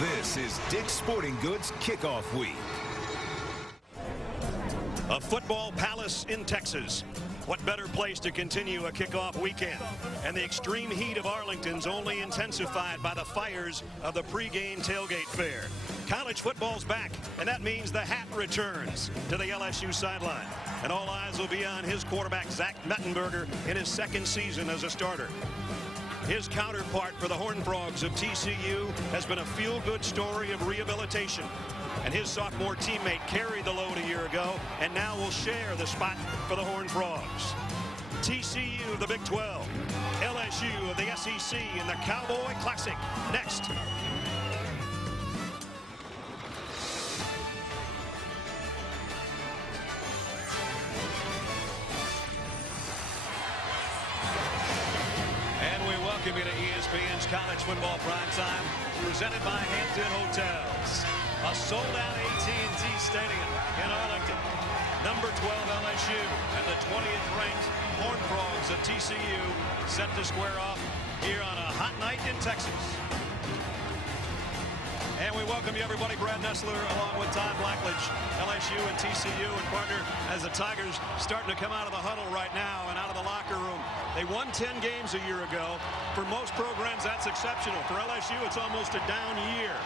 This is Dick's Sporting Goods Kickoff Week. A football palace in Texas. What better place to continue a kickoff weekend? And the extreme heat of Arlington's only intensified by the fires of the pregame tailgate fair. College football's back, and that means the hat returns to the LSU sideline. And all eyes will be on his quarterback, Zach Mettenberger, in his second season as a starter. His counterpart for the Horned Frogs of TCU has been a feel-good story of rehabilitation. And his sophomore teammate carried the load a year ago and now will share the spot for the Horned Frogs. TCU of the Big 12, LSU of the SEC in the Cowboy Classic. Next. And we welcome you to ESPN's College Football Primetime, presented by Hampton Hotels. A sold-out AT&T Stadium in Arlington. Number 12 LSU and the 20th ranked Horned Frogs of TCU set to square off here on a hot night in Texas. And we welcome you, everybody. Brad Nessler along with Todd Blackledge, LSU and TCU and partner, as the Tigers starting to come out of the huddle right now and out of the locker room. They won 10 games a year ago. For most programs, that's exceptional. For LSU, it's almost a down year.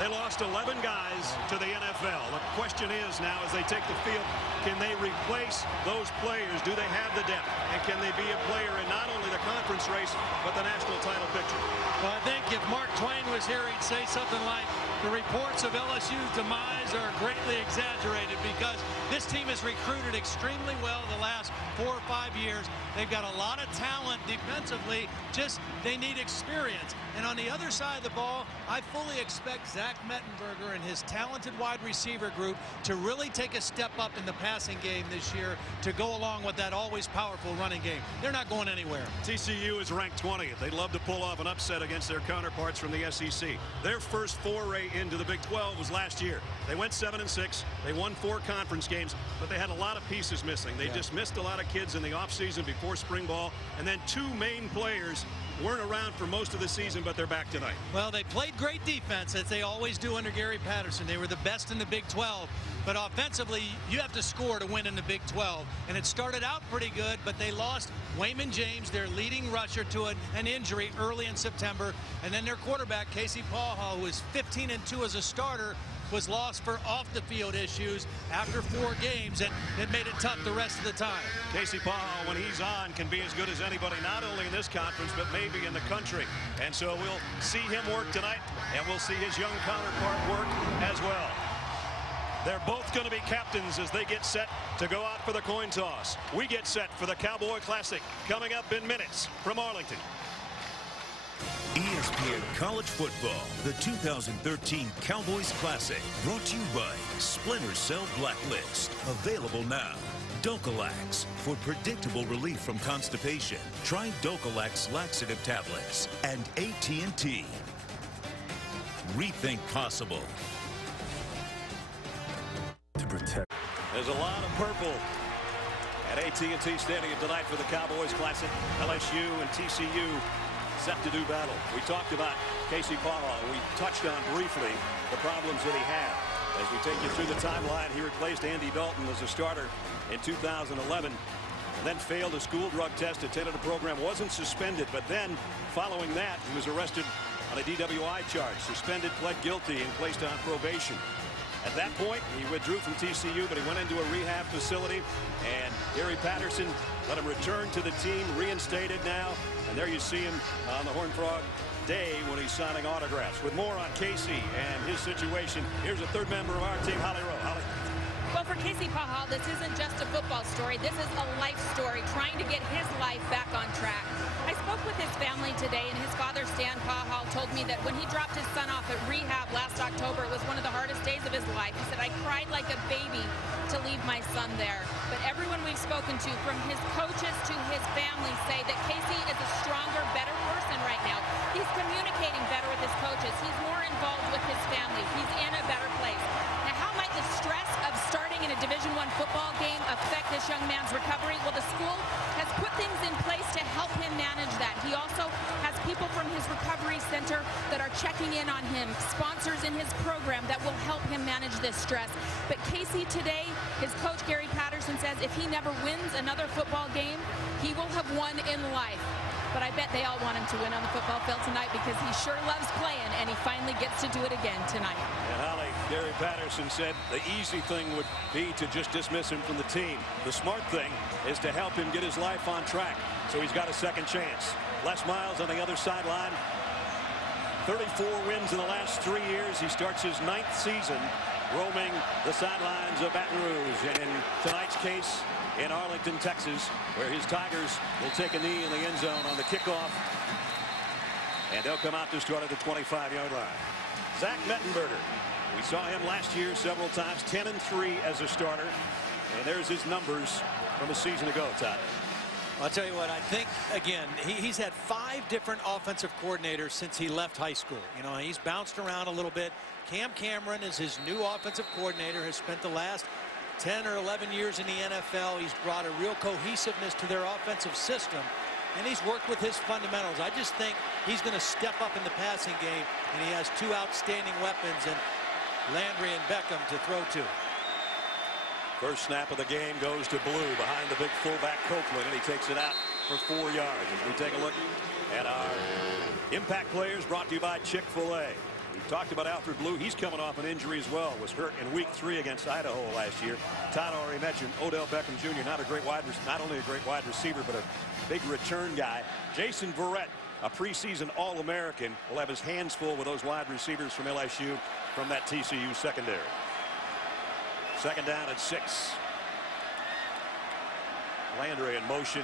They lost 11 guys to the NFL. The question is now, as they take the field, can they replace those players? Do they have the depth? And can they be a player in not only the conference race, but the national title picture? Well, I think if Mark Twain was here, he'd say something like, the reports of LSU's demise are greatly exaggerated because this team has recruited extremely well the last 4 or 5 years. They've got a lot of talent defensively, just they need experience. And on the other side of the ball, I fully expect Zach Mettenberger and his talented wide receiver group to really take a step up in the passing game this year to go along with that always powerful running game. They're not going anywhere. TCU is ranked 20th. They'd love to pull off an upset against their counterparts from the SEC. Their first foray into the Big 12 was last year. They went 7-6. They won 4 conference games, but they had a lot of pieces missing. They just missed a lot of kids in the offseason before spring ball, and then 2 main players weren't around for most of the season, but they're back tonight. Well, they played great defense, as they always do under Gary Patterson. They were the best in the Big 12. But offensively, you have to score to win in the Big 12. And it started out pretty good, but they lost Wayman James, their leading rusher, to an injury early in September. And then their quarterback, Casey Paha, who was 15-2 as a starter, was lost for off-the-field issues after 4 games, and it made it tough the rest of the time. Casey Paha, when he's on, can be as good as anybody, not only in this conference, but maybe in the country. And so we'll see him work tonight, and we'll see his young counterpart work as well. They're both going to be captains as they get set to go out for the coin toss. We get set for the Cowboy Classic coming up in minutes from Arlington. ESPN College Football, the 2013 Cowboys Classic, brought to you by Splinter Cell Blacklist. Available now. Docalax, for predictable relief from constipation. Try Docalax laxative tablets. And AT&T. Rethink possible. To protect. There's a lot of purple at AT&T Stadium tonight for the Cowboys Classic. LSU and TCU set to do battle. We talked about Casey Paha. We touched on briefly the problems that he had. As we take you through the timeline, he replaced Andy Dalton as a starter in 2011 and then failed a school drug test, attended a program, wasn't suspended, but then following that he was arrested on a DWI charge, suspended, pled guilty, and placed on probation. At that point, he withdrew from TCU, but he went into a rehab facility, and Gary Patterson let him return to the team, reinstated now, and there you see him on the Horned Frog day when he's signing autographs. With more on Casey and his situation, here's a third member of our team, Holly Rowe. Holly. Well, for Casey Paha, this isn't just a football story. This is a life story, trying to get his life back on track. I spoke with his family today, and his father, Stan Paha, told me that when he dropped his son off at rehab last October, it was one of the hardest days of his life. He said, I cried like a baby to leave my son there. But everyone we've spoken to, from his coaches to his family, say that Casey is a stronger, better person right now. He's communicating better with his coaches. He's more involved with his family. He's in a better place. Now, how might the stress of starting in a Division I football game affect this young man's recovery? Well, the school has put things in place to help him manage that. He also has people from his recovery center that are checking in on him, sponsors in his program that will help him manage this stress. But Casey today, his coach Gary Patterson says if he never wins another football game, he will have won in life. But I bet they all want him to win on the football field tonight because he sure loves playing, and he finally gets to do it again tonight. And Holly, Gary Patterson said the easy thing would be to just dismiss him from the team. The smart thing is to help him get his life on track, so he's got a second chance. Les Miles on the other sideline. 34 wins in the last 3 years. He starts his 9th season roaming the sidelines of Baton Rouge. And in tonight's case, in Arlington, Texas, where his Tigers will take a knee in the end zone on the kickoff. And they'll come out to start at the 25-yard line. Zach Mettenberger. We saw him last year several times, 10-3 as a starter. And there's his numbers from a season ago, Todd. I'll tell you what, I think, again, he's had 5 different offensive coordinators since he left high school. You know, he's bounced around a little bit. Cam Cameron is his new offensive coordinator, has spent the last 10 or 11 years in the NFL. He's brought a real cohesiveness to their offensive system, and he's worked with his fundamentals. I just think he's going to step up in the passing game, and he has 2 outstanding weapons, and Landry and Beckham to throw to. First snap of the game goes to Blue behind the big fullback Copeland, and he takes it out for 4 yards. As we take a look at our impact players, brought to you by Chick-fil-A. We talked about Alfred Blue. He's coming off an injury as well. Was hurt in week 3 against Idaho last year. Todd already mentioned Odell Beckham Jr. Not only a great wide receiver, but a big return guy. Jason Verrett, a preseason All-American, will have his hands full with those wide receivers from LSU from that TCU secondary. Second down at 6. Landry in motion,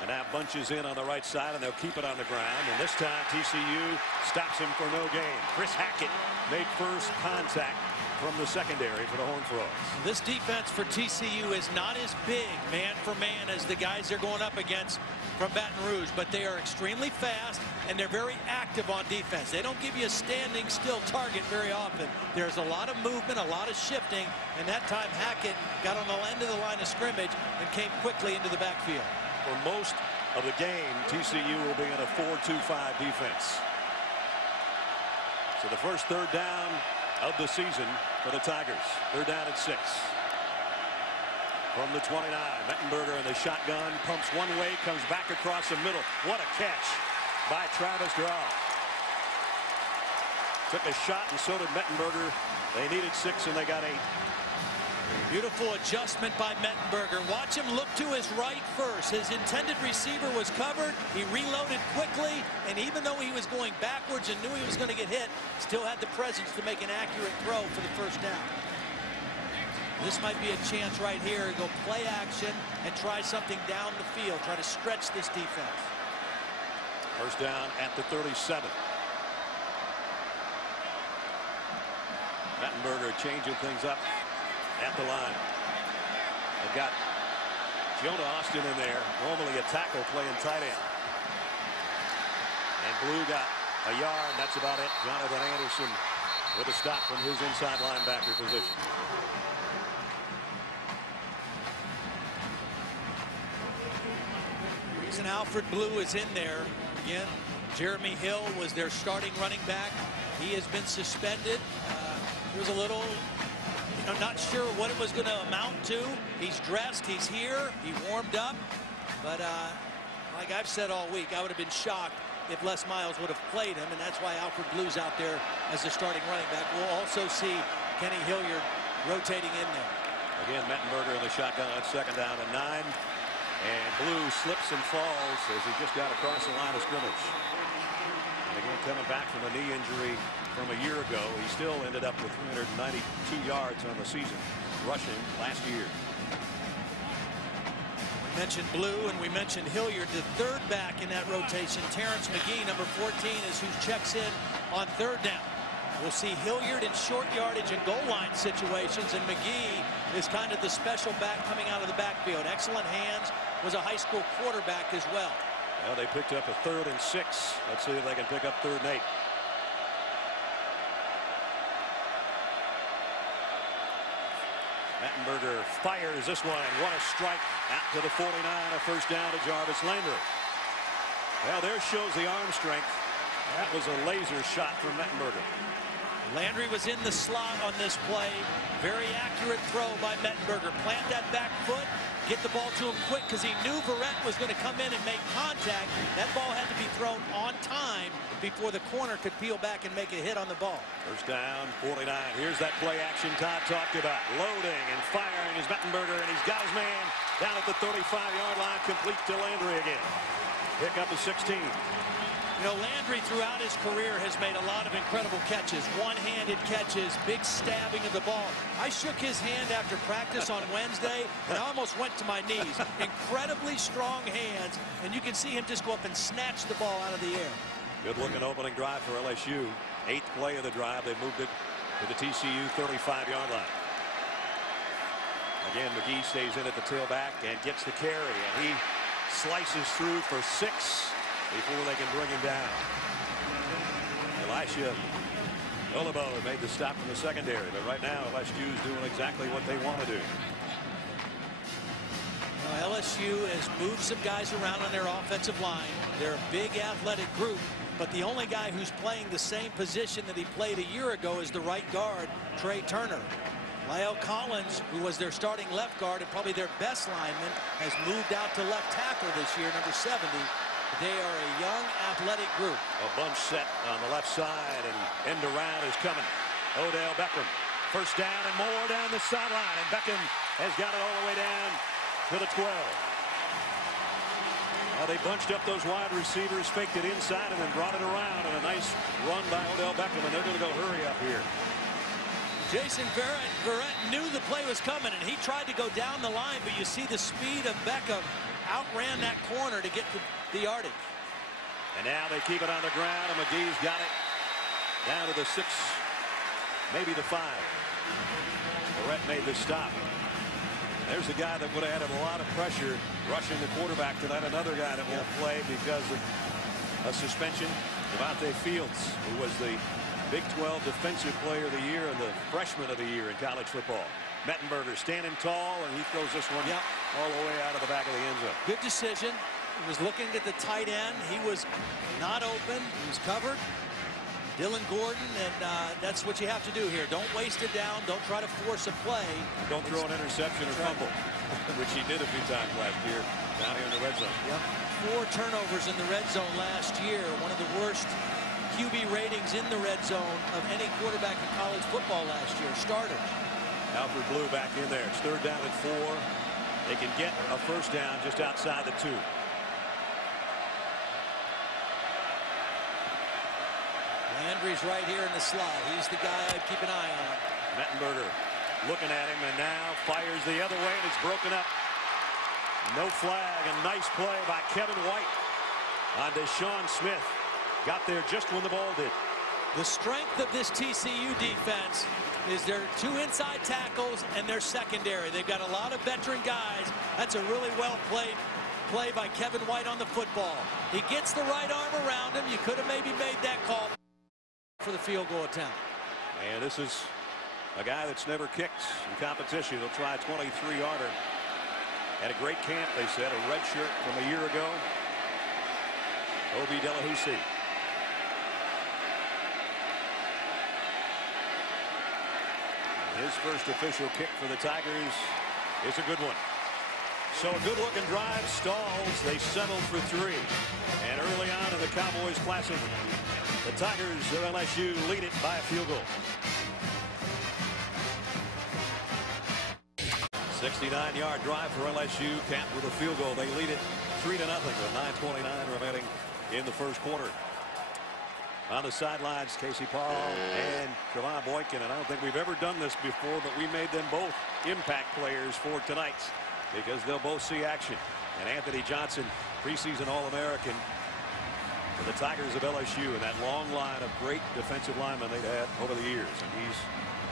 and now bunches in on the right side, and they'll keep it on the ground. And this time TCU stops him for no gain. Chris Hackett made first contact from the secondary for the Horned Frogs. This defense for TCU is not as big man for man as the guys they're going up against from Baton Rouge, but they are extremely fast and they're very active on defense. They don't give you a standing still target very often. There's a lot of movement, a lot of shifting, and that time Hackett got on the end of the line of scrimmage and came quickly into the backfield. For most of the game, TCU will be in a 4-2-5 defense. So the first third down of the season for the Tigers. Third down at 6. From the 29, Mettenberger in the shotgun, pumps one way, comes back across the middle. What a catch by Travis Draw. Took a shot, and so did Mettenberger. They needed 6, and they got 8. Beautiful adjustment by Mettenberger. Watch him look to his right first. His intended receiver was covered. He reloaded quickly, and even though he was going backwards and knew he was going to get hit, still had the presence to make an accurate throw for the first down. This might be a chance right here to go play action and try something down the field, try to stretch this defense. First down at the 37. Mettenberger changing things up at the line. They've got Jonah Austin in there, normally a tackle playing tight end. And Blue got a yard. That's about it. Jonathan Anderson with a stop from his inside linebacker position. The reason Alfred Blue is in there, again, Jeremy Hill was their starting running back. He has been suspended. He was a little, not sure what it was going to amount to. He's dressed, he's here, he warmed up. But like I've said all week, I would have been shocked if Les Miles would have played him, and that's why Alfred Blue's out there as the starting running back. We'll also see Kenny Hilliard rotating in there. Again, Mettenberger in the shotgun on second down and 9. And Blue slips and falls as he just got across the line of scrimmage. And again, coming back from a knee injury from a year ago, he still ended up with 392 yards on the season rushing last year. We mentioned Blue and we mentioned Hilliard, the third back in that rotation. Terrence McGee, number 14, is who checks in on third down. We'll see Hilliard in short yardage and goal line situations, and McGee is kind of the special back coming out of the backfield. Excellent hands, was a high school quarterback as well. Well, they picked up a 3rd and 6. Let's see if they can pick up 3rd and 8. Mettenberger fires this one. What a strike out to the 49. A first down to Jarvis Landry. Well, there shows the arm strength. That was a laser shot from Mettenberger. Landry was in the slot on this play. Very accurate throw by Mettenberger. Plant that back foot, get the ball to him quick because he knew Verrett was going to come in and make contact. That ball had to be thrown on time before the corner could peel back and make a hit on the ball. First down, 49. Here's that play action Todd talked about. Loading and firing is Mettenberger, and he's got his man down at the 35-yard line, complete to Landry again. Pick up is 16. You know, Landry throughout his career has made a lot of incredible catches, one-handed catches, big stabbing of the ball. I shook his hand after practice on Wednesday, and I almost went to my knees. Incredibly strong hands, and you can see him just go up and snatch the ball out of the air. Good-looking opening drive for LSU. 8th play of the drive. They moved it to the TCU 35-yard line. Again, McGee stays in at the tailback and gets the carry, and he slices through for 6 before they can bring him down. Elisha Olabo made the stop from the secondary, but right now LSU is doing exactly what they want to do. Now, LSU has moved some guys around on their offensive line. They're a big athletic group, but the only guy who's playing the same position that he played a year ago is the right guard, Trey Turner. Lyle Collins, who was their starting left guard and probably their best lineman, has moved out to left tackle this year, number 70. They are a young, athletic group. A bunch set on the left side, and end around is coming. Odell Beckham. First down and more down the sideline, and Beckham has got it all the way down to the 12. Now they bunched up those wide receivers, faked it inside, and then brought it around, and a nice run by Odell Beckham, and they're going to go hurry up here. Jason Verrett knew the play was coming, and he tried to go down the line, but you see the speed of Beckham outran that corner to get to the yardage. And now they keep it on the ground, and McGee's got it down to the 6, maybe the 5. Verrett made the stop. There's a guy that would have added a lot of pressure rushing the quarterback tonight. Another guy that won't play because of a suspension. Devontae Fields, who was the Big 12 Defensive Player of the Year and the Freshman of the Year in college football. Mettenberger standing tall, and he throws this one all the way out of the back of the end zone. Good decision. He was looking at the tight end. He was not open. He was covered. Dylan Gordon, and that's what you have to do here. Don't waste it down. Don't try to force a play. Don't throw an interception or fumble, which he did a few times last year down here in the red zone. Yep. 4 turnovers in the red zone last year. One of the worst QB ratings in the red zone of any quarterback in college football last year. Starters. Alfred Blue back in there. It's 3rd down and 4. They can get a first down just outside the 2. Landry's right here in the slot. He's the guy I'd keep an eye on. Mettenberger looking at him, and now fires the other way, and it's broken up. No flag. A nice play by Kevin White on Deshaun Smith. Got there just when the ball did. The strength of this TCU defense is their 2 inside tackles and their secondary. They've got a lot of veteran guys. That's a really well played play by Kevin White on the football. He gets the right arm around him. You could have maybe made that call for the field goal attempt. And this is a guy that's never kicked in competition. He'll try a 23-yarder. At a great camp, they said, a red shirt from a year ago. Obi Delahousie. His first official kick for the Tigers is a good one. So a good-looking drive stalls. They settled for 3. And early on in the Cowboys Classic, the Tigers of LSU lead it by a field goal. 69-yard drive for LSU, capped with a field goal. They lead it 3-0 with 9:29 remaining in the first quarter. On the sidelines, Casey Paul and Trevon Boykin, and I don't think we've ever done this before, but we made them both impact players for tonight because they'll both see action. And Anthony Johnson, preseason All-American for the Tigers of LSU, and that long line of great defensive linemen they've had over the years, and he's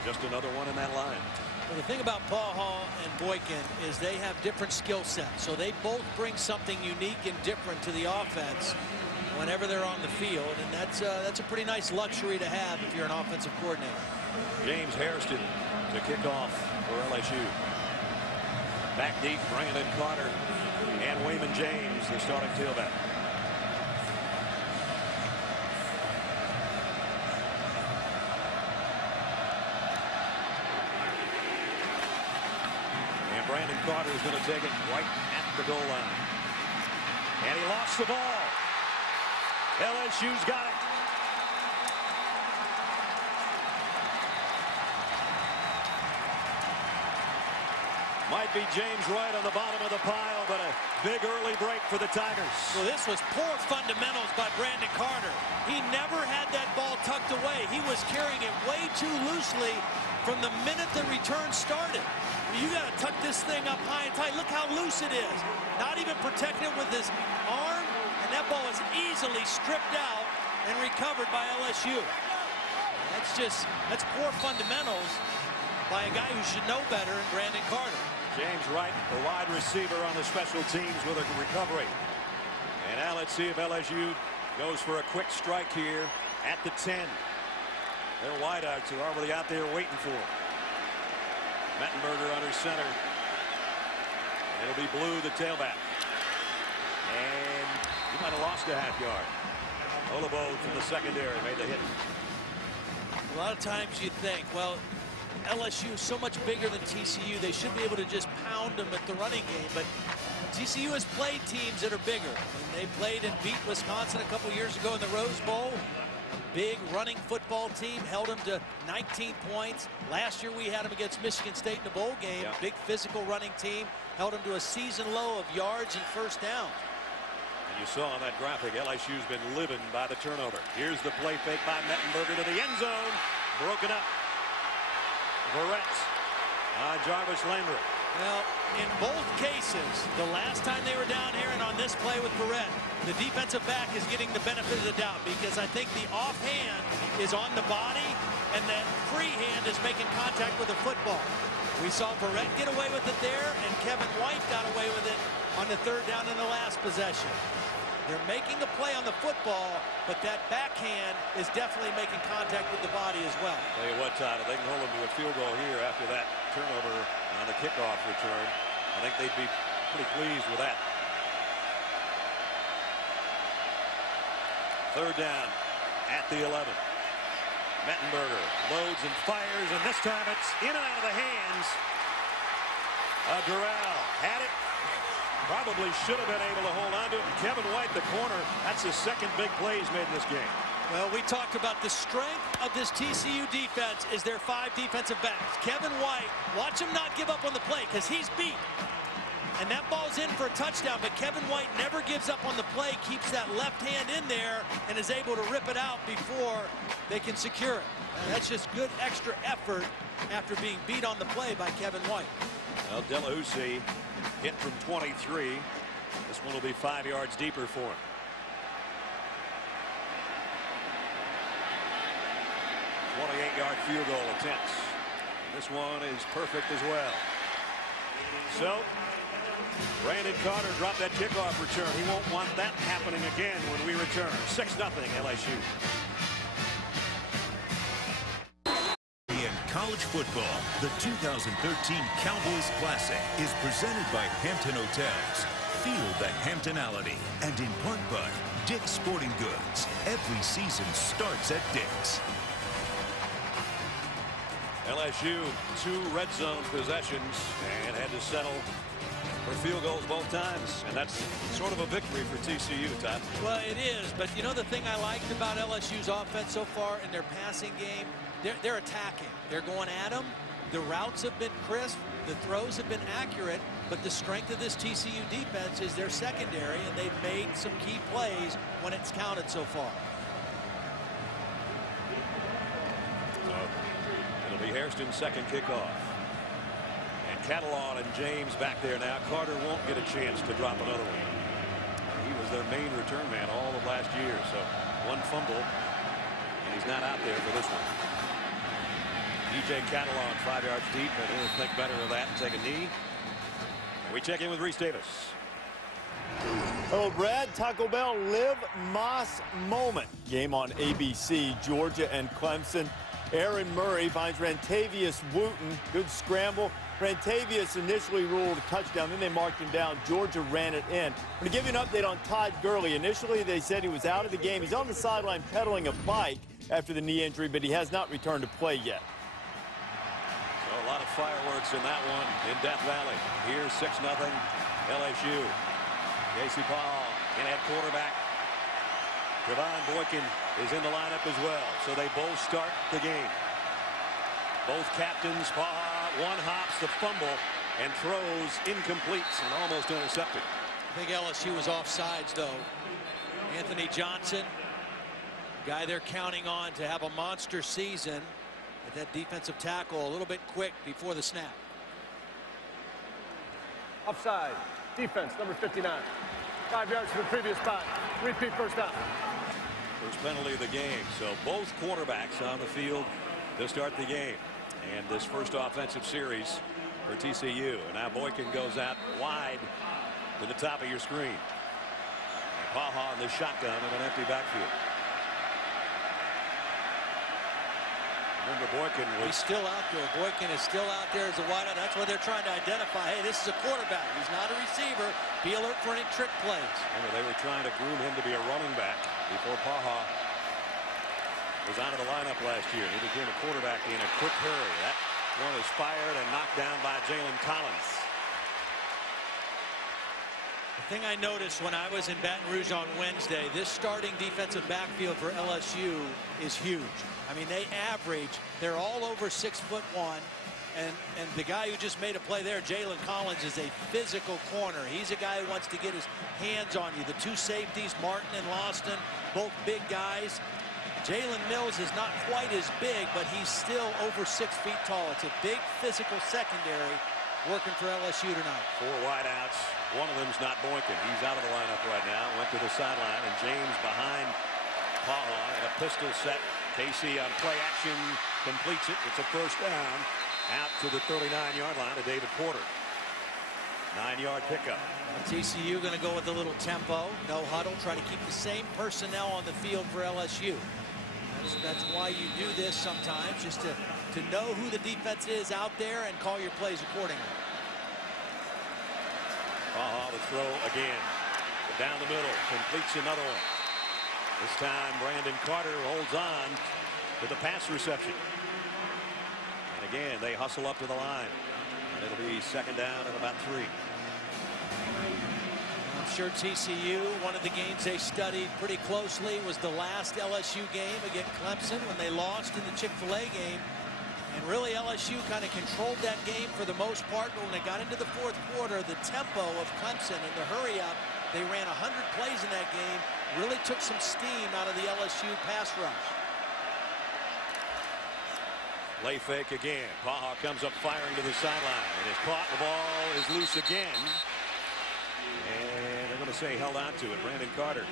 just another one in that line. Well, the thing about Paul Hall and Boykin is they have different skill sets, so they both bring something unique and different to the offense whenever they're on the field, and that's a pretty nice luxury to have if you're an offensive coordinator. James Hairston to kick off for LSU. Back deep, Brandon Carter and Wayman James, the starting tailback. Brandon Carter is going to take it right at the goal line. And he lost the ball. LSU's got it. Might be James Wright on the bottom of the pile, but a big early break for the Tigers. Well, this was poor fundamentals by Brandon Carter. He never had that ball tucked away. He was carrying it way too loosely from the minute the return started. You got to tuck this thing up high and tight. Look how loose it is. Not even protecting it with his arm, and that ball is easily stripped out and recovered by LSU. That's poor fundamentals by a guy who should know better, Brandon Carter. James Wright, the wide receiver on the special teams with a recovery. And now let's see if LSU goes for a quick strike here at the 10. Their wideouts are already out there waiting for him. Mettenberger under center. It'll be Blue, the tailback. And he might have lost a half yard. Olabo from the secondary made the hit. A lot of times you think, well, LSU is so much bigger than TCU. They should be able to just pound them at the running game. But TCU has played teams that are bigger. And they played and beat Wisconsin a couple years ago in the Rose Bowl. Big running football team, held them to 19 points. Last year we had them against Michigan State in the bowl game. Yeah. Big physical running team, held them to a season low of yards and first down. And you saw on that graphic, LSU's been living by the turnover. Here's the play fake by Mettenberger to the end zone. Broken up. Verrett on Jarvis Landry. Well, in both cases, the last time they were down here and on this play with Verrett, the defensive back is getting the benefit of the doubt because I think the offhand is on the body and that free hand is making contact with the football. We saw Verrett get away with it there, and Kevin White got away with it on the third down in the last possession. They're making the play on the football, but that backhand is definitely making contact with the body as well. Tell you what, Todd, if they can hold them to a field goal here after that turnover on the kickoff return, I think they'd be pretty pleased with that. Third down at the 11. Mettenberger loads and fires, and this time it's in and out of the hands of Durrell. Had it. Probably should have been able to hold on to it. Kevin White, the corner, that's his second big play he's made in this game. Well, we talked about the strength of this TCU defense is their 5 defensive backs. Kevin White, watch him not give up on the play because he's beat. And that ball's in for a touchdown, but Kevin White never gives up on the play, keeps that left hand in there, and is able to rip it out before they can secure it. And that's just good extra effort after being beat on the play by Kevin White. Well, Delahousie hit from 23. This one will be 5 yards deeper for him. .28-yard field goal attempts. This one is perfect as well. So, Brandon Carter dropped that kickoff return. He won't want that happening again when we return. 6-0 LSU. In college football, the 2013 Cowboys Classic is presented by Hampton Hotels. Feel the Hamptonality, and in part by Dick's Sporting Goods. Every season starts at Dick's. LSU 2 red zone possessions and had to settle for field goals both times, and that's sort of a victory for TCU, Todd. Well, it is, but you know the thing I liked about LSU's offense so far in their passing game? They're attacking. They're going at them. The routes have been crisp. The throws have been accurate. But the strength of this TCU defense is their secondary, and they've made some key plays when it's counted so far. So it'll be Hairston's second kickoff. And Catalan and James back there now. Carter won't get a chance to drop another one. He was their main return man all of last year. So one fumble, and he's not out there for this one. DJ Catalan 5 yards deep, and he'll think better of that and take a knee. We check in with Reese Davis. Hello, Brad. Taco Bell Liv Moss moment. Game on ABC, Georgia and Clemson. Aaron Murray finds Rantavius Wooten. Good scramble. Rantavius initially ruled a touchdown, then they marked him down. Georgia ran it in. I'm going to give you an update on Todd Gurley. Initially, they said he was out of the game. He's on the sideline pedaling a bike after the knee injury, but he has not returned to play yet. So a lot of fireworks in that one in Death Valley. Here's 6-0 LSU. Casey Paul in at quarterback. Trevon Boykin is in the lineup as well. So they both start the game. Both captains. Paul one hops the fumble and throws incomplete and almost intercepted. I think LSU was offsides, though. Anthony Johnson, guy they're counting on to have a monster season, at that defensive tackle a little bit quick before the snap. Offside. Defense, number 59. 5 yards to the previous spot. Repeat first down. First penalty of the game. So both quarterbacks on the field to start the game. And this first offensive series for TCU. And now Boykin goes out wide to the top of your screen. And Paha in the shotgun in an empty backfield. Remember, Boykin was... He's still out there. Boykin is still out there as a wideout. That's what they're trying to identify. Hey, this is a quarterback. He's not a receiver. Be alert for any trick plays. Remember, they were trying to groom him to be a running back before Paha was out of the lineup last year. He became a quarterback in a quick hurry. That one is fired and knocked down by Jalen Collins. The thing I noticed when I was in Baton Rouge on Wednesday, this starting defensive backfield for LSU is huge. I mean, they average, they're all over 6'1", and the guy who just made a play there, Jalen Collins, is a physical corner. He's a guy who wants to get his hands on you. The two safeties, Martin and Loston, both big guys. Jalen Mills is not quite as big, but he's still over 6 feet tall. It's a big physical secondary working for LSU tonight. 4 wideouts. One of them's not Boykin. He's out of the lineup right now. Went to the sideline, and James behind Paha in a pistol set. Casey on play action completes it. It's a first down out to the 39-yard line to David Porter. 9-yard pickup. TCU going to go with a little tempo, no huddle, try to keep the same personnel on the field for LSU. That's why you do this sometimes, just to know who the defense is out there and call your plays accordingly. Paha the throw again. Down the middle, completes another one. This time Brandon Carter holds on to the pass reception. And again, they hustle up to the line. And it'll be second down and about 3. I'm sure TCU, one of the games they studied pretty closely was the last LSU game against Clemson when they lost in the Chick-fil-A game. And really LSU kind of controlled that game for the most part, but when they got into the fourth quarter, the tempo of Clemson and the hurry up, they ran 100 plays in that game, really took some steam out of the LSU pass rush. Play fake again. Paha comes up firing to the sideline. It is caught. The ball is loose again. And they're going to say held on to it. Brandon Carter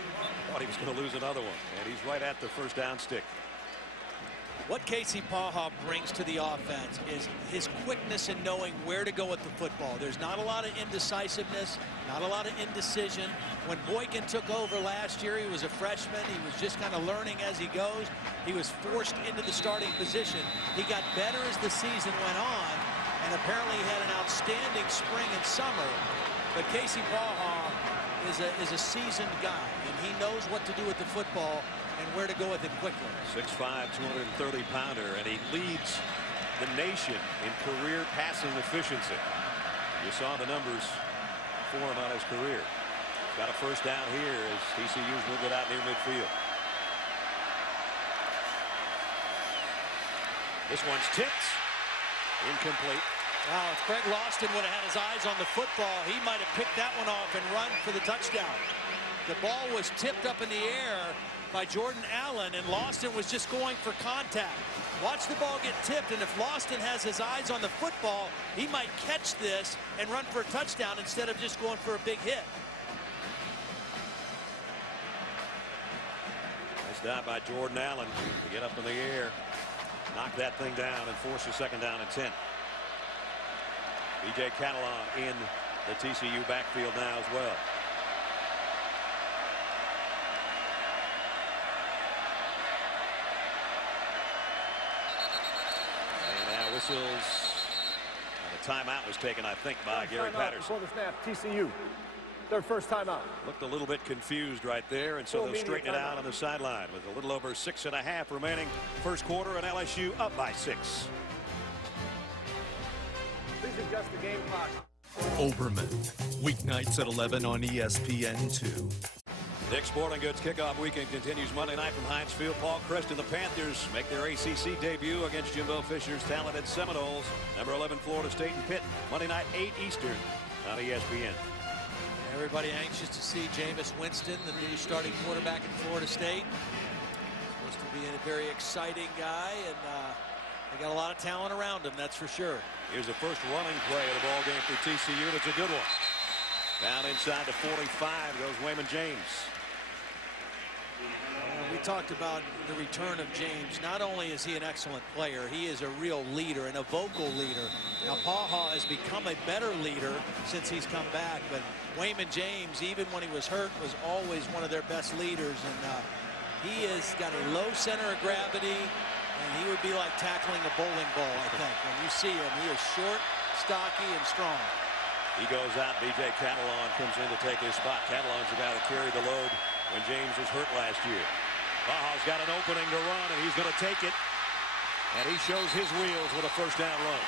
thought he was going to lose another one. And he's right at the first down stick. What Casey Paha brings to the offense is his quickness in knowing where to go with the football. There's not a lot of indecisiveness, not a lot of indecision. When Boykin took over last year, he was a freshman. He was just kind of learning as he goes. He was forced into the starting position. He got better as the season went on, and apparently he had an outstanding spring and summer. But Casey Paha is a seasoned guy, and he knows what to do with the football and where to go with it quickly. 6'5", 230-pounder, and he leads the nation in career passing efficiency. You saw the numbers for him on his career. Got a first down here as TCU's moved it out near midfield. This one's tipped. Incomplete. Wow, if Craig Loston would have had his eyes on the football, he might have picked that one off and run for the touchdown. The ball was tipped up in the air by Jordan Allen, and Loston was just going for contact. Watch the ball get tipped, and if Loston has his eyes on the football, he might catch this and run for a touchdown instead of just going for a big hit. Nice dive by Jordan Allen to get up in the air, knock that thing down, and force a second down and 10. B.J. Catalon in the TCU backfield now as well. Whistles. And the timeout was taken, I think, by Gary Patterson. Before the snap, TCU, their first timeout. Looked a little bit confused right there, and so they'll straighten it out on the sideline with a little over 6.5 remaining first quarter, and LSU up by 6. Please adjust the game clock. Oberman, weeknights at 11 on ESPN2. Dick's Sporting Goods kickoff weekend continues Monday night from Heinz Field. Paul Crest and the Panthers make their ACC debut against Jimbo Fisher's talented Seminoles. Number 11 Florida State and Pitt. Monday night 8 Eastern on ESPN. Everybody anxious to see Jameis Winston, the new starting quarterback at Florida State. Supposed to be a very exciting guy, and they got a lot of talent around him, that's for sure. Here's the first running play of the ball game for TCU. That's a good one. Down inside the 45 goes Wayman James. We talked about the return of James. Not only is he an excellent player, he is a real leader and a vocal leader. Now, Paha has become a better leader since he's come back, but Wayman James, even when he was hurt, was always one of their best leaders. And he has got a low center of gravity, and he would be like tackling a bowling ball, I think. When you see him, he is short, stocky, and strong. He goes out. B.J. Catalon comes in to take his spot. Catalon's the guy that carried the load when James was hurt last year. Baja's got an opening to run, and he's going to take it. And he shows his wheels with a first down run.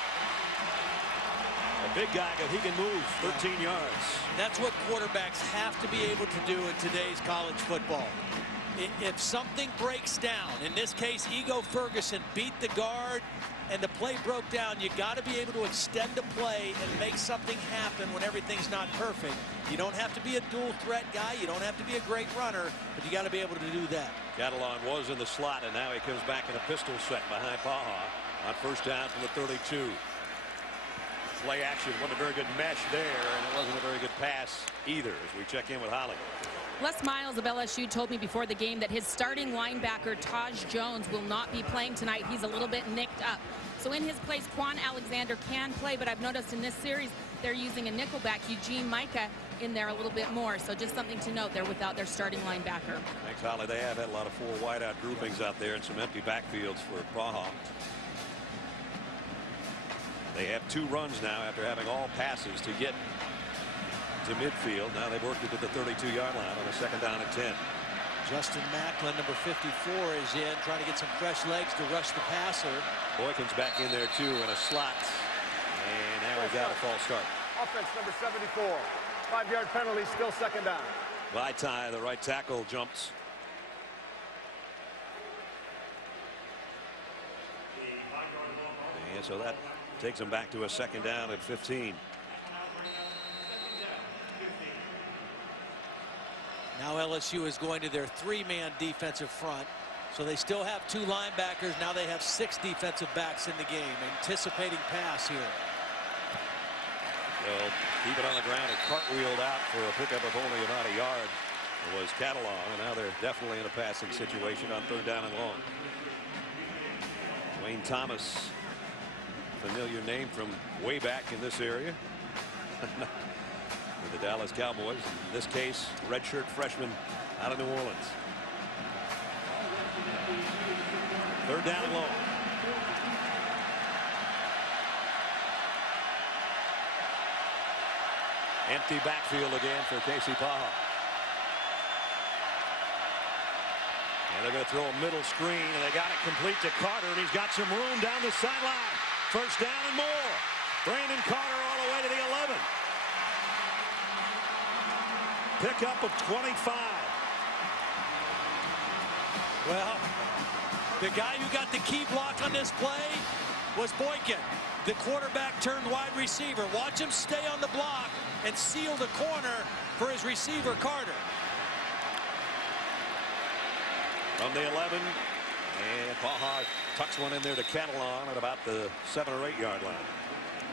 A big guy, but he can move 13 yards. That's what quarterbacks have to be able to do in today's college football. If something breaks down, in this case, Ego Ferguson beat the guard, and the play broke down, you got to be able to extend the play and make something happen when everything's not perfect. You don't have to be a dual threat guy. You don't have to be a great runner, but you got to be able to do that. Catalon was in the slot, and now he comes back in a pistol set behind Paha on first down from the 32. Play action wasn't a very good mesh there, and it wasn't a very good pass either as we check in with Holly. Les Miles of LSU told me before the game that his starting linebacker, Taj Jones, will not be playing tonight. He's a little bit nicked up. So in his place, Quan Alexander can play, but I've noticed in this series they're using a nickelback, Eugene Micah, in there a little bit more. So just something to note, they're without their starting linebacker. Thanks, Holly. They have had a lot of 4 wideout groupings out there and some empty backfields for Paha. They have 2 runs now after having all passes to get to midfield. Now they've worked it to the 32-yard line on a second down at 10. Justin Macklin, number 54, is in, trying to get some fresh legs to rush the passer. Boykin's back in there too in a slot, and now we've got a false start. Offense number 74. 5-yard penalty, still second down. Vaitai, the right tackle, jumps. And so that takes them back to a second down at 15. Now LSU is going to their 3-man defensive front. So they still have 2 linebackers. Now they have 6 defensive backs in the game. Anticipating pass here. They'll keep it on the ground and cartwheeled out for a pickup of only about a yard. It was Catalan, and now they're definitely in a passing situation on 3rd down and long. Wayne Thomas, familiar name from way back in this area. With the Dallas Cowboys, in this case redshirt freshman out of New Orleans. 3rd down and long. Empty backfield again for Casey Paha. And they're going to throw a middle screen, and they got it complete to Carter, and he's got some room down the sideline. First down and more. Brandon Carter all the way to the 11. Pickup of 25. Well, the guy who got the key block on this play was Boykin. The quarterback turned wide receiver. Watch him stay on the block and seal the corner for his receiver, Carter. From the 11, and Paha tucks one in there to Catalan at about the 7 or 8 yard line.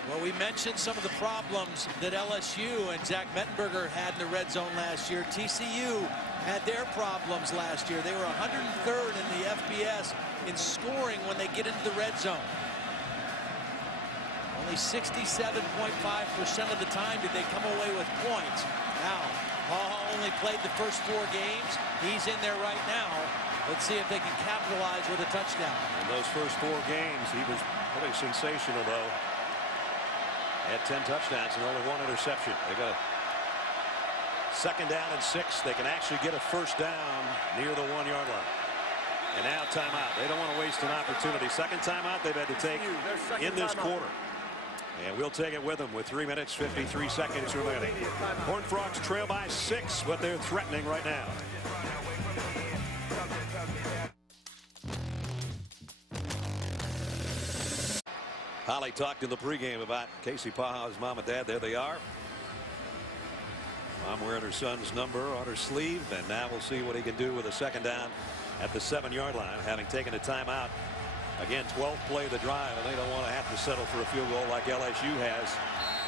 Well, we mentioned some of the problems that LSU and Zach Mettenberger had in the red zone last year. TCU had their problems last year. They were 103rd in the FBS in scoring when they get into the red zone. Only 67.5% of the time did they come away with points. Now, Paha only played the first 4 games. He's in there right now. Let's see if they can capitalize with a touchdown. In those first 4 games, he was pretty sensational, though. Had 10 touchdowns and only 1 interception. They got a second down and 6. They can actually get a first down near the 1 yard line. And now timeout. They don't want to waste an opportunity. Second timeout they've had to take in this quarter. And we'll take it with them with 3 minutes, 53 seconds remaining. Horned Frogs trail by 6, but they're threatening right now. Holly talked in the pregame about Casey Paha's mom and dad. There they are. Mom wearing her son's number on her sleeve, and now we'll see what he can do with a second down at the 7-yard line, having taken a timeout. Again, 12th play of the drive, and they don't want to have to settle for a field goal like LSU has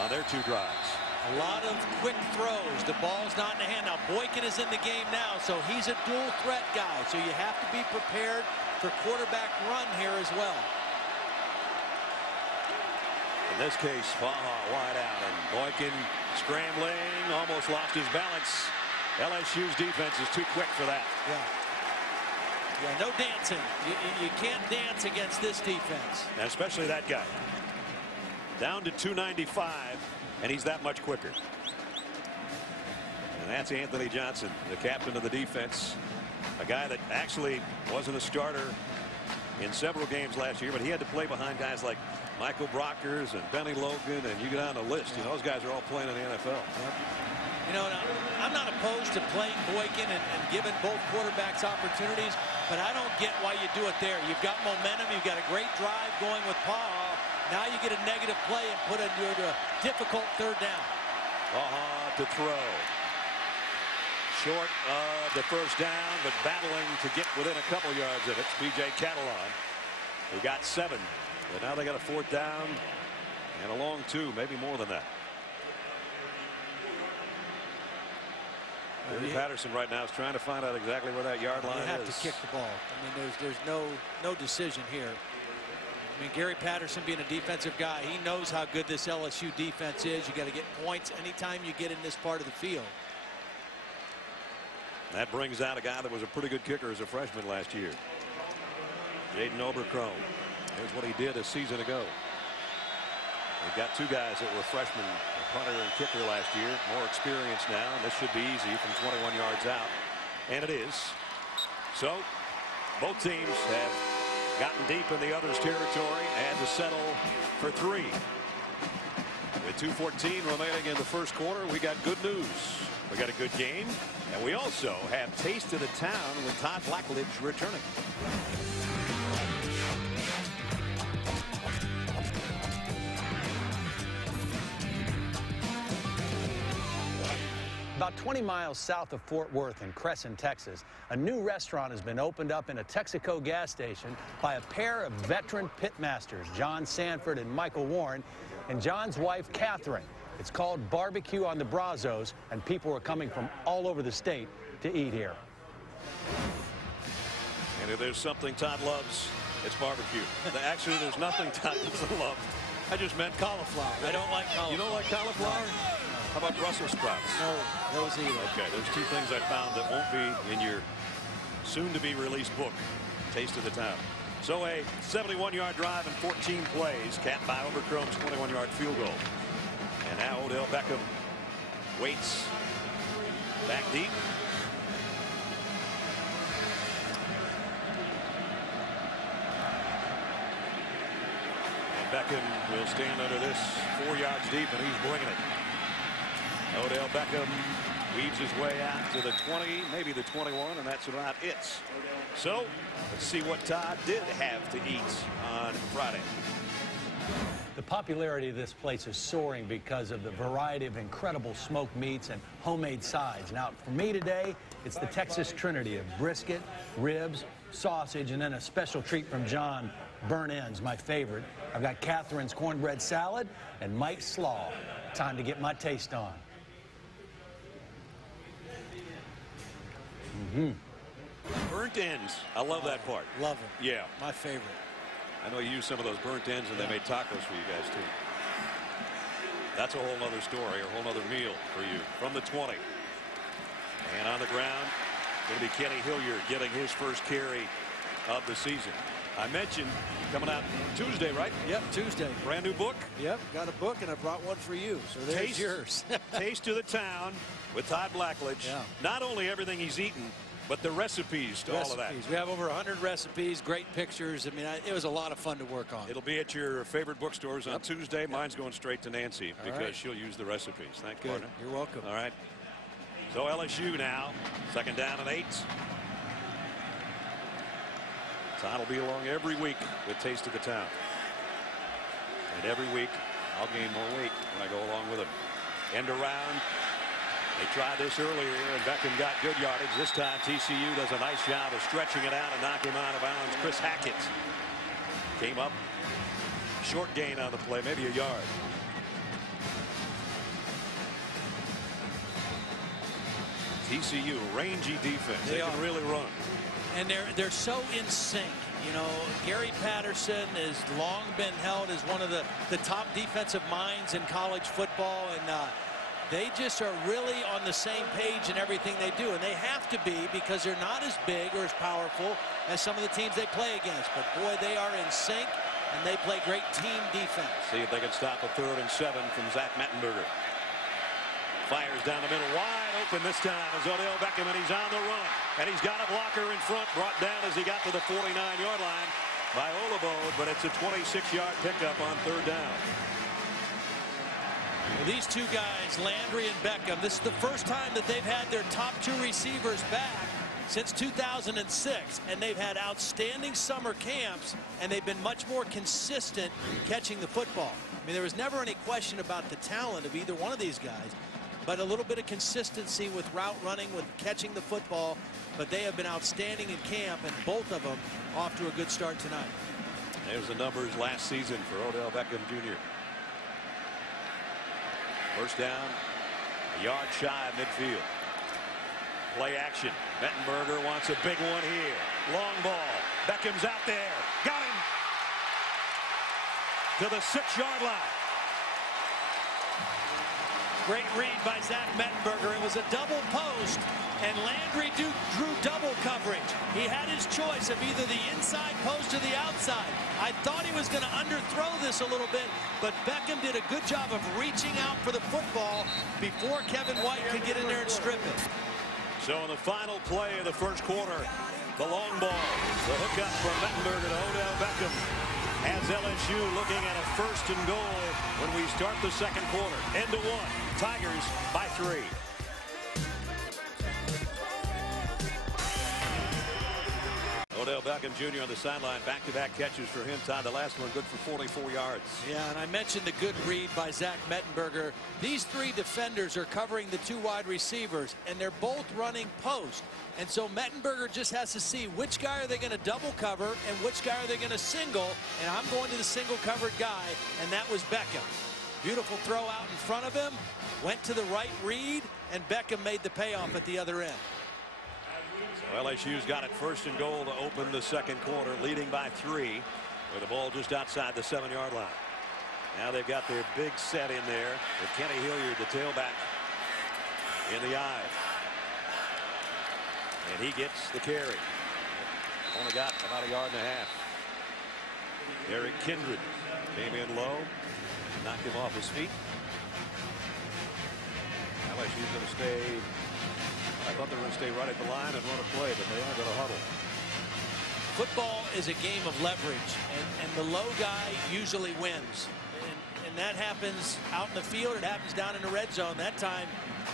on their 2 drives. A lot of quick throws. The ball's not in the hand. Now, Boykin is in the game now, so he's a dual threat guy. So you have to be prepared for quarterback run here as well. In this case, Paha wide out, and Boykin scrambling, almost lost his balance. LSU's defense is too quick for that. Yeah, no dancing. You can't dance against this defense. And especially that guy. Down to 295, and he's that much quicker. And that's Anthony Johnson, the captain of the defense. A guy that actually wasn't a starter in several games last year, but he had to play behind guys like Michael Brockers and Benny Logan, and you get on the list. You know, those guys are all playing in the NFL. You know, I'm not opposed to playing Boykin and giving both quarterbacks opportunities, but I don't get why you do it there. You've got momentum. You've got a great drive going with Paha. Now you get a negative play and put it into a difficult 3rd down. Paha to throw. Short of the first down, but battling to get within a couple yards of it. B.J. Catalan, who got 7. But now they got a 4th down and a long 2, maybe more than that. Gary Patterson right now is trying to find out exactly where that yard line is. You have to kick the ball. I mean, there's no decision here. I mean, Gary Patterson being a defensive guy, he knows how good this LSU defense is. You got to get points anytime you get in this part of the field. That brings out a guy that was a pretty good kicker as a freshman last year. Jaden Obercrone. Here's what he did a season ago. They've got 2 guys that were freshmen, a punter and kicker last year. More experience now, and this should be easy from 21 yards out. And it is. So both teams have gotten deep in the other's territory and to settle for 3. With 2:14 remaining in the first quarter, we got good news. We got a good game, and we also have Taste of the Town with Todd Blackledge returning. About 20 miles south of Fort Worth in Crescent, Texas, a new restaurant has been opened up in a Texaco gas station by a pair of veteran pitmasters, John Sanford and Michael Warren, and John's wife, Catherine. It's called Barbecue on the Brazos, and people are coming from all over the state to eat here. And if there's something Todd loves, it's barbecue. Actually, there's nothing Todd doesn't love. I just meant cauliflower. I don't like cauliflower. You don't like cauliflower? How about Brussels sprouts? No, those either. Okay, there's 2 things I found that won't be in your soon-to-be-released book, Taste of the Town. So a 71-yard drive and 14 plays, capped by Obercrome's 21-yard field goal. And now Odell Beckham waits back deep. And Beckham will stand under this 4 yards deep, and he's bringing it. Odell Beckham weaves his way out to the 20, maybe the 21, and that's about it. So let's see what Todd did have to eat on Friday. The popularity of this place is soaring because of the variety of incredible smoked meats and homemade sides. Now, for me today, it's the Texas Trinity of brisket, ribs, sausage, and then a special treat from John, burnt ends, my favorite. I've got Catherine's cornbread salad and Mike's slaw. Time to get my taste on. Burnt ends. I love that part. Love it. Yeah. My favorite. I know you use some of those burnt ends, and they made tacos for you guys, too. That's a whole other story, a whole other meal for you. From the 20. And on the ground, going to be Kenny Hilliard getting his first carry of the season. I mentioned coming out Tuesday, right? Yep, Tuesday. Brand new book. Yep, got a book, and I brought one for you. So there's yours. Taste of the Town with Todd Blackledge. Yeah. Not only everything he's eaten, But the recipes to all of that. We have over 100 recipes, great pictures. I mean, it was a lot of fun to work on. It'll be at your favorite bookstores on Tuesday. Mine's going straight to Nancy because she'll use the recipes. Thank you, partner. You're welcome. All right. So LSU now, 2nd down and 8. Todd will be along every week with Taste of the Town. And every week I'll gain more weight when I go along with him. End around. They tried this earlier, and Beckham got good yardage. This time, TCU does a nice job of stretching it out and knocking him out of bounds. Chris Hackett came up. Short gain on the play, maybe a yard. TCU, rangy defense. They can really run. And they're so in sync. You know, Gary Patterson has long been held as one of the top defensive minds in college football, and they just are really on the same page in everything they do, and they have to be because they're not as big or as powerful as some of the teams they play against. But boy, they are in sync, and they play great team defense. See if they can stop a 3rd and 7 from Zach Mettenberger. Fires down the middle, wide open this time is Odell Beckham, and he's on the run. And he's got a blocker in front, brought down as he got to the 49-yard line by Olabode, but it's a 26-yard pickup on 3rd down. Well, these two guys, Landry and Beckham, this is the first time that they've had their top 2 receivers back since 2006, and they've had outstanding summer camps, and they've been much more consistent catching the football. I mean, there was never any question about the talent of either one of these guys, but a little bit of consistency with route running, with catching the football. But they have been outstanding in camp, and both of them off to a good start tonight. There's the numbers last season for Odell Beckham Jr. First down, a yard shy of midfield. Play action. Mettenberger wants a big one here. Long ball. Beckham's out there. Got him to the 6-yard line. Great read by Zach Mettenberger. It was a double post, and Landry drew double coverage. He had his choice of either the inside post or the outside. I thought he was going to underthrow this a little bit, but Beckham did a good job of reaching out for the football before Kevin White could get in there and strip it. So in the final play of the first quarter, the long ball, the hookup from Mettenberger to Odell Beckham, has LSU looking at a 1st and goal when we start the 2nd quarter. End to 1. Tigers by 3. Odell Beckham Jr. on the sideline. Back-to-back catches for him. Todd, the last one good for 44 yards. Yeah, and I mentioned the good read by Zach Mettenberger. These 3 defenders are covering the 2 wide receivers, and they're both running post. And so Mettenberger just has to see which guy are they going to double cover and which guy are they going to single. And I'm going to the single covered guy, and that was Beckham. Beautiful throw out in front of him. Went to the right read, and Beckham made the payoff at the other end. So LSU's got it 1st and goal to open the 2nd quarter, leading by 3 with the ball just outside the 7-yard line. Now they've got their big set in there with Kenny Hilliard, the tailback, in the eye. And he gets the carry. Only got about a yard and a half. Eric Kindred came in low, knocked him off his feet. LSU's going to stay. I thought they were going to stay right at the line and run a play, but they are going to huddle. Football is a game of leverage, and the low guy usually wins. And that happens out in the field. It happens down in the red zone. That time,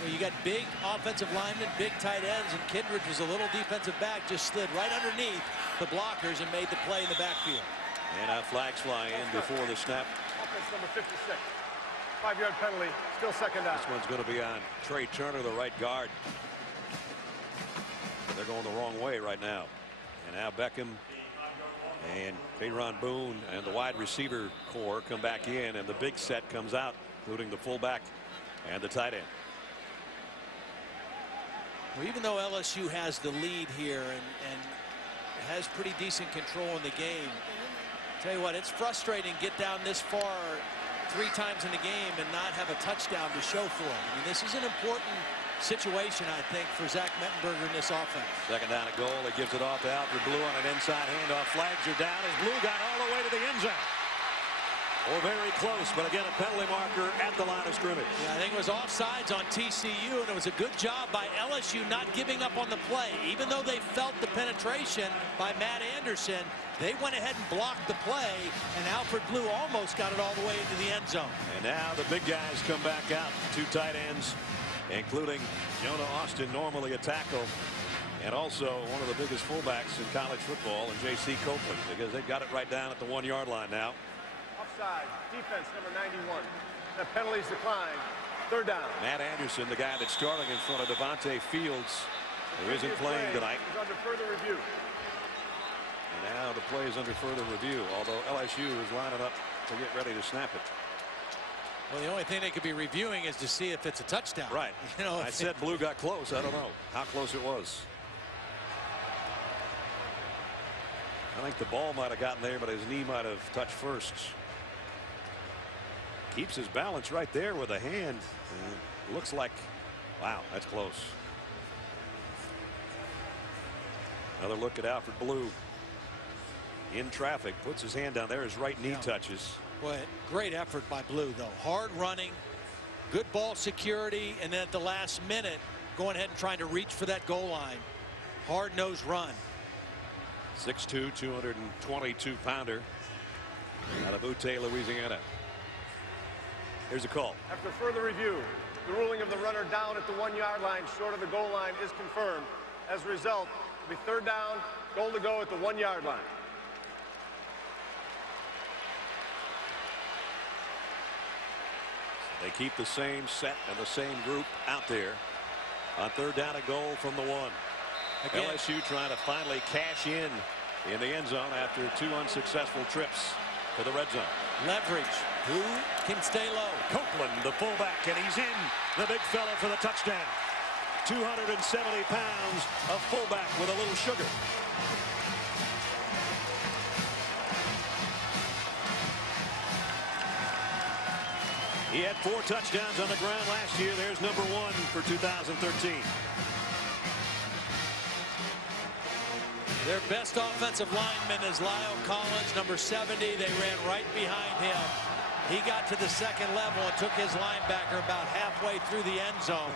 you got big offensive linemen, big tight ends, and Kindred was a little defensive back, just slid right underneath the blockers and made the play in the backfield. And flags fly in before the snap. Offense number 56. 5-yard penalty, still 2nd down. This one's going to be on Trey Turner, the right guard. They're going the wrong way right now. And now Beckham and Kayron Boone and the wide receiver core come back in, and the big set comes out, including the fullback and the tight end. Well, even though LSU has the lead here and has pretty decent control in the game, tell you what, it's frustrating to get down this far 3 times in the game and not have a touchdown to show for it. I mean, this is an important situation, I think, for Zach Mettenberger in this offense. 2nd down and goal. He gives it off to Alfred Blue on an inside handoff. Flags are down as Blue got all the way to the end zone. or very close, but again, a penalty marker at the line of scrimmage. Yeah, I think it was offsides on TCU, and it was a good job by LSU not giving up on the play. Even though they felt the penetration by Matt Anderson, they went ahead and blocked the play, and Alfred Blue almost got it all the way into the end zone. And now the big guys come back out, two tight ends, including Jonah Austin, normally a tackle, and also one of the biggest fullbacks in college football, and J.C. Copeland, because they've got it right down at the 1-yard line now. Offside, defense number 91. The penalties decline. Third down. Matt Anderson, the guy that's starting in front of Devontae Fields, who isn't playing tonight. Is under further review. And now the play is under further review, although LSU is lining up to get ready to snap it. Well, the only thing they could be reviewing is to see if it's a touchdown. Right. You know, I said Blue got close. I don't know how close it was. I think the ball might have gotten there, but his knee might have touched first. Keeps his balance right there with a hand. Looks like, wow, that's close. Another look at Alfred Blue. In traffic, puts his hand down there. His right knee touches. Boy, great effort by Blue, though. Hard running, good ball security, and then at the last minute, going ahead and trying to reach for that goal line. Hard-nosed run. 6'2", 222-pounder out of Butte, Louisiana. Here's a call. After further review, the ruling of the runner down at the 1-yard line short of the goal line is confirmed. As a result, it'll be third down, goal to go at the 1-yard line. They keep the same set and the same group out there on third down, a goal from the 1. Again. LSU trying to finally cash in the end zone after 2 unsuccessful trips to the red zone. Leverage. Who can stay low? Copeland, the fullback, and he's in, the big fella for the touchdown. 270 pounds of fullback with a little sugar. He had 4 touchdowns on the ground last year. There's number 1 for 2013. Their best offensive lineman is Lyle Collins, number 70. They ran right behind him. He got to the second level and took his linebacker about halfway through the end zone,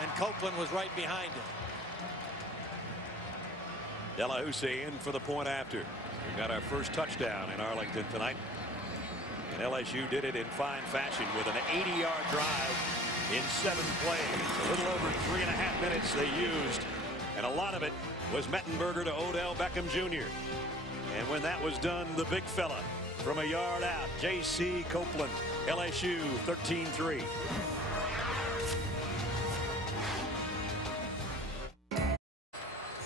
and Copeland was right behind him. Delahousie in for the point after. We've got our first touchdown in Arlington tonight. And LSU did it in fine fashion with an 80-yard drive in 7 plays. A little over 3.5 minutes they used, and a lot of it was Mettenberger to Odell Beckham Jr. And when that was done, the big fella from a yard out, J.C. Copeland, LSU 13-3.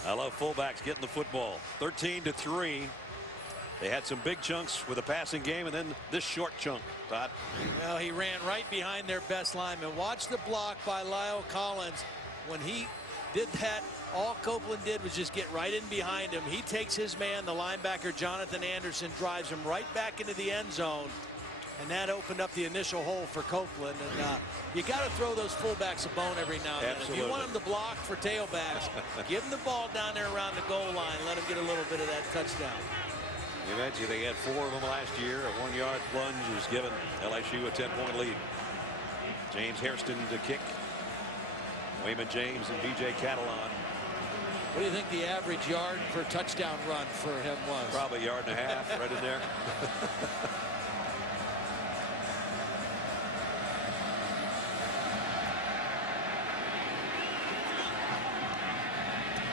I love fullbacks getting the football. 13-3. They had some big chunks with a passing game, and then this short chunk, Todd. Well, he ran right behind their best lineman. Watch the block by Lyle Collins. When he did that, all Copeland did was just get right in behind him. He takes his man, the linebacker Jonathan Anderson, drives him right back into the end zone, and that opened up the initial hole for Copeland. And you got to throw those fullbacks a bone every now and then. If you want them to block for tailbacks, give them the ball down there around the goal line. Let them get a little bit of that touchdown. You mentioned they had 4 of them last year. A 1-yard plunge has given LSU a 10-point lead. James Hairston to kick. Wayman James and B.J. Catalon. What do you think the average yard per touchdown run for him was? Probably 1.5 yards, right in there.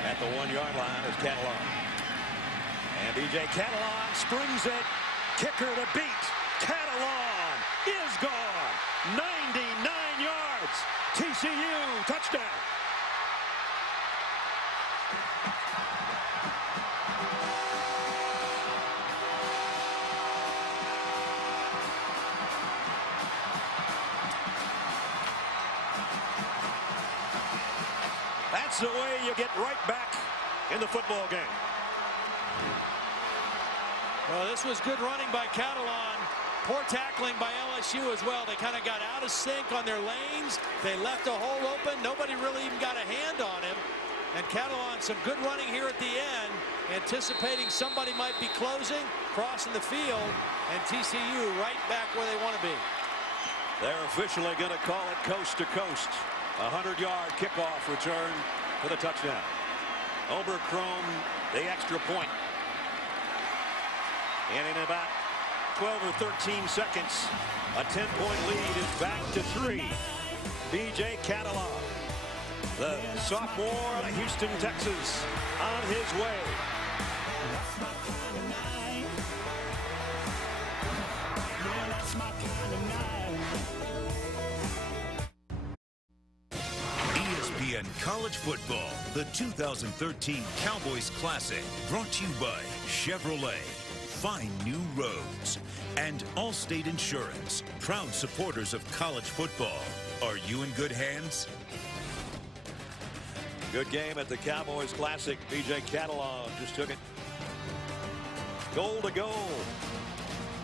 At the 1-yard line is Catalon. And B.J. Catalon springs it. Kicker to beat. Catalon is gone. 99 yards. TCU touchdown. That's the way you get right back in the football game. Well, this was good running by Catalon. Poor tackling by LSU as well. They kind of got out of sync on their lanes. They left a hole open. Nobody really even got a hand on him. And Catalan, some good running here at the end, anticipating somebody might be closing, crossing the field, and TCU right back where they want to be. They're officially going to call it coast to coast. 100-yard kickoff return for the touchdown. Oberkrom, the extra point. And in about 12 or 13 seconds, a 10-point lead is back to 3. B.J. Catalan, the sophomore out of Houston, Texas, on his way. ESPN College Football, the 2013 Cowboys Classic, brought to you by Chevrolet. Find new roads. And Allstate Insurance, proud supporters of college football. Are you in good hands? Good game at the Cowboys Classic. B.J. Catalan just took it. Goal to goal.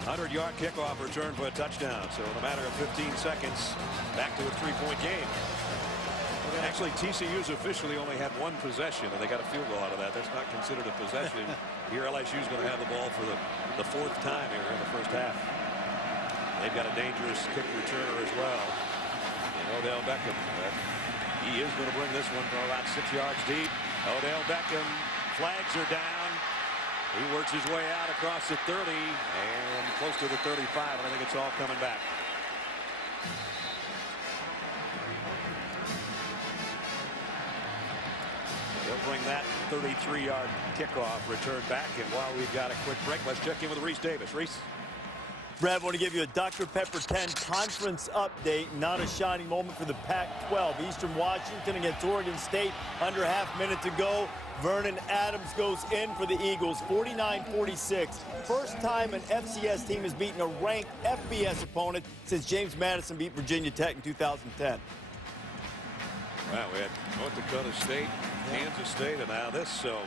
100-yard kickoff return for a touchdown. So in a matter of 15 seconds, back to a 3-point game. Actually, TCU's officially only had one possession, and they got a field goal out of that. That's not considered a possession. Here, LSU's going to have the ball for the 4th time here in the first half. They've got a dangerous kick returner as well. And Odell Beckham. He is going to bring this one from about 6 yards deep. Odell Beckham, flags are down. He works his way out across the 30 and close to the 35. And I think it's all coming back. They'll bring that 33-yard kickoff return back. And while we've got a quick break, let's check in with Reese Davis. Reese. Brad, I want to give you a Dr. Pepper 10 conference update. Not a shining moment for the Pac-12. Eastern Washington against Oregon State. Under a half minute to go. Vernon Adams goes in for the Eagles. 49-46. First time an FCS team has beaten a ranked FBS opponent since James Madison beat Virginia Tech in 2010. Wow, we had North Dakota State, Kansas State, and now this. So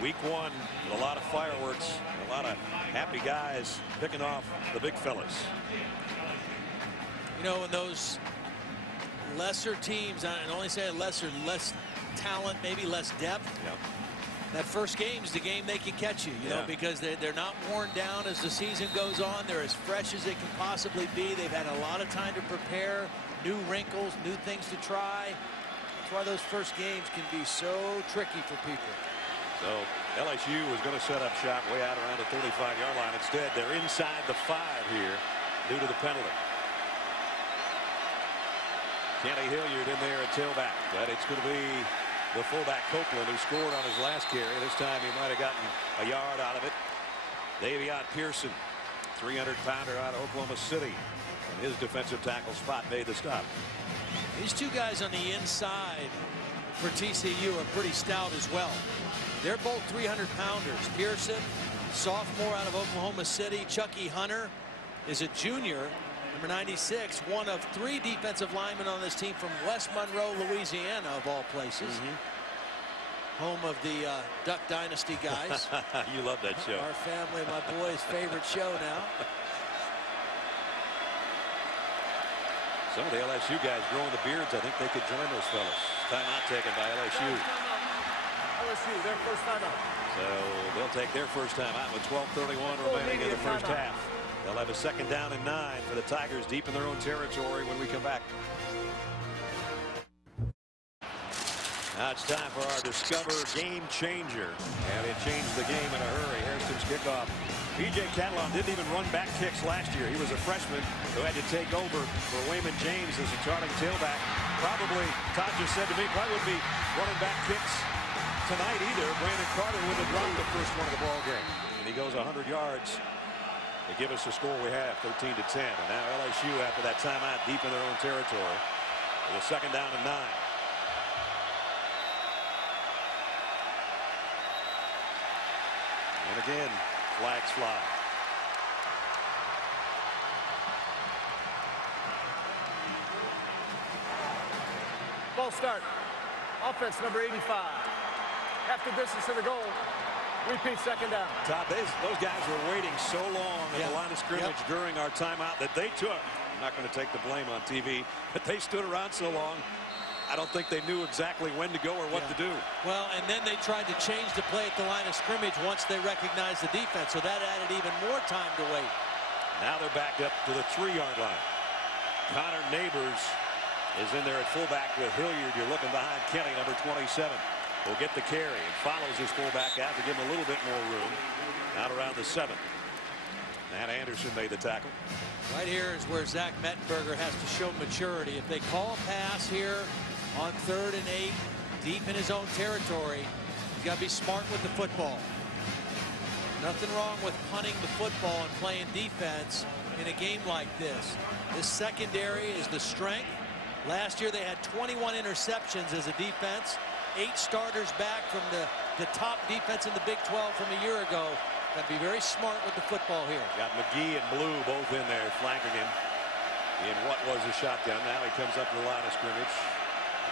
week 1 with a lot of fireworks, a lot of happy guys picking off the big fellas. You know, when those lesser teams, and only say lesser, less talent, maybe less depth. Yep. That first game is the game they can catch you, you know, because they're not worn down as the season goes on. They're as fresh as they can possibly be. They've had a lot of time to prepare, new wrinkles, new things to try. That's why those first games can be so tricky for people. So LSU was going to set up shop way out around the 35-yard line. Instead, they're inside the 5 here due to the penalty. Kenny Hilliard in there at tailback, but it's going to be the fullback Copeland who scored on his last carry. This time he might have gotten a yard out of it. Davion Pearson, 300-pounder out of Oklahoma City, and his defensive tackle spot made the stop. These two guys on the inside for TCU are pretty stout as well. They're both 300-pounders. Pearson, sophomore out of Oklahoma City. Chucky Hunter is a junior, number 96, one of 3 defensive linemen on this team from West Monroe, Louisiana, of all places. Home of the Duck Dynasty guys. You love that show. Our family, my boy's favorite show now. Some of the LSU guys growing the beards. I think they could join those fellas. Timeout taken by LSU. LSU, their first timeout. So they'll take their first time out with 12:31 remaining in the first half. They'll have a 2nd down and 9 for the Tigers deep in their own territory when we come back. Now it's time for our Discover Game Changer. And it changed the game in a hurry. Hairston's kickoff. B.J. Catalan didn't even run back kicks last year. He was a freshman who had to take over for Wayman James as a starting tailback. Probably, Todd just said to me, probably wouldn't be running back kicks tonight either. Brandon Carter would have dropped the first one of the ball game. And he goes 100 yards to give us the score we have, 13-10. And now LSU, after that timeout, deep in their own territory, with a 2nd down and 9. And again, flags fly. Ball start. Offense number 85. After distance to the goal. Repeat 2nd down. Todd, those guys were waiting so long at the line of scrimmage during our timeout that they took. I'm not going to take the blame on TV, but they stood around so long. I don't think they knew exactly when to go or what to do. Well, and then they tried to change the play at the line of scrimmage once they recognized the defense, so that added even more time to wait. Now they're back up to the 3-yard line. Connor Neighbors is in there at fullback with Hilliard. You're looking behind Kenny, number 27. Will get the carry and follows his fullback out to give him a little bit more room. Out around the 7. Matt Anderson made the tackle. Right here is where Zach Mettenberger has to show maturity. If they call a pass here on 3rd and 8, deep in his own territory, he's got to be smart with the football. Nothing wrong with punting the football and playing defense in a game like this. This secondary is the strength. Last year they had 21 interceptions as a defense. 8 starters back from the top defense in the Big 12 from a year ago. Got to be very smart with the football here. Got McGee and Blue both in there flanking him in what was a shotgun. Now he comes up to the line of scrimmage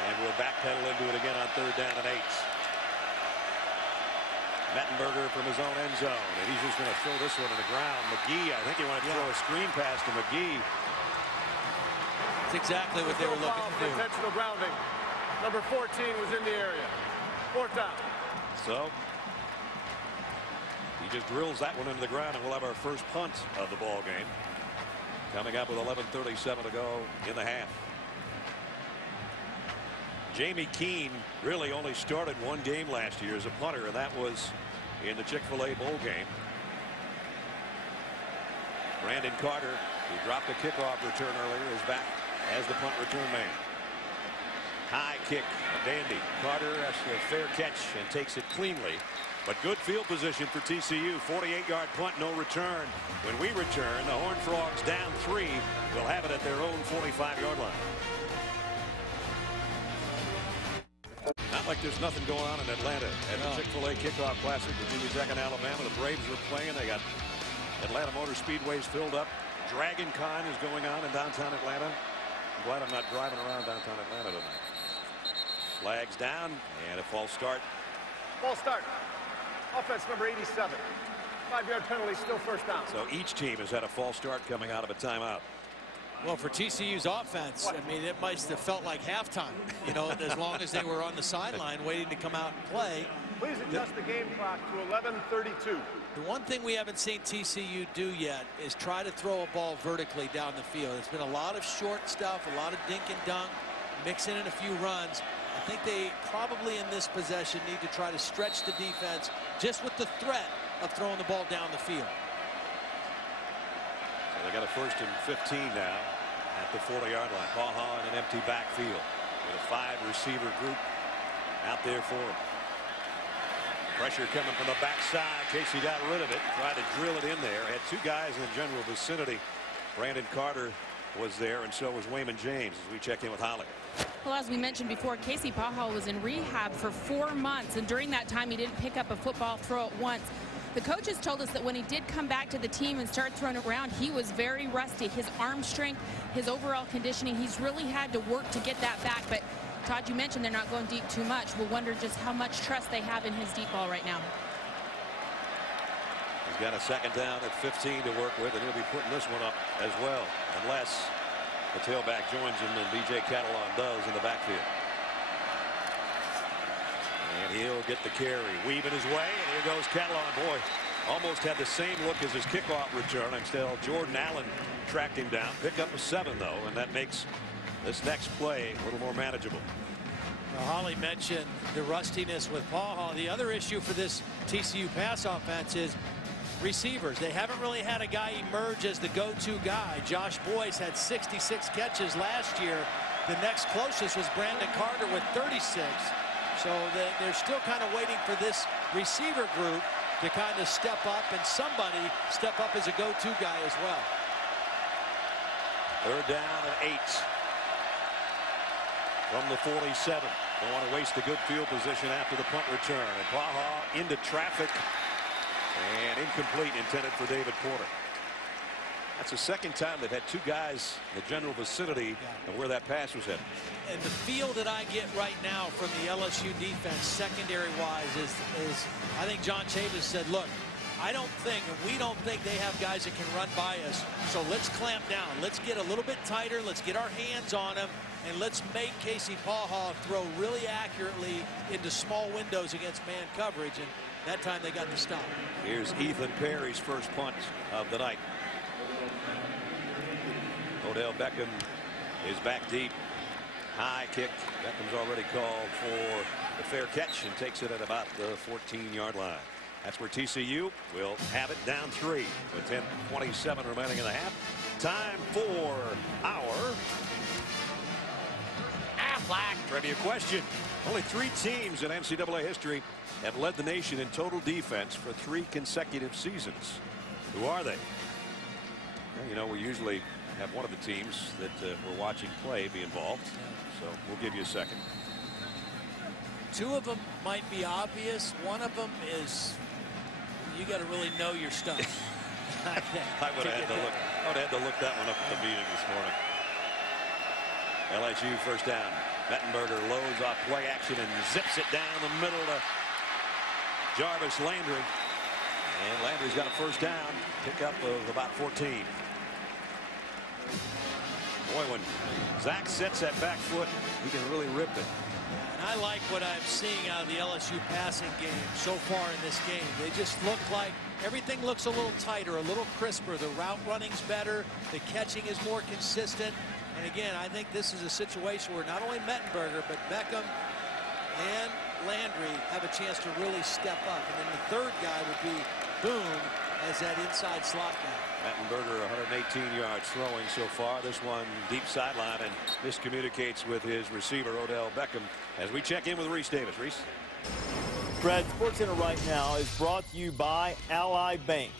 and will backpedal into it again on 3rd down and 8. Mettenberger from his own end zone, and he's just going to throw this one to the ground. McGee, I think he wanted to throw a screen pass to McGee. That's exactly what they were looking to do. Intentional grounding. Number 14 was in the area. 4th down. So he just drills that one into the ground, and we'll have our first punt of the ball game. Coming up with 11:37 to go in the half. Jamie Keene really only started one game last year as a punter, and that was in the Chick-fil-A bowl game. Brandon Carter, who dropped a kickoff return earlier, is back as the punt return man. High kick, a dandy. Carter has a fair catch and takes it cleanly. But good field position for TCU. 48-yard punt, no return. When we return, the Horned Frogs down 3 will have it at their own 45-yard line. Not like there's nothing going on in Atlanta at the Chick-fil-A Kickoff Classic. Virginia Tech and Alabama. The Braves are playing. They got Atlanta Motor Speedway's filled up. Dragon Con is going on in downtown Atlanta. I'm glad I'm not driving around downtown Atlanta tonight. Flags down and a false start. False start. Offense number 87. 5-yard penalty, still 1st down. So each team has had a false start coming out of a timeout. Well, for TCU's offense, I mean, it might have felt like halftime, you know, as long as they were on the sideline waiting to come out and play. Please adjust the game clock to 11:32. The one thing we haven't seen TCU do yet is try to throw a ball vertically down the field. It's been a lot of short stuff, a lot of dink and dunk, mixing in a few runs. I think they probably in this possession need to try to stretch the defense just with the threat of throwing the ball down the field. So they got a 1st and 15 now at the 40-yard line. Paha in an empty backfield with a 5-receiver group out there for him. Pressure coming from the backside. Casey got rid of it, tried to drill it in there. Had 2 guys in the general vicinity. Brandon Carter was there, and so was Wayman James as we check in with Holly. Well, as we mentioned before, Casey Paha was in rehab for 4 months, and during that time he didn't pick up a football throw at once. The coaches told us that when he did come back to the team and start throwing it around, he was very rusty. His arm strength, his overall conditioning, he's really had to work to get that back. But Todd, you mentioned they're not going deep too much. We'll wonder just how much trust they have in his deep ball right now. He's got a 2nd down at 15 to work with, and he'll be putting this one up as well, unless the tailback joins him, and B.J. Catalan does in the backfield. And he'll get the carry, weaving his way, and here goes Catalan. Boy, almost had the same look as his kickoff return until Jordan Allen tracked him down. Pick up a 7, though, and that makes this next play a little more manageable. Well, Holly mentioned the rustiness with Paha. The other issue for this TCU pass offense is receivers. They haven't really had a guy emerge as the go-to guy. Josh Boyce had 66 catches last year. The next closest was Brandon Carter with 36. So they're still kind of waiting for this receiver group to kind of step up, and somebody step up as a go-to guy as well. 3rd down and 8 from the 47. Don't want to waste a good field position after the punt return. And Paha into traffic and incomplete, intended for David Porter. That's the 2nd time they've had 2 guys in the general vicinity of where that pass was headed. And the feel that I get right now from the LSU defense secondary wise is I think John Chavis said, look, I don't think, and we don't think they have guys that can run by us. So let's clamp down. Let's get a little bit tighter. Let's get our hands on them. And let's make Casey Paha throw really accurately into small windows against man coverage. And that time they got the stop. Here's Ethan Perry's first punt of the night. Odell Beckham is back deep. High kick. Beckham's already called for the fair catch and takes it at about the 14-yard line. That's where TCU will have it down 3 with 10:27 remaining in the half. Time for our Aflac trivia question. Only 3 teams in NCAA history have led the nation in total defense for 3 consecutive seasons. Who are they? Well, you know, we usually have one of the teams that we're watching play be involved. So we'll give you a second. 2 of them might be obvious. One of them is you got to really know your stuff. I would have had to look. I would have had to look that one up at the meeting this morning. LSU first down. Mettenberger loads off play action and zips it down the middle to Jarvis Landry. And Landry's got a first down. Pickup of about 14. Boy, when Zach sets that back foot, he can really rip it. And I like what I'm seeing out of the LSU passing game so far in this game. They just look like everything looks a little tighter, a little crisper. The route running's better. The catching is more consistent. And again, I think this is a situation where not only Mettenberger, but Beckham and Landry have a chance to really step up. And then the third guy would be Boone as that inside slot guy. Mettenberger 118 yards throwing so far. This one deep sideline and miscommunicates with his receiver Odell Beckham as we check in with Reese Davis. Reese. Brad, SportsCenter right now is brought to you by Ally Bank.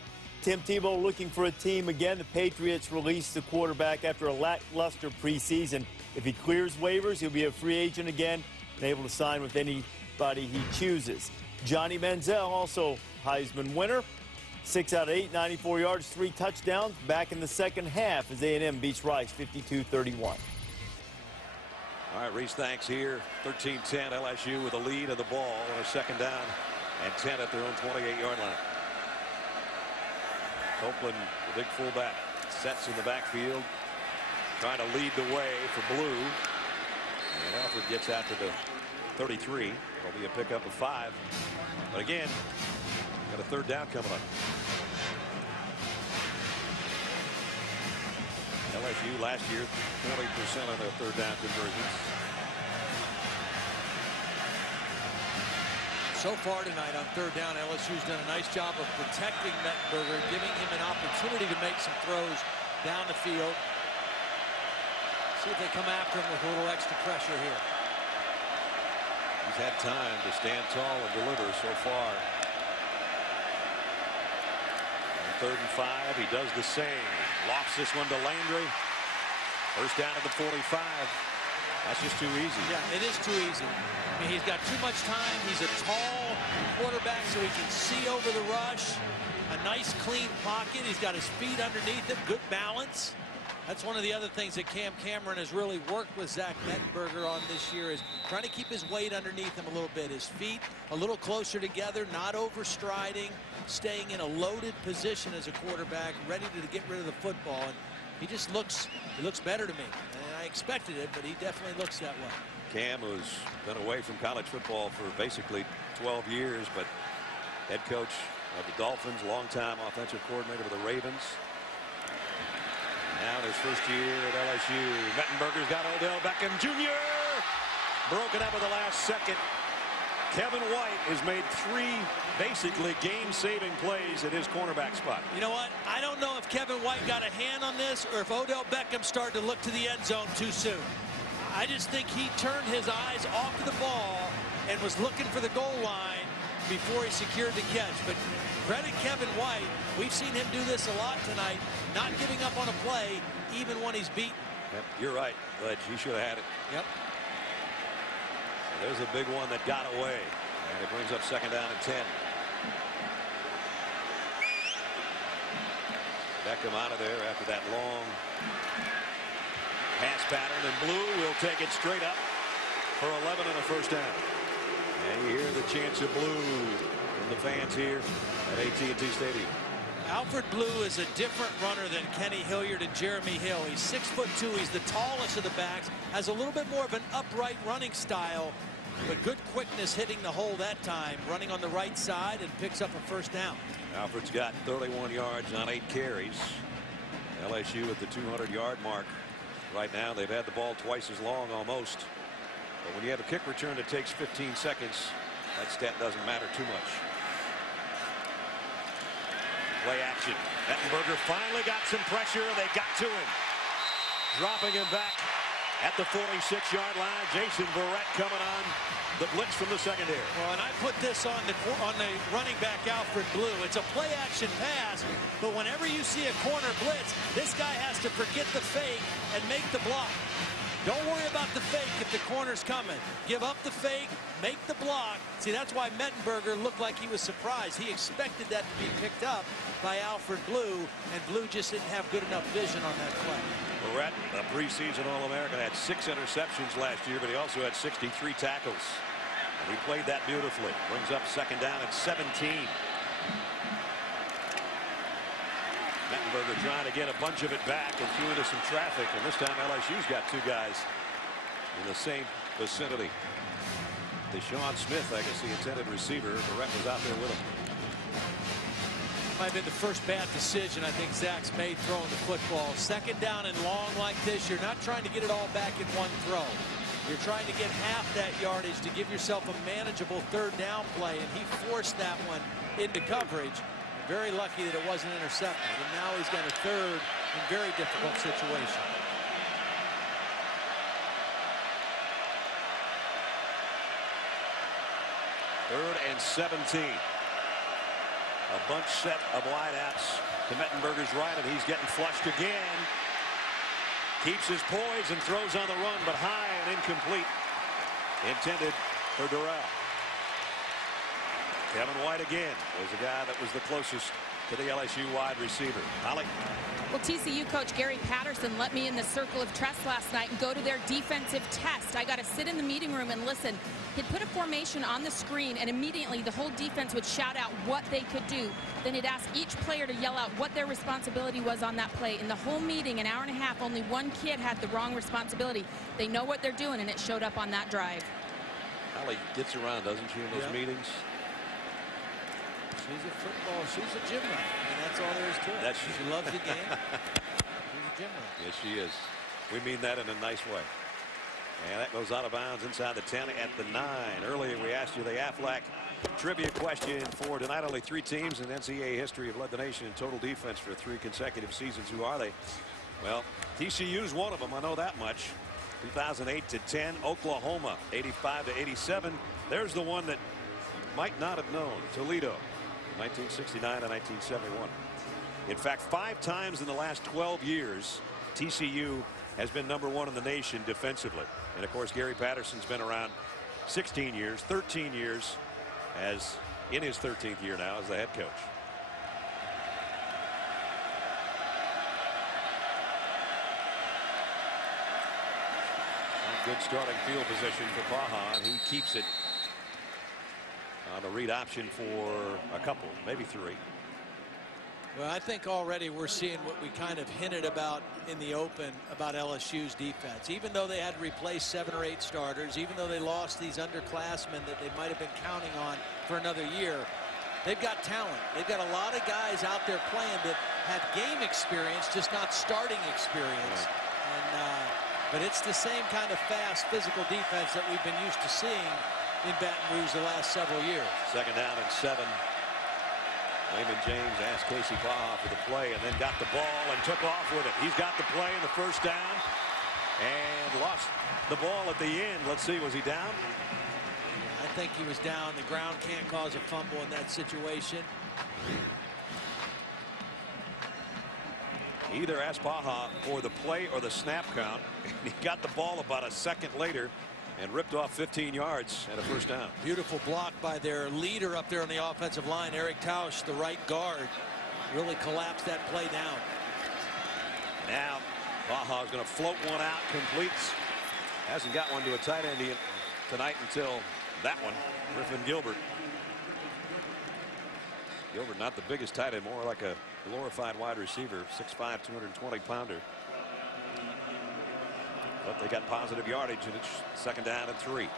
Tim Tebow looking for a team again. The Patriots released the quarterback after a lackluster preseason. If he clears waivers, he'll be a free agent again and able to sign with anybody he chooses. Johnny Manziel, also Heisman winner. 6 out of 8, 94 yards, 3 touchdowns. Back in the second half as A&M beats Rice 52-31. All right, Reese, thanks here. 13-10 LSU with a lead of the ball on a second down and 10 at their own 28-yard line. Copeland, the big fullback, sets in the backfield, trying to lead the way for Blue. And Alfred gets out to the 33. It'll be a pickup of 5. But again, got a third down coming up. LSU last year, 20% of their third down conversions. So far tonight on third down, LSU's done a nice job of protecting Mettenberger and giving him an opportunity to make some throws down the field. See if they come after him with a little extra pressure here. He's had time to stand tall and deliver so far. On 3rd and 5, he does the same. Lofts this one to Landry. First down at the 45. That's just too easy. Yeah, it is too easy. I mean, he's got too much time. He's a tall quarterback, so he can see over the rush. A nice, clean pocket. He's got his feet underneath him. Good balance. That's one of the other things that Cam Cameron has really worked with Zach Mettenberger on this year, is trying to keep his weight underneath him a little bit. His feet a little closer together, not overstriding, staying in a loaded position as a quarterback, ready to get rid of the football. And he just looks better to me. And I expected it, but he definitely looks that way. Cam, who's been away from college football for basically 12 years, but head coach of the Dolphins, longtime offensive coordinator of the Ravens. Now in his first year at LSU, Mettenberger's got Odell Beckham Jr. broken up at the last second. Kevin White has made 3 basically game-saving plays at his cornerback spot. You know what? I don't know if Kevin White got a hand on this or if Odell Beckham started to look to the end zone too soon. I just think he turned his eyes off of the ball and was looking for the goal line before he secured the catch. But credit Kevin White. We've seen him do this a lot tonight, not giving up on a play even when he's beaten. Yep, you're right, Ledge. He should have had it. Yep. There's a big one that got away, and it brings up second down and 10. Beckham out of there after that long pass pattern, and Blue will take it straight up for 11 and a first down. And you hear the chants of Blue from the fans here at AT&T Stadium. Alfred Blue is a different runner than Kenny Hilliard and Jeremy Hill. He's 6'2". He's the tallest of the backs. Has a little bit more of an upright running style, but good quickness hitting the hole that time. Running on the right side and picks up a first down. Alfred's got 31 yards on 8 carries. LSU at the 200-yard mark. Right now they've had the ball twice as long almost. But when you have a kick return that takes 15 seconds, that stat doesn't matter too much. Play action. Mettenberger finally got some pressure. They got to him. Dropping him back at the 46-yard line. Jason Verrett coming on the blitz from the secondary. Well, and I put this on the running back Alfred Blue. It's a play action pass, but whenever you see a corner blitz, this guy has to forget the fake and make the block. Don't worry about the fake if the corner's coming. Give up the fake, make the block. See, that's why Mettenberger looked like he was surprised. He expected that to be picked up by Alfred Blue, and Blue just didn't have good enough vision on that play. Verrett, a preseason All-American, had 6 interceptions last year, but he also had 63 tackles. And he played that beautifully. Brings up second down at 17. Mettenberger trying to get a bunch of it back and threw into some traffic, and this time LSU's got 2 guys in the same vicinity. Deshaun Smith, I guess the intended receiver. Verrett was out there with him. Might have been the first bad decision I think Zach's made throwing the football. Second down and long like this, you're not trying to get it all back in one throw. You're trying to get half that yardage to give yourself a manageable third down play, and he forced that one into coverage. Very lucky that it wasn't intercepted, and now he's got a third and very difficult situation. Third and 17. A bunch set of wideouts to Mettenberger's right, and he's getting flushed again. Keeps his poise and throws on the run, but high and incomplete. Intended for Durrell. Kevin White again was the guy that was the closest to the LSU wide receiver. Holly. Well, TCU coach Gary Patterson let me in the circle of trust last night and go to their defensive test. I got to sit in the meeting room and listen. He'd put a formation on the screen, and immediately the whole defense would shout out what they could do. Then he'd ask each player to yell out what their responsibility was on that play. In the whole meeting, an hour and a half, only one kid had the wrong responsibility. They know what they're doing, and it showed up on that drive. Holly gets around, doesn't she, in those meetings? She's a football. She's a gym rat. I mean, that's all there is to it. She loves the game. She's a gym rat. Yes, she is. We mean that in a nice way. And that goes out of bounds inside the 10 at the 9. Earlier, we asked you the Aflac trivia question for tonight. Only 3 teams in NCAA history have led the nation in total defense for 3 consecutive seasons. Who are they? Well, TCU's one of them. I know that much. 2008 to 10. Oklahoma, 85 to 87. There's the one that might not have known. Toledo. 1969 and 1971. In fact, 5 times in the last 12 years, TCU has been #1 in the nation defensively. And of course, Gary Patterson's been around 16 years, 13 years, as in his 13th year now as the head coach. Good starting field position for Baja, and he keeps it on the read option for a couple, maybe 3. Well, I think already we're seeing what we kind of hinted about in the open about LSU's defense. Even though they had to replace 7 or 8 starters, even though they lost these underclassmen that they might have been counting on for another year, they've got talent. They've got a lot of guys out there playing that have game experience, just not starting experience. Right. But it's the same kind of fast, physical defense that we've been used to seeing in Baton Rouge the last several years. Second down and 7. Raymond James asked Casey Baja for the play and then got the ball and took off with it. He's got the play and the first down and lost the ball at the end. Let's see, was he down? I think he was down. The ground can't cause a fumble in that situation. Either asked Baja for the play or the snap count. He got the ball about a second later and ripped off 15 yards and a first down. Beautiful block by their leader up there on the offensive line, Eric Tausch, the right guard. Really collapsed that play down. Now Baja's going to float one out, completes. Hasn't got one to a tight end tonight until that one. Griffin Gilbert. Gilbert, not the biggest tight end, more like a glorified wide receiver, 6'5", 220-pounder. But they got positive yardage, and it's second down and 3.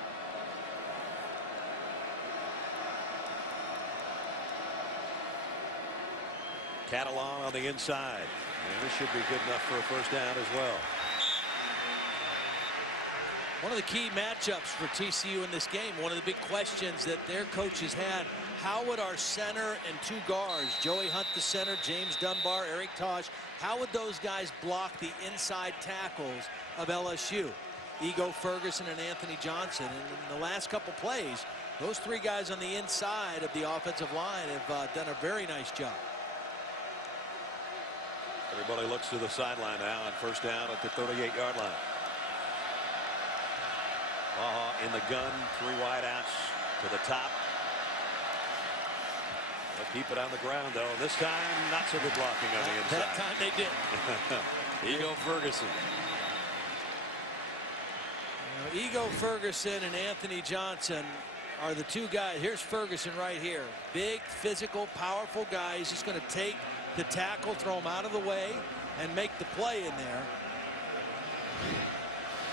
Catalan on the inside, and this should be good enough for a first down as well. One of the key matchups for TCU in this game, one of the big questions that their coaches had, how would our center and 2 guards, Joey Hunt the center, James Dunbar, Eric Tosh, how would those guys block the inside tackles of LSU? Ego Ferguson and Anthony Johnson. And in the last couple plays, those 3 guys on the inside of the offensive line have done a very nice job. Everybody looks to the sideline now on first down at the 38-yard line. In the gun, 3 wideouts to the top. They'll keep it on the ground, though. This time, not so good blocking on the inside. That time they did. Ego Ferguson. Ego Ferguson and Anthony Johnson are the 2 guys. Here's Ferguson right here. Big, physical, powerful guy. He's just going to take the tackle, throw him out of the way, and make the play in there.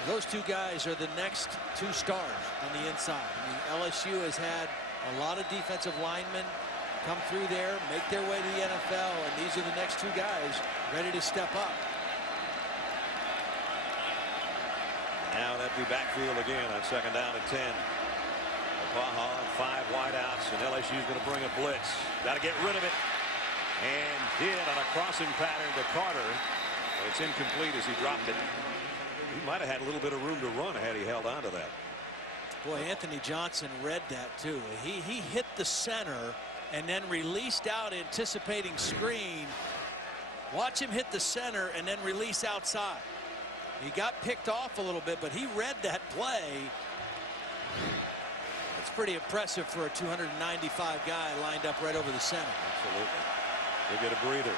Those 2 guys are the next 2 stars on the inside. I mean, LSU has had a lot of defensive linemen come through there, make their way to the NFL, and these are the next 2 guys ready to step up. Now an empty backfield again on second down and 10. Baja on 5 wideouts, and LSU's going to bring a blitz. Got to get rid of it. And hit on a crossing pattern to Carter. But it's incomplete as he dropped it. He might have had a little bit of room to run had he held on to that. Boy, Anthony Johnson read that too. He hit the center and then released out, anticipating screen. Watch him hit the center and then release outside. He got picked off a little bit, but he read that play. It's pretty impressive for a 295 guy lined up right over the center. Absolutely. He'll get a breather.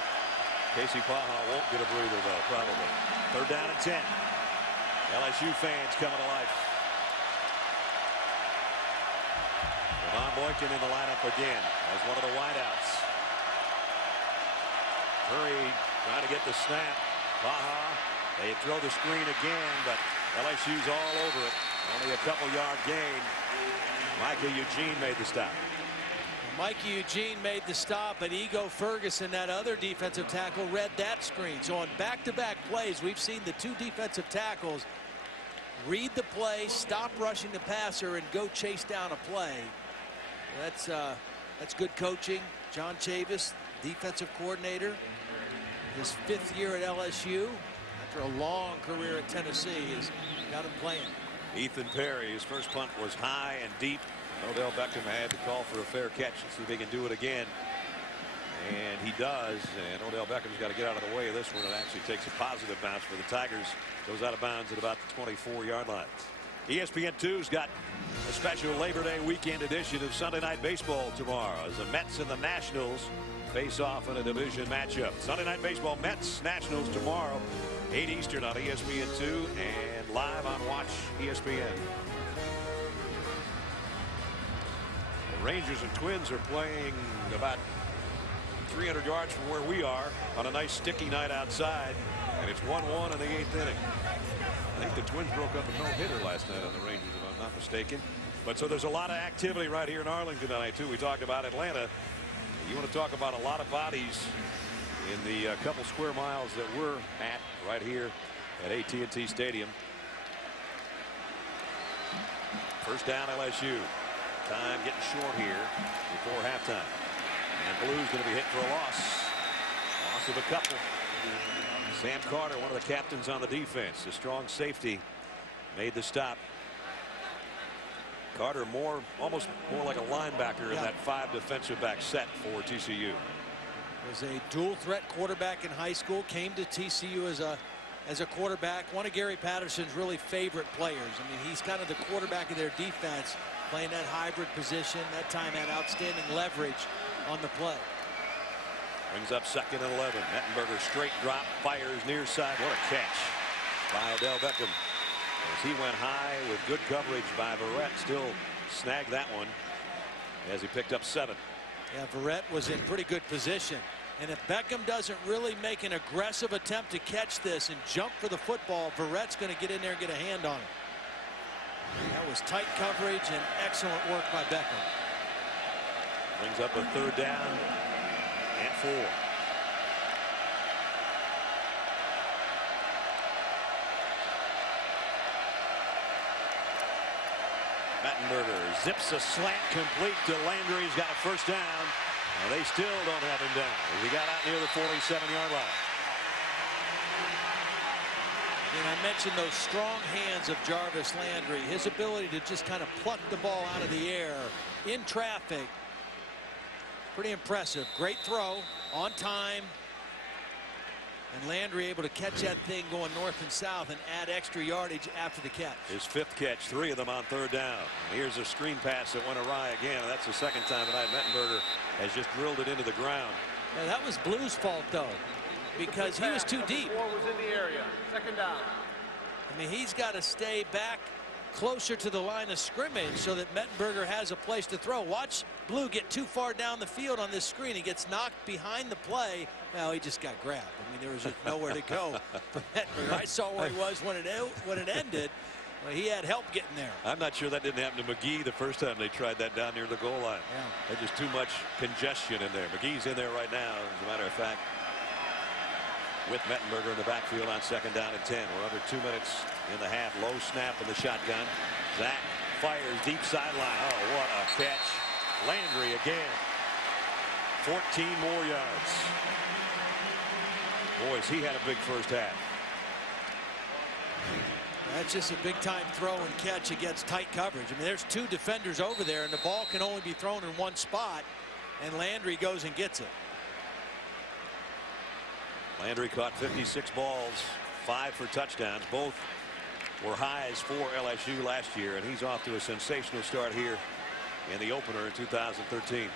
Casey Paha won't get a breather, though, probably. Third down and 10. LSU fans coming to life. Devon Boykin in the lineup again as one of the wideouts. Curry trying to get the snap. Baja, they throw the screen again, but LSU's all over it. Only a couple-yard gain. Micah Eugene made the stop. Mikey Eugene made the stop, but Ego Ferguson, that other defensive tackle, read that screen. So on back-to-back plays, we've seen the 2 defensive tackles read the play, stop rushing the passer, and go chase down a play. That's good coaching. John Chavis, defensive coordinator, his 5th year at LSU. After a long career at Tennessee, has got him playing. Ethan Perry, his first punt was high and deep. Odell Beckham had to call for a fair catch and see if he can do it again. And he does. And Odell Beckham's got to get out of the way of this one. It actually takes a positive bounce for the Tigers. Goes out of bounds at about the 24-yard line. ESPN2's got a special Labor Day weekend edition of Sunday Night Baseball tomorrow as the Mets and the Nationals face off in a division matchup. Sunday Night Baseball, Mets, Nationals tomorrow, 8 Eastern on ESPN2 and live on Watch ESPN. The Rangers and Twins are playing about 300 yards from where we are on a nice sticky night outside, and it's 1-1 in the 8th inning. I think the Twins broke up a no-hitter last night on the Rangers, if I'm not mistaken. But so there's a lot of activity right here in Arlington tonight, too. We talked about Atlanta. You want to talk about a lot of bodies in the couple square miles that we're at right here at AT&T Stadium. First down, LSU. Time getting short here before halftime. And Blue's going to be hit for a loss. Loss of a couple. Sam Carter, one of the captains on the defense, a strong safety, made the stop. Carter almost more like a linebacker in that 5 defensive back set for TCU. Was a dual threat quarterback in high school, came to TCU as a quarterback, one of Gary Patterson's really favorite players. I mean, he's kind of the quarterback of their defense, playing that hybrid position. That time had outstanding leverage on the play. Brings up second and 11. Mettenberger straight drop, fires near side. What a catch by Odell Beckham. As he went high with good coverage by Verrett, still snagged that one as he picked up 7. Yeah, Verrett was in pretty good position. And if Beckham doesn't really make an aggressive attempt to catch this and jump for the football, Verrett's going to get in there and get a hand on it. That was tight coverage and excellent work by Beckham. Brings up a 3rd down and 4. Mettenberger zips a slant complete to Landry. He's got a 1st down. And they still don't have him down. He got out near the 47-yard line. And I mentioned those strong hands of Jarvis Landry. His ability to just kind of pluck the ball out of the air in traffic. Pretty impressive. Great throw on time. And Landry able to catch that thing going north and south and add extra yardage after the catch. His 5th catch, 3 of them on 3rd down. And here's a screen pass that went awry again. And that's the 2nd time tonight. Mettenberger has just drilled it into the ground. Now, that was Blue's fault, though, because he was too deep. 4 was in the area. 2nd down. I mean, he's got to stay back closer to the line of scrimmage so that Mettenberger has a place to throw. Watch Blue get too far down the field on this screen. He gets knocked behind the play. Well, he just got grabbed. I mean, there was just nowhere to go for Mettenberger. I saw where he was when it ended. Well, he had help getting there. I'm not sure that didn't happen to McGee the first time they tried that down near the goal line. Yeah. There's just too much congestion in there. McGee's in there right now, as a matter of fact, with Mettenberger in the backfield on 2nd down and 10. We're under 2 minutes in the half. Low snap in the shotgun. Zach fires deep sideline. Oh, what a catch. Landry again. 14 more yards. Boys, he had a big 1st half. That's just a big time throw and catch against tight coverage. I mean, there's 2 defenders over there and the ball can only be thrown in one spot, and Landry goes and gets it. Landry caught 56 balls, 5 for touchdowns. Both were highs for LSU last year, and he's off to a sensational start here in the opener in 2013.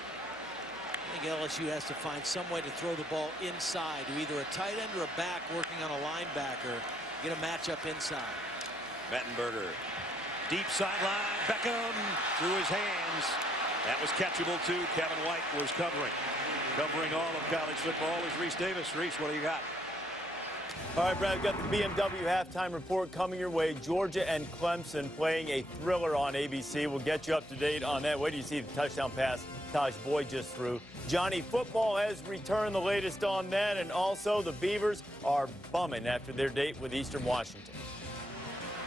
I think LSU has to find some way to throw the ball inside to either a tight end or a back working on a linebacker. Get a matchup inside. Mettenberger, deep sideline. Beckham through his hands. That was catchable too. Kevin White was covering. Covering all of college football is Reese Davis. Reese, what do you got? All right, Brad, we've got the BMW halftime report coming your way. Georgia and Clemson playing a thriller on ABC. We'll get you up to date on that. Wait till you see the touchdown pass Taj Boyd just threw. Johnny Football has returned, the latest on that, and also the Beavers are bumming after their date with Eastern Washington.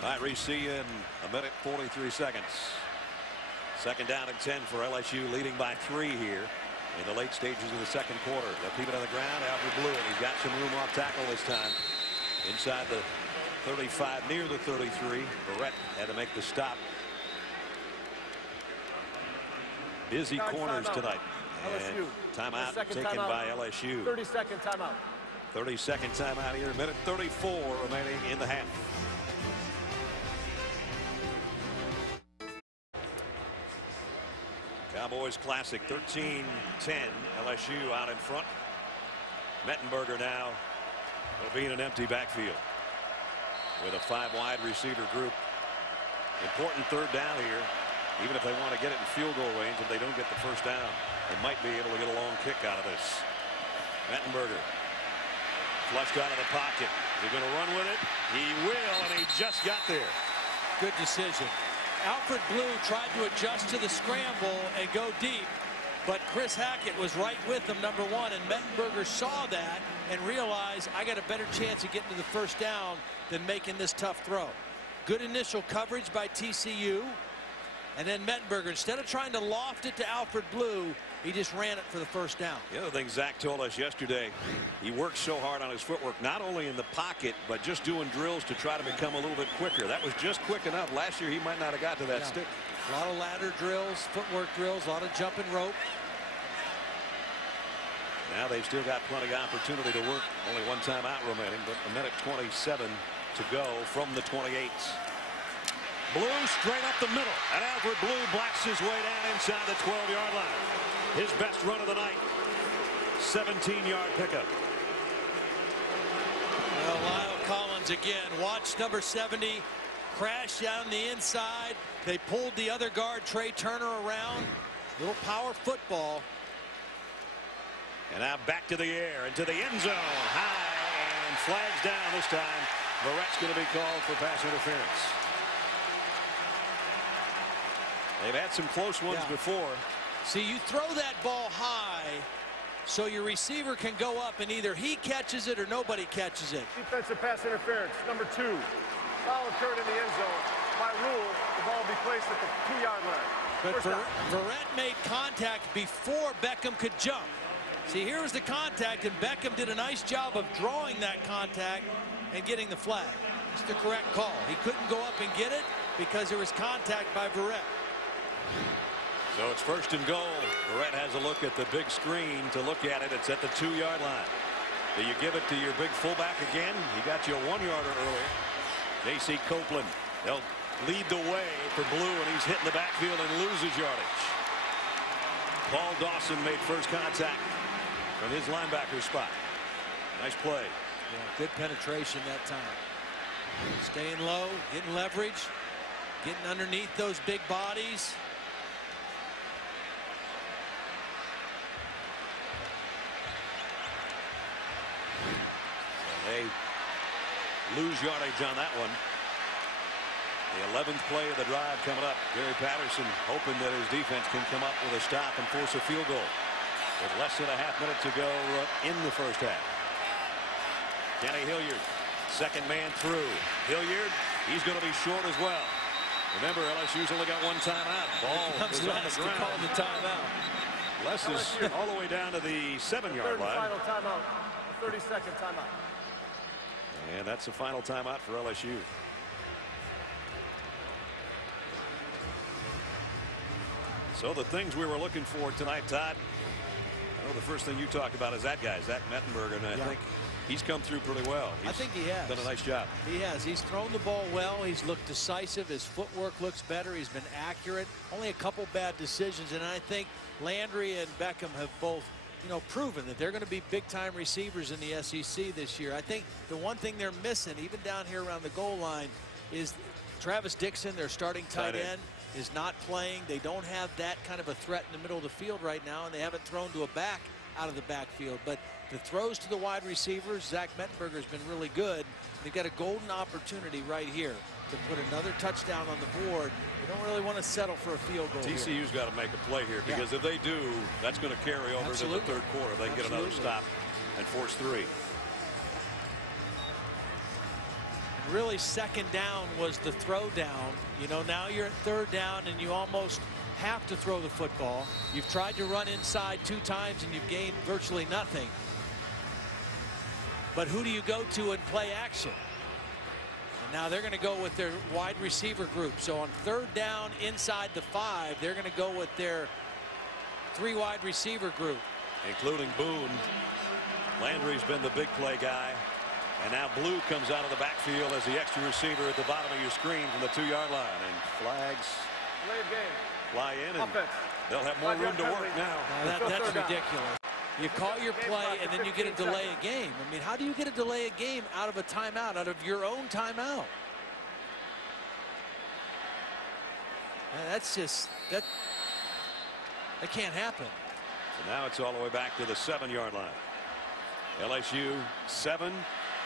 All right, Reese, see you in a minute, 43 seconds. 2nd down and 10 for LSU, leading by 3 here in the late stages of the 2nd quarter. They'll keep it on the ground. Alfred Blue, and he's got some room off tackle this time. Inside the 35, near the 33. Verrett had to make the stop. Busy corners tonight. And timeout taken by LSU. 30-second timeout. 30-second timeout here. Minute 34 remaining in the half. Cowboys Classic 13-10. LSU out in front. Mettenberger now will be in an empty backfield with a 5-wide receiver group. Important 3rd down here. Even if they want to get it in field goal range, if they don't get the 1st down, they might be able to get a long kick out of this. Mettenberger flushed out of the pocket. Is he going to run with it? He will, and he just got there. Good decision. Alfred Blue tried to adjust to the scramble and go deep, but Chris Hackett was right with him, number 1, and Mettenberger saw that and realized I got a better chance of getting to the 1st down than making this tough throw. Good initial coverage by TCU. And then Mettenberger, instead of trying to loft it to Alfred Blue, he just ran it for the 1st down. The other thing Zach told us yesterday, he worked so hard on his footwork, not only in the pocket, but just doing drills to try to become a little bit quicker. That was just quick enough. Last year, he might not have got to that stick. A lot of ladder drills, footwork drills, a lot of jumping rope. Now they've still got plenty of opportunity to work. Only 1 timeout remaining, but a minute 27 to go from the 28. Blue straight up the middle, and Alfred Blue blacks his way down inside the 12-yard line. His best run of the night, 17-yard pickup. Well, Lyle Collins again. Watch number 70 crash down the inside. They pulled the other guard, Trey Turner, around. Little power football. And now back to the air, into the end zone. High, and flags down this time. Verrett's going to be called for pass interference. They've had some close ones before. See, you throw that ball high so your receiver can go up and either he catches it or nobody catches it. Defensive pass interference, number 2. Foul occurred in the end zone. By rule, the ball will be placed at the 2-yard line. But Verrett made contact before Beckham could jump. See, here was the contact, and Beckham did a nice job of drawing that contact and getting the flag. It's the correct call. He couldn't go up and get it because there was contact by Verrett. So it's 1st and goal. Verrett has a look at the big screen to look at it. It's at the 2-yard line. Do you give it to your big fullback again? He got you a 1-yarder earlier. J.C. Copeland. They'll lead the way for Blue, and he's hitting the backfield and loses yardage. Paul Dawson made first contact from his linebacker spot. Nice play. Yeah, good penetration that time. Staying low, getting leverage, getting underneath those big bodies. They lose yardage on that one. The 11th play of the drive coming up. Gary Patterson hoping that his defense can come up with a stop and force a field goal with less than a half minute to go in the first half. Kenny Hilliard, second man through. Hilliard, he's going to be short as well. Remember, LSU's only got one timeout. Ball is on the ground. Call the timeout. Les is all the way down to the 7-yard line. Final timeout. A 30-second timeout. And that's the final timeout for LSU. So the things we were looking for tonight, Todd. I know the first thing you talk about is that guy, Zach Mettenberger, and I think he's come through pretty well. I think he has done a nice job. He has. He's thrown the ball well. He's looked decisive. His footwork looks better. He's been accurate. Only a couple bad decisions, and I think Landry and Beckham have both, proven that they're going to be big-time receivers in the SEC this year. I think the one thing they're missing, even down here around the goal line, is Travis Dixon, their starting tight end, is not playing. They don't have that kind of a threat in the middle of the field right now, and they haven't thrown to a back out of the backfield. But the throws to the wide receivers, Zach Mettenberger has been really good. They've got a golden opportunity right here to put another touchdown on the board. They don't really want to settle for a field goal. TCU's got to make a play here, because if they do, that's going to carry over to the third quarter. They can get another stop and force 3. Really, second down was the throw down. Now you're at third down and you almost have to throw the football. You've tried to run inside 2 times and you've gained virtually nothing. But who do you go to in play action? And now they're going to go with their wide receiver group. So on third down inside the 5, they're going to go with their 3 wide receiver group, including Boone. Landry's been the big play guy. And now Blue comes out of the backfield as the extra receiver at the bottom of your screen from the 2-yard line. And flags fly in, and they'll have more room to work now. That's ridiculous. You call your play, and then you get a delay a game. I mean, how do you get a delay a game out of a timeout, out of your own timeout? That's just, that can't happen. So now it's all the way back to the 7-yard line. LSU 7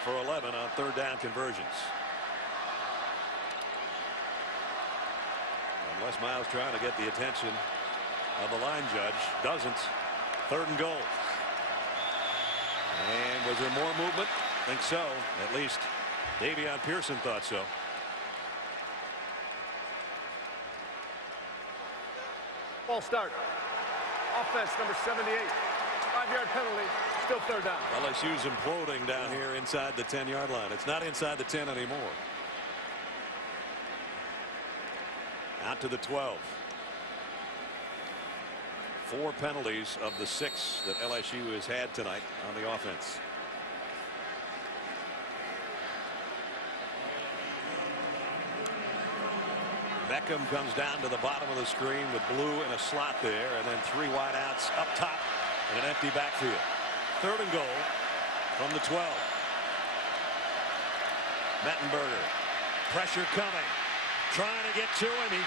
for 11 on third down conversions. And Les Miles trying to get the attention of the line judge. Doesn't. 3rd and goal. And was there more movement? I think so. At least Davion Pearson thought so. Ball start. Offense number 78. 5-yard penalty. Still third down. LSU's imploding down here inside the 10-yard line. It's not inside the 10 anymore. Out to the 12. 4 penalties of the 6 that LSU has had tonight on the offense. Beckham comes down to the bottom of the screen with Blue in a slot there, and then 3 wideouts up top in an empty backfield. 3rd and goal from the 12. Mettenberger, pressure coming, trying to get to him. He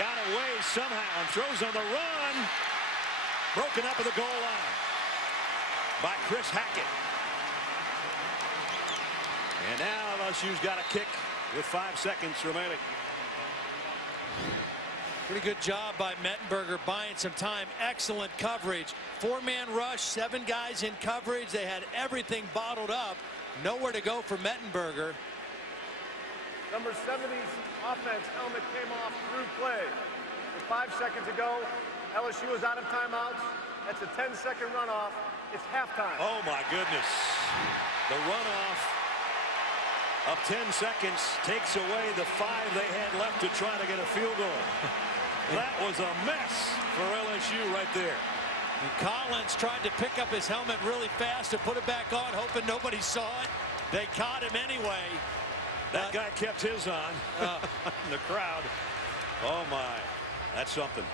got away somehow and throws on the run. Broken up at the goal line. by Chris Hackett. And now LSU's got a kick with 5 seconds remaining. Pretty good job by Mettenberger buying some time. Excellent coverage. 4-man rush, 7 guys in coverage. They had everything bottled up. Nowhere to go for Mettenberger. Number 70's offense helmet came off through play. With 5 seconds to go, LSU is out of timeouts. That's a 10-second runoff. It's halftime. Oh, my goodness. The runoff of 10 seconds takes away the 5 they had left to try to get a field goal. That was a mess for LSU right there. And Collins tried to pick up his helmet really fast and put it back on, hoping nobody saw it. They caught him anyway. That guy kept his on. The crowd. Oh, my. That's something.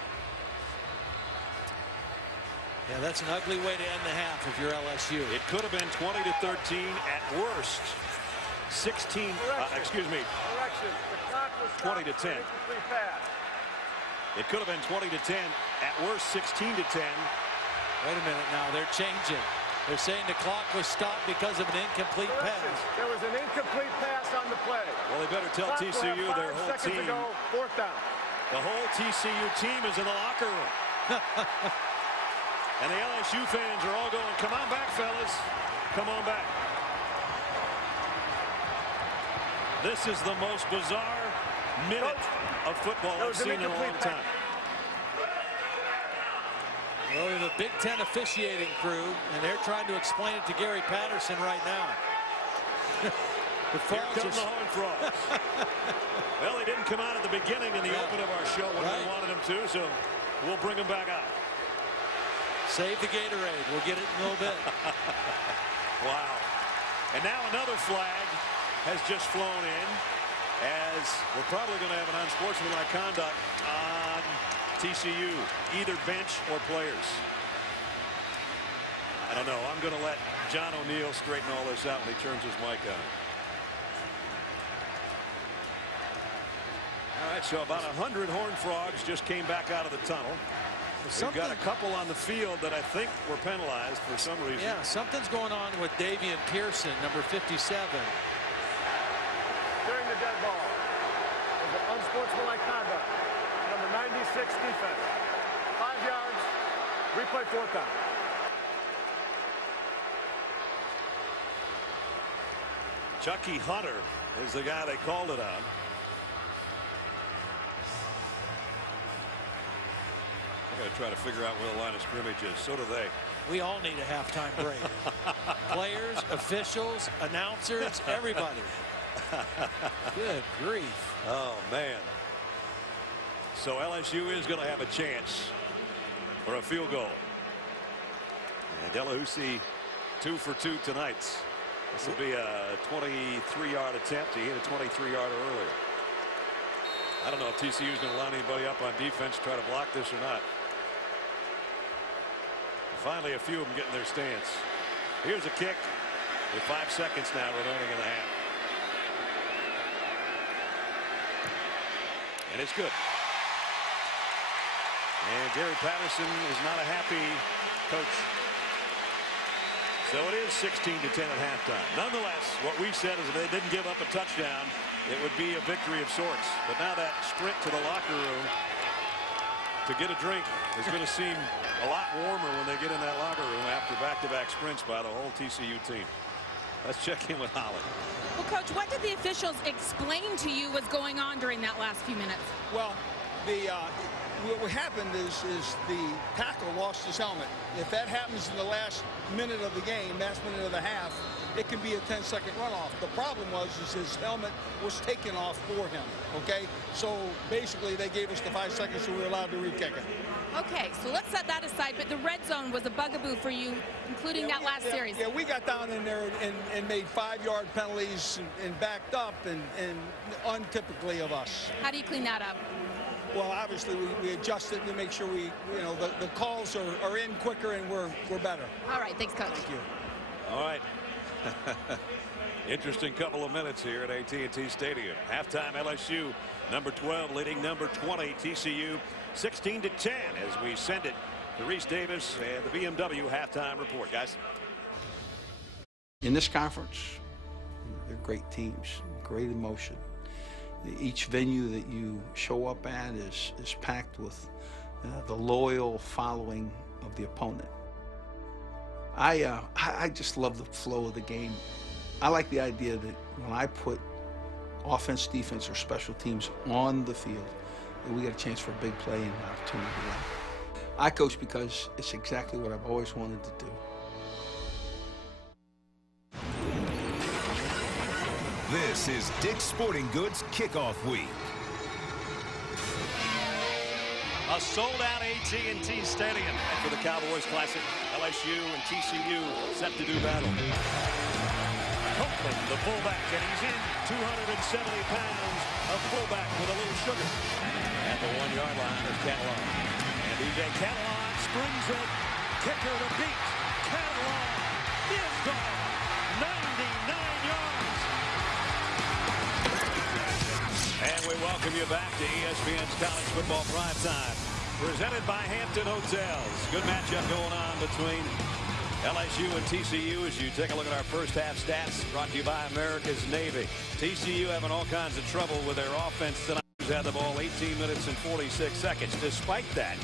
Yeah, that's an ugly way to end the half if you're LSU. It could have been 20-13 at worst. 16. Excuse me. Correction. The clock was 20-10. It could have been 20-10. At worst, 16-10. Wait a minute now. They're changing. They're saying the clock was stopped because of an incomplete pass. There was an incomplete pass on the play. Well, they better tell TCU their whole team. Ago, 4th down. The whole TCU team is in the locker room. And the LSU fans are all going, come on back, fellas. Come on back. This is the most bizarre minute of football I've seen in a long time. Well, we have a Big Ten officiating crew, and they're trying to explain it to Gary Patterson right now. Here come the Horned Frogs. Well, they didn't come out at the beginning in the open of our show when we wanted them to, so we'll bring them back out. Save the Gatorade. We'll get it in a little bit. Wow. And now another flag has just flown in, as we're probably going to have an unsportsmanlike conduct on TCU, either bench or players. I don't know. I'm going to let John O'Neill straighten all this out when he turns his mic on. All right, so about 100 Horned Frogs just came back out of the tunnel. We've got a couple on the field that I think were penalized for some reason. Yeah, something's going on with Davian Pearson, number 57. During the dead ball, was an unsportsmanlike conduct. Number 96 defense. 5 yards. Replay 4th down. Chucky Hunter is the guy they called it on. I got to try to figure out where the line of scrimmage is. So do they. We all need a halftime break. Players, officials, announcers, everybody. Good grief. Oh, man. So LSU is going to have a chance for a field goal. And Delahousie 2 for 2 tonight. This will be a 23-yard attempt. He hit a 23-yarder earlier. I don't know if TCU is going to line anybody up on defense to try to block this or not. Finally, a few of them getting their stance. Here's a kick with 5 seconds now remaining in the half. And it's good. And Gary Patterson is not a happy coach. So it is 16-10 at halftime. Nonetheless, what we said is if they didn't give up a touchdown, it would be a victory of sorts. But now that sprint to the locker room to get a drink is going to seem a lot warmer when they get in that locker room after back-to-back sprints by the whole TCU team. Let's check in with Holly. Well, Coach, what did the officials explain to you was going on during that last few minutes? Well, what happened is the tackle lost his helmet. If that happens in the last minute of the game, last minute of the half, it can be a 10-second runoff. The problem was his helmet was taken off for him. Okay, so basically they gave us the 5 seconds, so we were allowed to re-kick it. Okay, so let's set that aside. But the red zone was a bugaboo for you, including that last series. Yeah, we got down in there and made 5-yard penalties and backed up, and untypically of us. How do you clean that up? Well, obviously we adjusted to make sure the calls are in quicker and we're better. All right, thanks, Coach. Thank you. All right. Interesting couple of minutes here at AT&T Stadium. Halftime LSU number 12 leading number 20 TCU 16-10 as we send it to Reese Davis and the BMW halftime report. Guys. In this conference, they're great teams, great emotion. Each venue that you show up at is packed with the loyal following of the opponent. I just love the flow of the game. I like the idea that when I put offense, defense, or special teams on the field, that we get a chance for a big play and an opportunity to win. I coach because it's exactly what I've always wanted to do. This is Dick's Sporting Goods Kickoff Week. A sold-out AT&T Stadium for the Cowboys Classic. LSU and TCU set to do battle. Copeland, the fullback, and he's in 270 pounds of fullback with a little sugar. At the 1-yard line is Catalan. And DJ Catalan springs it. Kicker to beat. Catalan is gone. 99 yards. And we welcome you back to ESPN's College Football Primetime, presented by Hampton Hotels. Good matchup going on between LSU and TCU as you take a look at our first half stats, brought to you by America's Navy. TCU having all kinds of trouble with their offense tonight. Had the ball 18 minutes and 46 seconds. Despite that,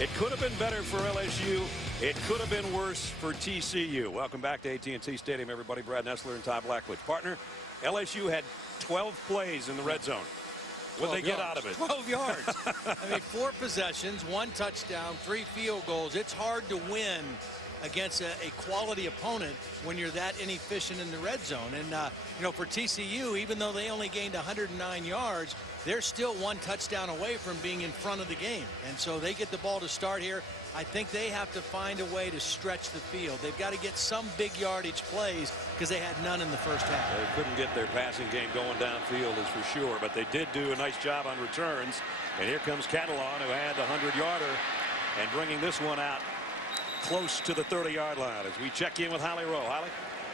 it could have been better for LSU. It could have been worse for TCU. Welcome back to AT&T Stadium, everybody. Brad Nessler and Todd Blackledge. Partner, LSU had 12 plays in the red zone. What did they get out of it? 12 yards. I mean, 4 possessions, 1 touchdown, 3 field goals. It's hard to win against a quality opponent when you're that inefficient in the red zone. And, you know, for TCU, even though they only gained 109 yards, they're still 1 touchdown away from being in front of the game. And so they get the ball to start here. I think they have to find a way to stretch the field. They've got to get some big yardage plays because they had none in the first half. They couldn't get their passing game going downfield, is for sure, but they did do a nice job on returns. And here comes Catalan, who had the 100-yarder, and bringing this one out close to the 30-yard line as we check in with Holly Rowe. Holly?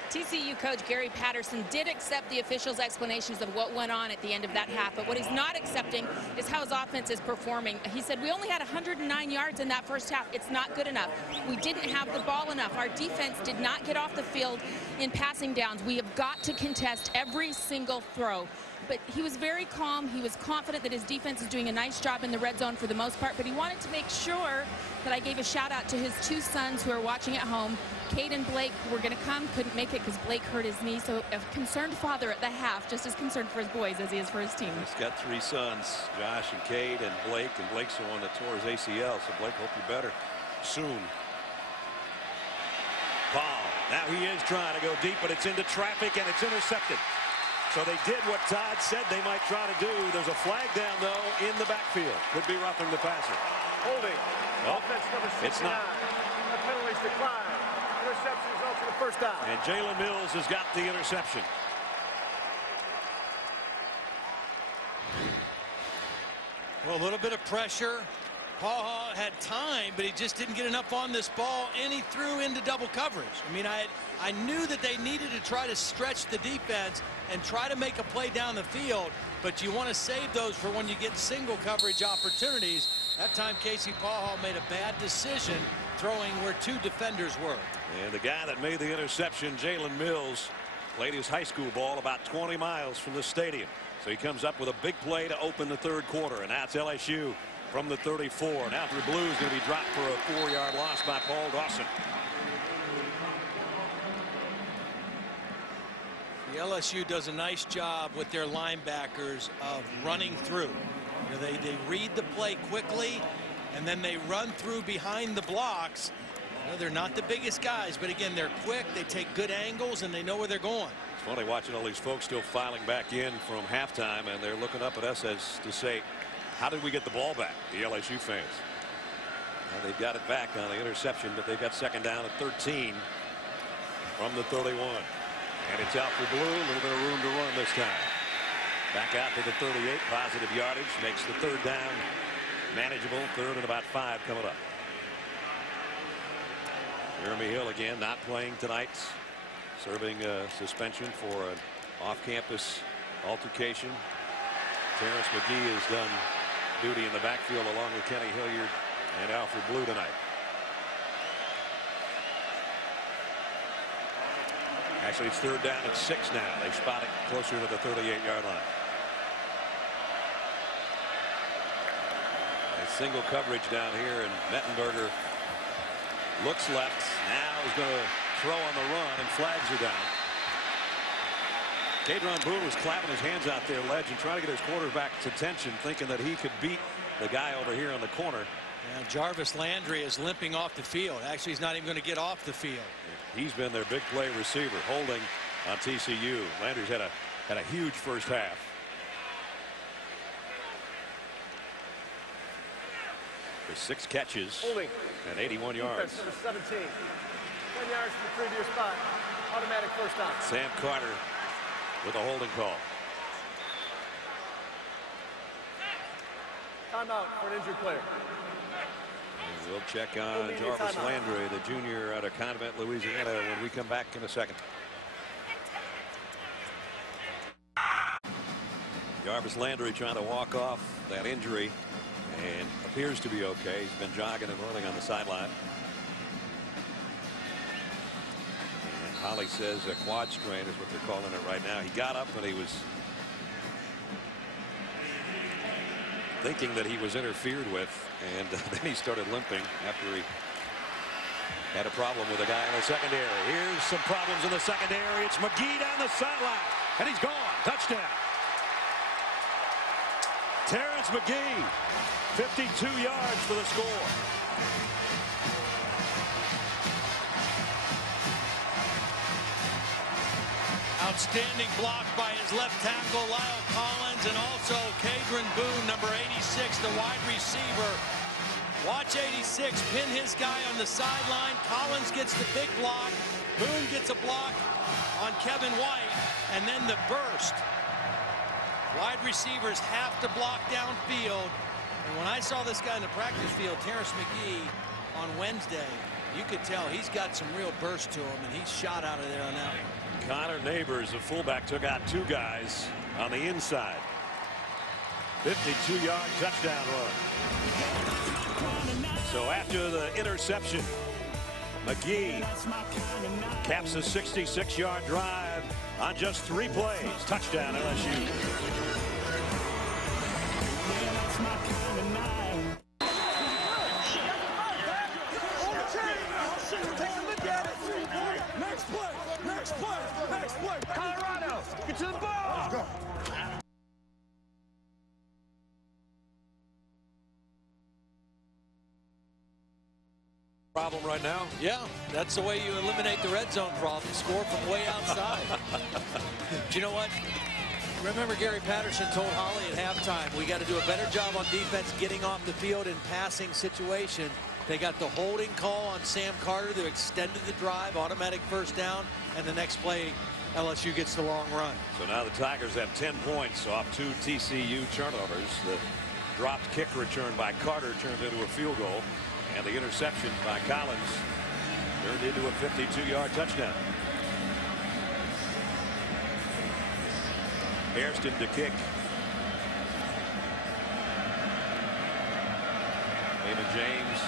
TCU coach Gary Patterson did accept the officials' explanations of what went on at the end of that half, but what he's not accepting is how his offense is performing. He said, we only had 109 yards in that first half. It's not good enough. We didn't have the ball enough. Our defense did not get off the field in passing downs. We have got to contest every single throw. But he was very calm. He was confident that his defense is doing a nice job in the red zone for the most part, but he wanted to make sure that I gave a shout out to his 2 sons who are watching at home. Cade and Blake were going to come, couldn't make it because Blake hurt his knee. So a concerned father at the half, just as concerned for his boys as he is for his team. He's got 3 sons, Josh and Cade and Blake's the one that tore his ACL. So Blake, hope you're better soon. Paul, now he is trying to go deep, but it's into traffic and it's intercepted. So they did what Todd said they might try to do. There's a flag down, though, in the backfield. Could be roughing the passer. Holding. Well, offense number 69. it's not. The penalties decline. Interception results in the first down. And Jalen Mills has got the interception. Well, a little bit of pressure. Paul had time, but he just didn't get enough on this ball, and he threw into double coverage. I mean, I knew that they needed to try to stretch the defense and try to make a play down the field, but you want to save those for when you get single coverage opportunities. That time, Casey Paul made a bad decision throwing where 2 defenders were. And the guy that made the interception, Jalen Mills, played his high school ball about 20 miles from the stadium. So he comes up with a big play to open the 3rd quarter, and that's LSU from the 34. Now the Blues going to be dropped for a 4-yard loss by Paul Dawson. The LSU does a nice job with their linebackers of running through. You know, they read the play quickly, and then they run through behind the blocks. You know, they're not the biggest guys, but again, they're quick, they take good angles, and they know where they're going. It's funny watching all these folks still filing back in from halftime, and they're looking up at us as to say, how did we get the ball back, the LSU fans? Well, they've got it back on the interception, but they've got 2nd down at 13 from the 31. And it's out for Blue, a little bit of room to run this time. Back out to the 38, positive yardage, makes the 3rd down manageable. 3rd and about 5 coming up. Jeremy Hill again not playing tonight, serving a suspension for an off-campus altercation. Terrence McGee has done duty in the backfield along with Kenny Hilliard and Alfred Blue tonight. Actually, it's 3rd down and 6 now. They spot it closer to the 38-yard line. A single coverage down here, and Mettenberger looks left. Now he's going to throw on the run, and flags are down. Kadron Boone was clapping his hands out there, ledge, and trying to get his quarterback's attention, thinking that he could beat the guy over here on the corner. And Jarvis Landry is limping off the field. Actually, he's not even going to get off the field. He's been their big play receiver, holding on TCU. Landry's had a huge first half. With 6 catches and 81 yards. Defense, number 17. 10 yards from the previous spot. Automatic first down. Sam Carter with a holding call. Timeout for an injured player. And we'll check on Jarvis Landry, the junior out of Convent, Louisiana, when we come back in a second. Jarvis Landry trying to walk off that injury and appears to be okay. He's been jogging and running on the sideline. And Holly says a quad strain is what they're calling it right now. He got up and he was thinking that he was interfered with, and then he started limping after he had a problem with a guy in the secondary. Here's some problems in the secondary. It's McGee down the sideline, and he's gone. Touchdown. Terrence McGee, 52 yards for the score. Outstanding block by his left tackle, Lyle Collins, and also Kadron Boone, number 86, the wide receiver. Watch 86 pin his guy on the sideline. Collins gets the big block. Boone gets a block on Kevin White, and then the burst. Wide receivers have to block downfield. And when I saw this guy in the practice field, Terrence McGee, on Wednesday, you could tell he's got some real burst to him, and he's shot out of there on that one. Connor Neighbors, the fullback, took out 2 guys on the inside. 52-yard touchdown run. So after the interception, McGee caps a 66-yard drive on just 3 plays. Touchdown, LSU. Next play. Colorado, get to the ball. Let's go. Problem right now? Yeah, that's the way you eliminate the red zone problem. Score from way outside. Do you know what? Remember, Gary Patterson told Holly at halftime, we got to do a better job on defense getting off the field in passing situation. They got the holding call on Sam Carter that extended the drive, automatic first down, and the next play, LSU gets the long run. So now the Tigers have 10 points off 2 TCU turnovers. The dropped kick return by Carter turned into a field goal, and the interception by Collins turned into a 52-yard touchdown. Hairston to kick. Raymond James,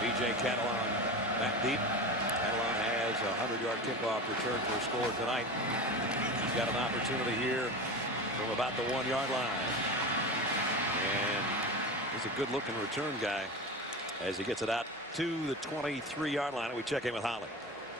B.J. Catalon back deep. Catalon has a 100-yard kickoff return for a score tonight. He's got an opportunity here from about the 1-yard line. And he's a good-looking return guy as he gets it out to the 23-yard line. And we check in with Holly.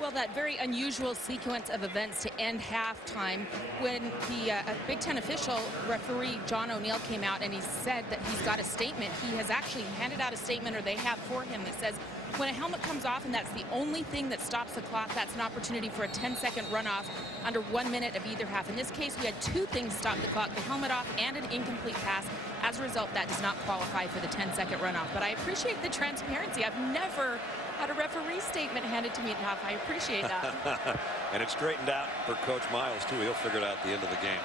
Well, that very unusual sequence of events to end halftime when the Big Ten official referee John O'Neill came out and he said that he's got a statement. He has actually handed out a statement, or they have for him, that says when a helmet comes off and that's the only thing that stops the clock, that's an opportunity for a 10-second runoff under 1 minute of either half. In this case, we had 2 things stop the clock, the helmet off and an incomplete pass. As a result, that does not qualify for the 10-second runoff. But I appreciate the transparency. I've never had a referee statement handed to me at half. I appreciate that. And it's straightened out for Coach Miles, too. He'll figure it out at the end of the game.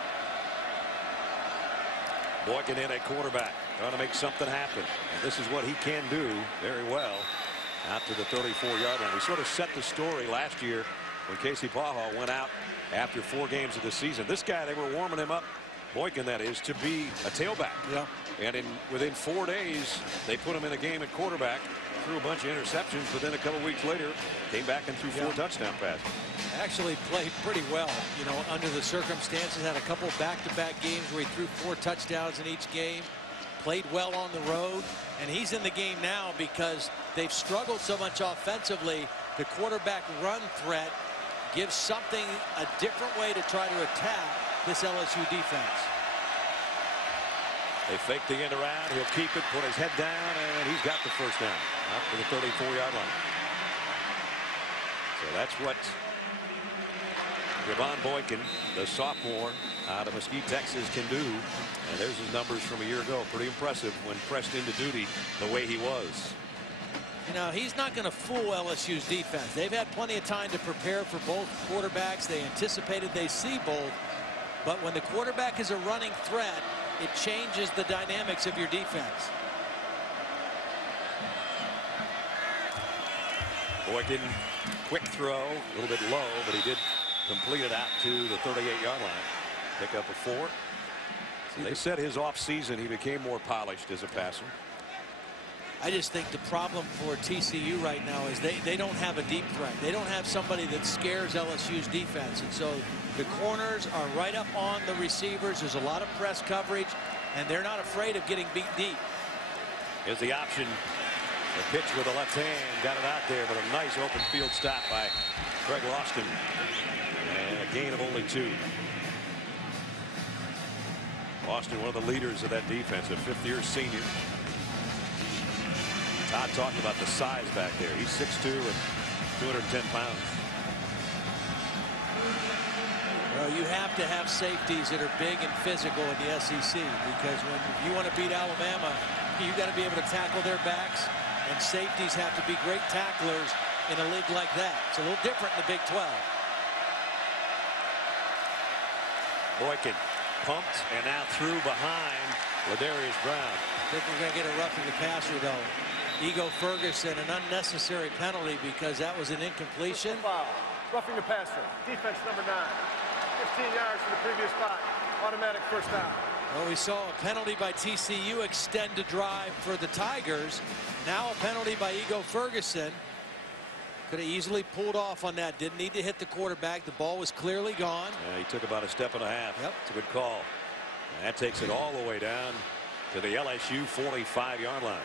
Boykin in at quarterback, trying to make something happen. And this is what he can do very well out to the 34-yard line. We sort of set the story last year when Casey Pawhall went out after 4 games of the season. This guy, they were warming him up, Boykin that is, to be a tailback. Yeah. And within 4 days, they put him in a game at quarterback. threw a bunch of interceptions, but then a couple weeks later came back and threw 4 touchdown passes. Actually played pretty well, you know, under the circumstances. Had a couple back-to-back games where he threw 4 touchdowns in each game. Played well on the road, and he's in the game now because they've struggled so much offensively. The quarterback run threat gives something a different way to try to attack this LSU defense. They fake the end around. He'll keep it, put his head down, and he's got the first down up to the 34-yard line. So that's what Javon Boykin, the sophomore out of Mesquite, Texas, can do. And there's his numbers from a year ago. Pretty impressive when pressed into duty the way he was. You know, he's not going to fool LSU's defense. They've had plenty of time to prepare for both quarterbacks. They anticipated they see both. But when the quarterback is a running threat, it changes the dynamics of your defense. Boykin, quick throw, a little bit low, but he did complete it out to the 38-yard line. Pick up a 4. So they said his offseason he became more polished as a passer. I just think the problem for TCU right now is they don't have a deep threat. They don't have somebody that scares LSU's defense. And so the corners are right up on the receivers. There's a lot of press coverage, and they're not afraid of getting beat deep. Here's the option. The pitch with the left hand. Got it out there, but a nice open field stop by Craig Lofton. And a gain of only 2. Lofton, one of the leaders of that defense, a 5th-year senior. Todd talked about the size back there. He's 6'2" and 210 pounds. Well, you have to have safeties that are big and physical in the SEC, because when you want to beat Alabama, you got to be able to tackle their backs, and safeties have to be great tacklers in a league like that. It's a little different in the Big 12. Boykin pumped and now threw behind Ladarius Brown. I think we're going to get a roughing the passer, though. Ego Ferguson, an unnecessary penalty because that was an incompletion. Foul. Roughing the passer. Defense number 9. 15 yards from the previous spot. Automatic first down. Well, we saw a penalty by TCU extend a drive for the Tigers. Now a penalty by Ego Ferguson. Could have easily pulled off on that. Didn't need to hit the quarterback. The ball was clearly gone. Yeah, he took about a step and a half. Yep. It's a good call. And that takes it all the way down to the LSU 45-yard line.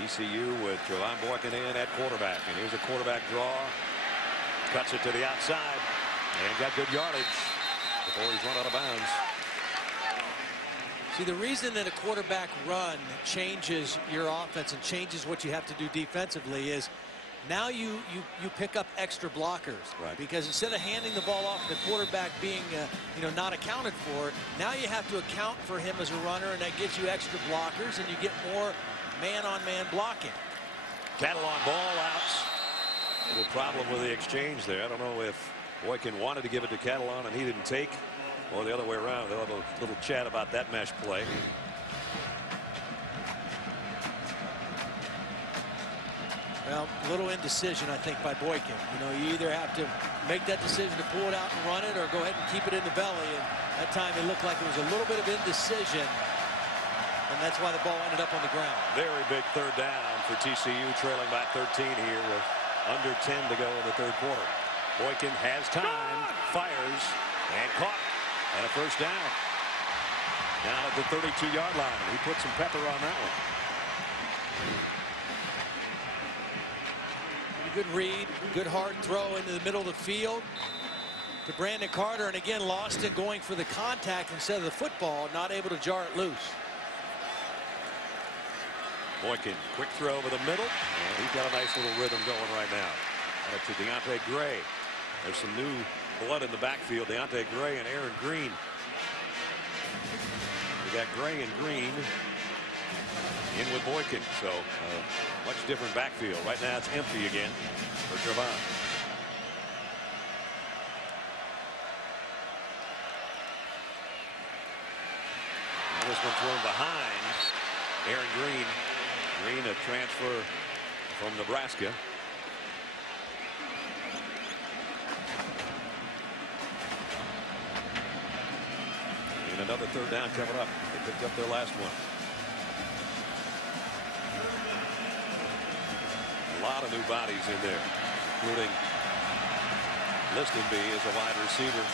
TCU with Javon Boykin in at quarterback. And here's a quarterback draw. Cuts it to the outside. And got good yardage before he's run out of bounds. See, the reason that a quarterback run changes your offense and changes what you have to do defensively is now you pick up extra blockers. Right. Because instead of handing the ball off and the quarterback being not accounted for, now you have to account for him as a runner, and that gives you extra blockers, and you get more man-on-man blocking. Catalan ball outs. A little problem with the exchange there. I don't know if Boykin wanted to give it to Catalan and he didn't take, or the other way around. They'll have a little chat about that mesh play. Well, a little indecision, I think, by Boykin. You either have to make that decision to pull it out and run it, or go ahead and keep it in the belly. And that time it looked like it was a little bit of indecision, and that's why the ball ended up on the ground. Very big third down for TCU, trailing by 13 here with under 10 to go in the third quarter. Boykin has time, fires, and caught, and a first down. Down at the 32-yard line. He put some pepper on that one. Good read, good hard throw into the middle of the field to Brandon Carter, and again Lofton going for the contact instead of the football, not able to jar it loose. Boykin, quick throw over the middle, and he's got a nice little rhythm going right now. And to Deontay Gray. There's some new blood in the backfield. Deontay Gray and Aaron Green. We got Gray and Green in with Boykin, so much different backfield. Right now it's empty again for Javon. This one thrown behind Aaron Green. Green, a transfer from Nebraska. And another third down coming up. They picked up their last one. A lot of new bodies in there, including Listenby as a wide receiver.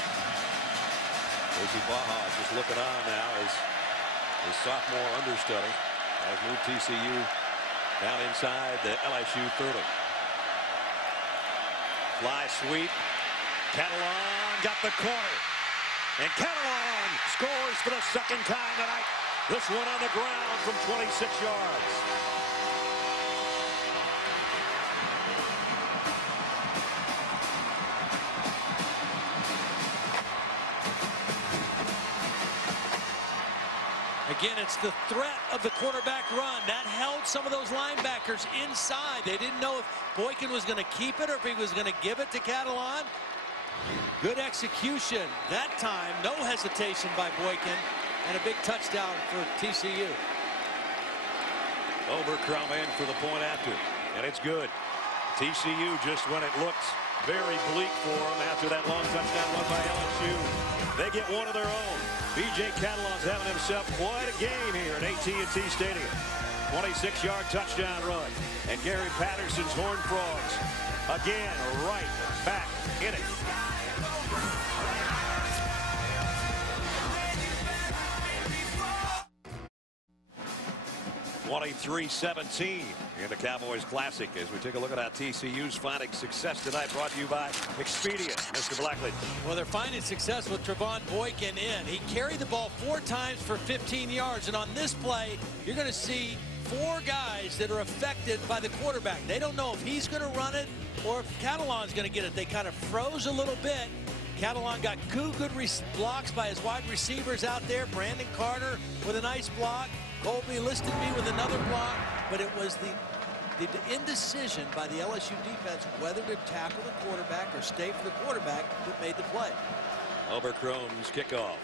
Casey Baja just looking on now as his sophomore understudy has moved TCU down inside the LSU 30. Fly sweep. Catalan got the corner. And Catalan scores for the second time tonight. This one on the ground from 26 yards. Again, it's the threat of the quarterback run. That held some of those linebackers inside. They didn't know if Boykin was going to keep it or if he was going to give it to Catalan. Good execution that time. No hesitation by Boykin. And a big touchdown for TCU. Overcrum in for the point after. And it's good. TCU just when it looked very bleak for them after that long touchdown run by LSU. They get one of their own. B.J. Catalan's having himself quite a game here at AT&T Stadium. 26-yard touchdown run. And Gary Patterson's Horned Frogs again right back in it. (23-17) in the Cowboys Classic as we take a look at how TCU's finding success tonight. Brought to you by Expedia. Mr. Blackledge. Well, they're finding success with Trevon Boykin in. He carried the ball 4 times for 15 yards. And on this play, you're going to see 4 guys that are affected by the quarterback. They don't know if he's going to run it or if Catalan's going to get it. They kind of froze a little bit. Catalan got 2 good blocks by his wide receivers out there. Brandon Carter with a nice block. Colby Listenby with another block. But it was the indecision by the LSU defense whether to tackle the quarterback or stay for the quarterback that made the play. Overcrome's kickoff.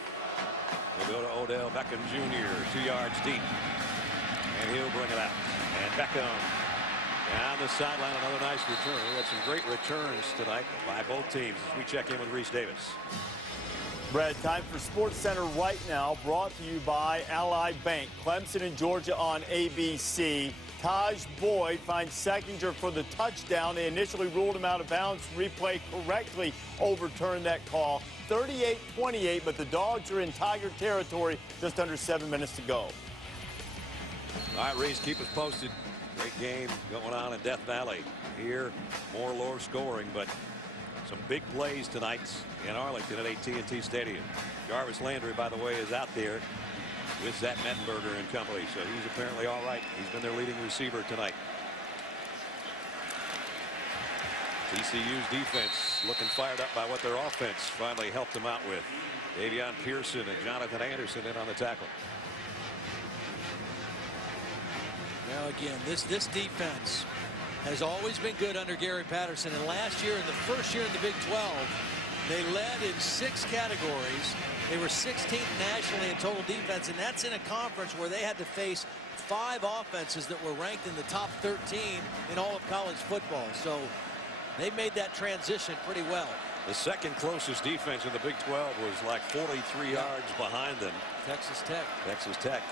We'll go to Odell Beckham Jr. 2 yards deep. And he'll bring it out. And Beckham down the sideline. Another nice return. We had some great returns tonight by both teams as we check in with Reese Davis. Brad, time for Sports Center right now, brought to you by Ally Bank. Clemson and Georgia on ABC. Taj Boyd finds Seckinger for the touchdown. They initially ruled him out of bounds. Replay correctly overturned that call. 38-28, but the Dogs are in Tiger territory. Just under 7 minutes to go. All right, Reese, keep us posted. Great game going on in Death Valley. Here, more low scoring, but some big plays tonight in Arlington at AT&T Stadium. Jarvis Landry, by the way, is out there with Zach Mettenberger and company, so he's apparently all right. He's been their leading receiver tonight. TCU's defense looking fired up by what their offense finally helped them out with. Davion Pearson and Jonathan Anderson in on the tackle. Now again, this defense has always been good under Gary Patterson, and last year, in the first year in the Big 12, they led in 6 categories. They were 16th nationally in total defense, and that's in a conference where they had to face 5 offenses that were ranked in the top 13 in all of college football. So they made that transition pretty well. The second closest defense in the Big 12 was like 43 yards behind them. Texas Tech. Texas Tech.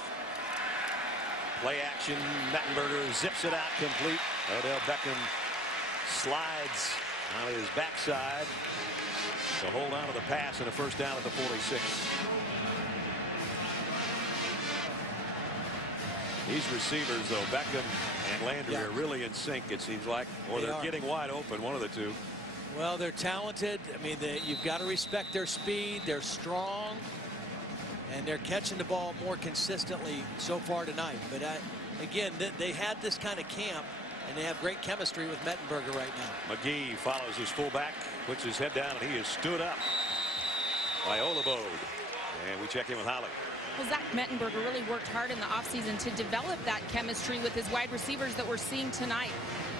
Play action. Mettenberger zips it out complete. Odell Beckham slides on his backside to hold on to the pass and a first down at the 46. These receivers, though, Beckham and Landry, are really in sync, it seems like, or they're getting wide open, one of the two. Well, they're talented. I mean, you've got to respect their speed. They're strong. And they're catching the ball more consistently so far tonight. But again, they had this kind of camp, and they have great chemistry with Mettenberger right now. McGee follows his fullback, puts his head down, and he is stood up by Olabode. And we check in with Holly. Well, Zach Mettenberger really worked hard in the offseason to develop that chemistry with his wide receivers that we're seeing tonight.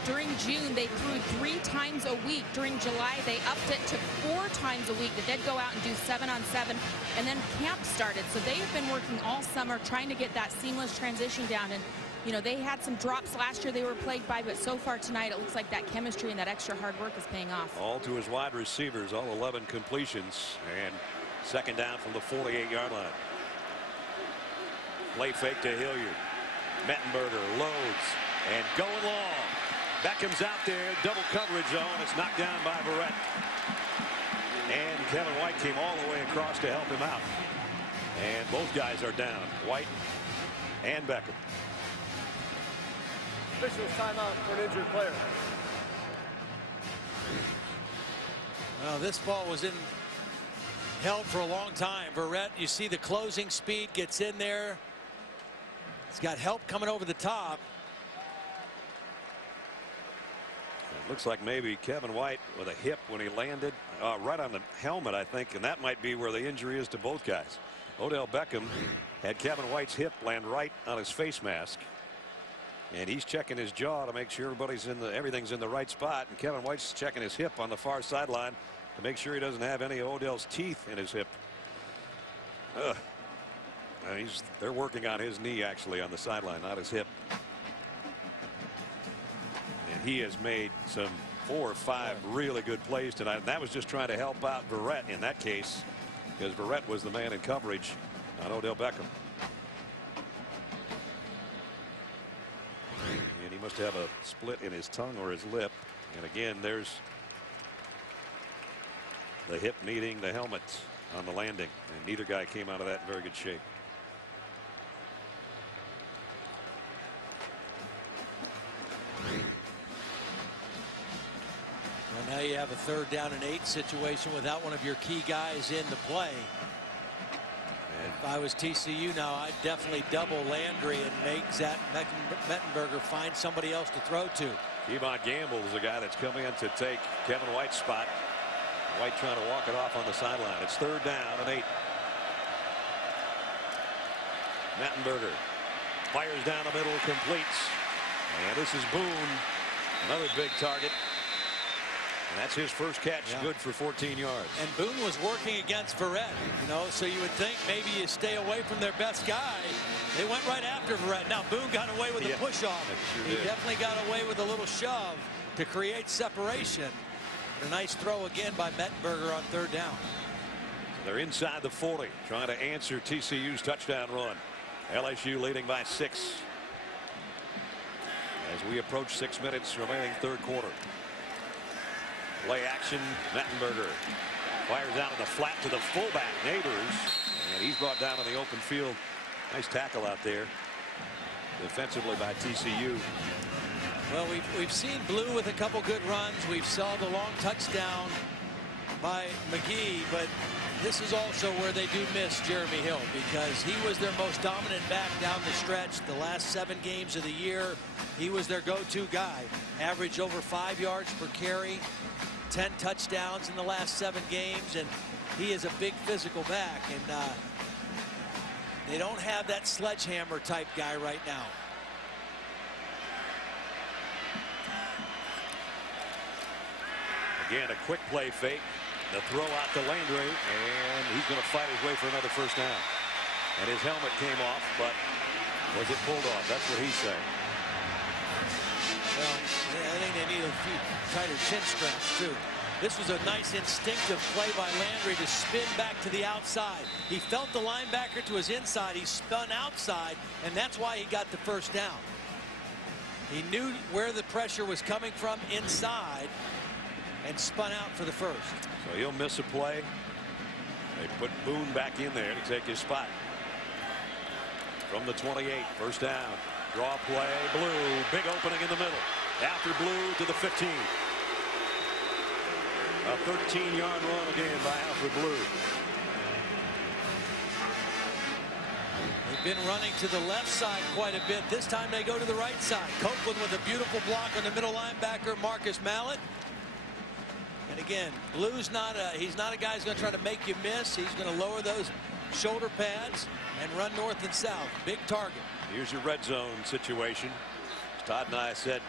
During June, they threw 3 times a week. During July, they upped it to 4 times a week. They did go out and do 7-on-7, and then camp started. So they have been working all summer trying to get that seamless transition down. And, you know, they had some drops last year they were plagued by, but so far tonight, it looks like that chemistry and that extra hard work is paying off. All to his wide receivers, all 11 completions, and second down from the 48-yard line. Play fake to Hilliard. Mettenberger loads and going long. Beckham's out there, double coverage zone. It's knocked down by Verrett. And Kevin White came all the way across to help him out. And both guys are down, White and Beckham. Officials timeout for an injured player. Well, this ball was held for a long time. Verrett, you see the closing speed, gets in there. He's got help coming over the top. It looks like maybe Kevin White with a hip when he landed right on the helmet, I think, and that might be where the injury is to both guys. Odell Beckham had Kevin White's hip land right on his face mask, and he's checking his jaw to make sure everything's in the right spot, and Kevin White's checking his hip on the far sideline to make sure he doesn't have any of Odell's teeth in his hip. They're working on his knee actually on the sideline, not his hip. And he has made some 4 or 5 really good plays tonight, and that was just trying to help out Verrett in that case, because Verrett was the man in coverage on Odell Beckham. And he must have a split in his tongue or his lip. And again, there's the hip meeting the helmet on the landing, and neither guy came out of that in very good shape. Well, now you have a 3rd down and 8 situation without one of your key guys in the play. If I was TCU now, I'd definitely double Landry and make Zach Mettenberger find somebody else to throw to. Kevon Gamble is the guy that's come in to take Kevin White's spot. White trying to walk it off on the sideline. It's 3rd down and 8. Mettenberger fires down the middle, completes. And this is Boone, another big target. And that's his first catch, good for 14 yards. And Boone was working against Verrett, so you would think maybe you stay away from their best guy. They went right after Verrett. Now Boone got away with a push-off. He definitely got away with a little shove to create separation. A nice throw again by Mettenberger on 3rd down. So they're inside the 40, trying to answer TCU's touchdown run. LSU leading by 6 as we approach 6 minutes remaining 3rd quarter. Play action. Mettenberger fires out in the flat to the fullback Neighbors, and he's brought down in the open field. Nice tackle out there defensively by TCU. Well, we've seen Blue with a couple good runs. We've saw the long touchdown by McGee, but this is also where they do miss Jeremy Hill, because he was their most dominant back down the stretch. The last 7 games of the year, he was their go-to guy. Averaged over 5 yards per carry, 10 touchdowns in the last 7 games, and he is a big physical back, and they don't have that sledgehammer type guy right now. Again, a quick play fake. The throw out to Landry, and he's going to fight his way for another first down. And his helmet came off, but was it pulled off? That's what he's saying. Well, I think they need a few tighter chin straps, too. This was a nice instinctive play by Landry to spin back to the outside. He felt the linebacker to his inside. He spun outside, and that's why he got the first down. He knew where the pressure was coming from inside and spun out for the first. So he'll miss a play. They put Boone back in there to take his spot. From the 28, first down. Draw play, Blue, big opening in the middle. After Blue to the 15. A 13-yard run again by Alfred Blue. They've been running to the left side quite a bit. This time they go to the right side. Copeland with a beautiful block on the middle linebacker, Marcus Mallett. And again, Blue's he's not a guy who's going to try to make you miss. He's going to lower those shoulder pads and run north and south. Big target. Here's your red zone situation. As Todd and I said,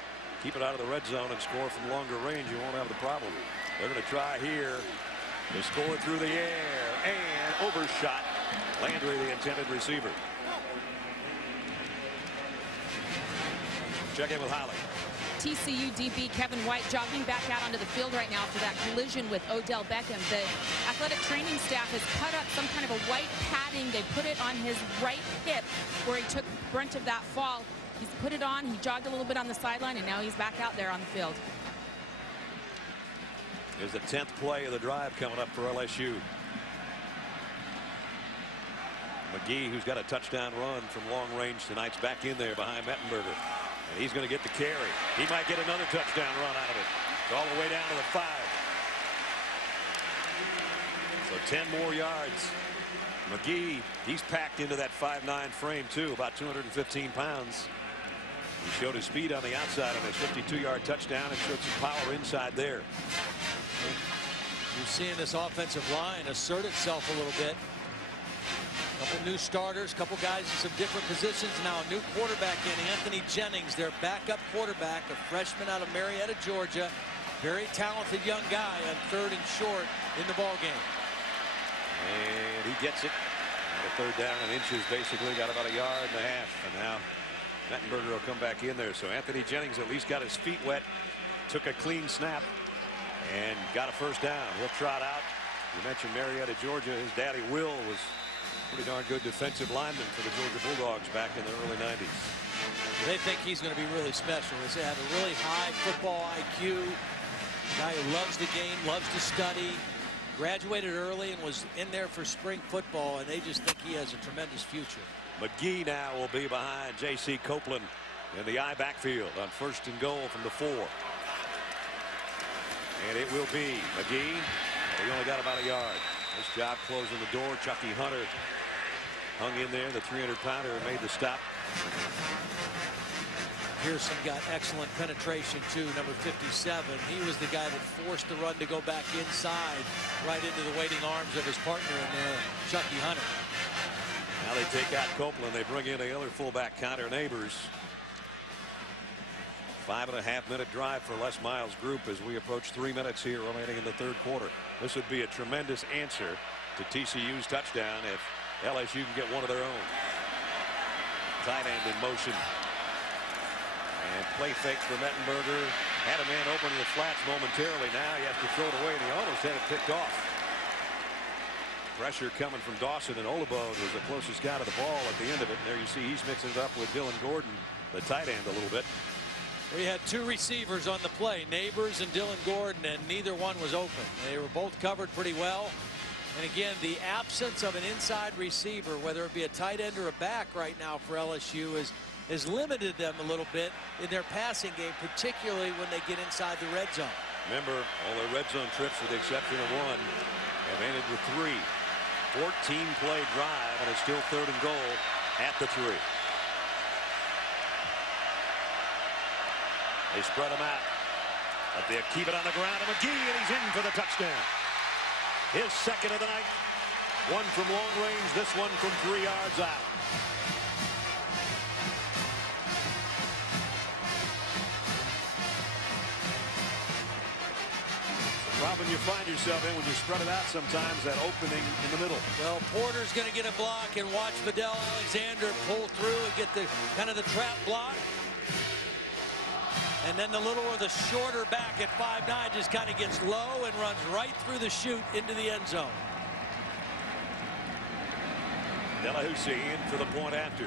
keep it out of the red zone and score from longer range. You won't have the problem. They're going to try here to score through the air and overshot. Landry, the intended receiver. Check in with Holly. TCU DB Kevin White jogging back out onto the field right now after that collision with Odell Beckham. The athletic training staff has cut up some kind of a white padding. They put it on his right hip where he took brunt of that fall. He's put it on. He jogged a little bit on the sideline, and now he's back out there on the field. Here's the 10th play of the drive coming up for LSU. McGee, who's got a touchdown run from long range tonight's back in there behind Mettenberger. And he's going to get the carry. He might get another touchdown run out of it. It's all the way down to the 5. So 10 more yards. McGee, he's packed into that 5'9" frame too, about 215 pounds. He showed his speed on the outside on his 52-yard touchdown and showed some power inside there. You're seeing this offensive line assert itself a little bit. Couple new starters, couple guys in some different positions now. A new quarterback in, Anthony Jennings, their backup quarterback, a freshman out of Marietta, Georgia. Very talented young guy on 3rd and short in the ball game. And he gets it. On a 3rd down and inches, basically got about 1.5 yards. And now Mettenberger will come back in there. So Anthony Jennings at least got his feet wet, took a clean snap, and got a 1st down. He'll trot out. You mentioned Marietta, Georgia. His daddy, Will, was pretty darn good defensive lineman for the Georgia Bulldogs back in the early 90s. They think he's going to be really special. They have a really high football IQ. Guy who loves the game, loves to study. Graduated early and was in there for spring football, and they just think he has a tremendous future. McGee now will be behind J.C. Copeland in the I backfield on 1st and goal from the 4. And it will be McGee. He only got about 1 yard. Nice job closing the door. Chucky Hunter hung in there. The 300-pounder made the stop. Pearson got excellent penetration too, number 57. He was the guy that forced the run to go back inside, right into the waiting arms of his partner in there, Chucky Hunter. Now they take out Copeland. They bring in the other fullback, Connor Neighbors. 5.5-minute drive for Les Miles' group as we approach 3 minutes here remaining in the 3rd quarter. This would be a tremendous answer to TCU's touchdown if LSU can get one of their own. Tight end in motion. And play fake for Mettenberger. Had a man open in the flats momentarily. Now he has to throw it away, and he almost had it picked off. Pressure coming from Dawson, and Olabode was the closest guy to the ball at the end of it. And there you see he's mixing it up with Dylan Gordon, the tight end, a little bit. We had 2 receivers on the play, Neighbors and Dylan Gordon, and neither one was open. They were both covered pretty well. And again, the absence of an inside receiver, whether it be a tight end or a back right now for LSU, has limited them a little bit in their passing game, particularly when they get inside the red zone. Remember, all their red zone trips, with the exception of 1, have ended with 3. 14-play drive, and it's still 3rd and goal at the 3. They spread him out, but they'll keep it on the ground. And McGee, and he's in for the touchdown. His 2nd of the night. 1 from long range, this one from 3 yards out. Problem you find yourself in when you spread it out sometimes, that opening in the middle. Well, Porter's going to get a block and watch Vidal Alexander pull through and get the kind of the trap block. And then the little or the shorter back at 5'9" just kind of gets low and runs right through the chute into the end zone. Delahousie in for the point after.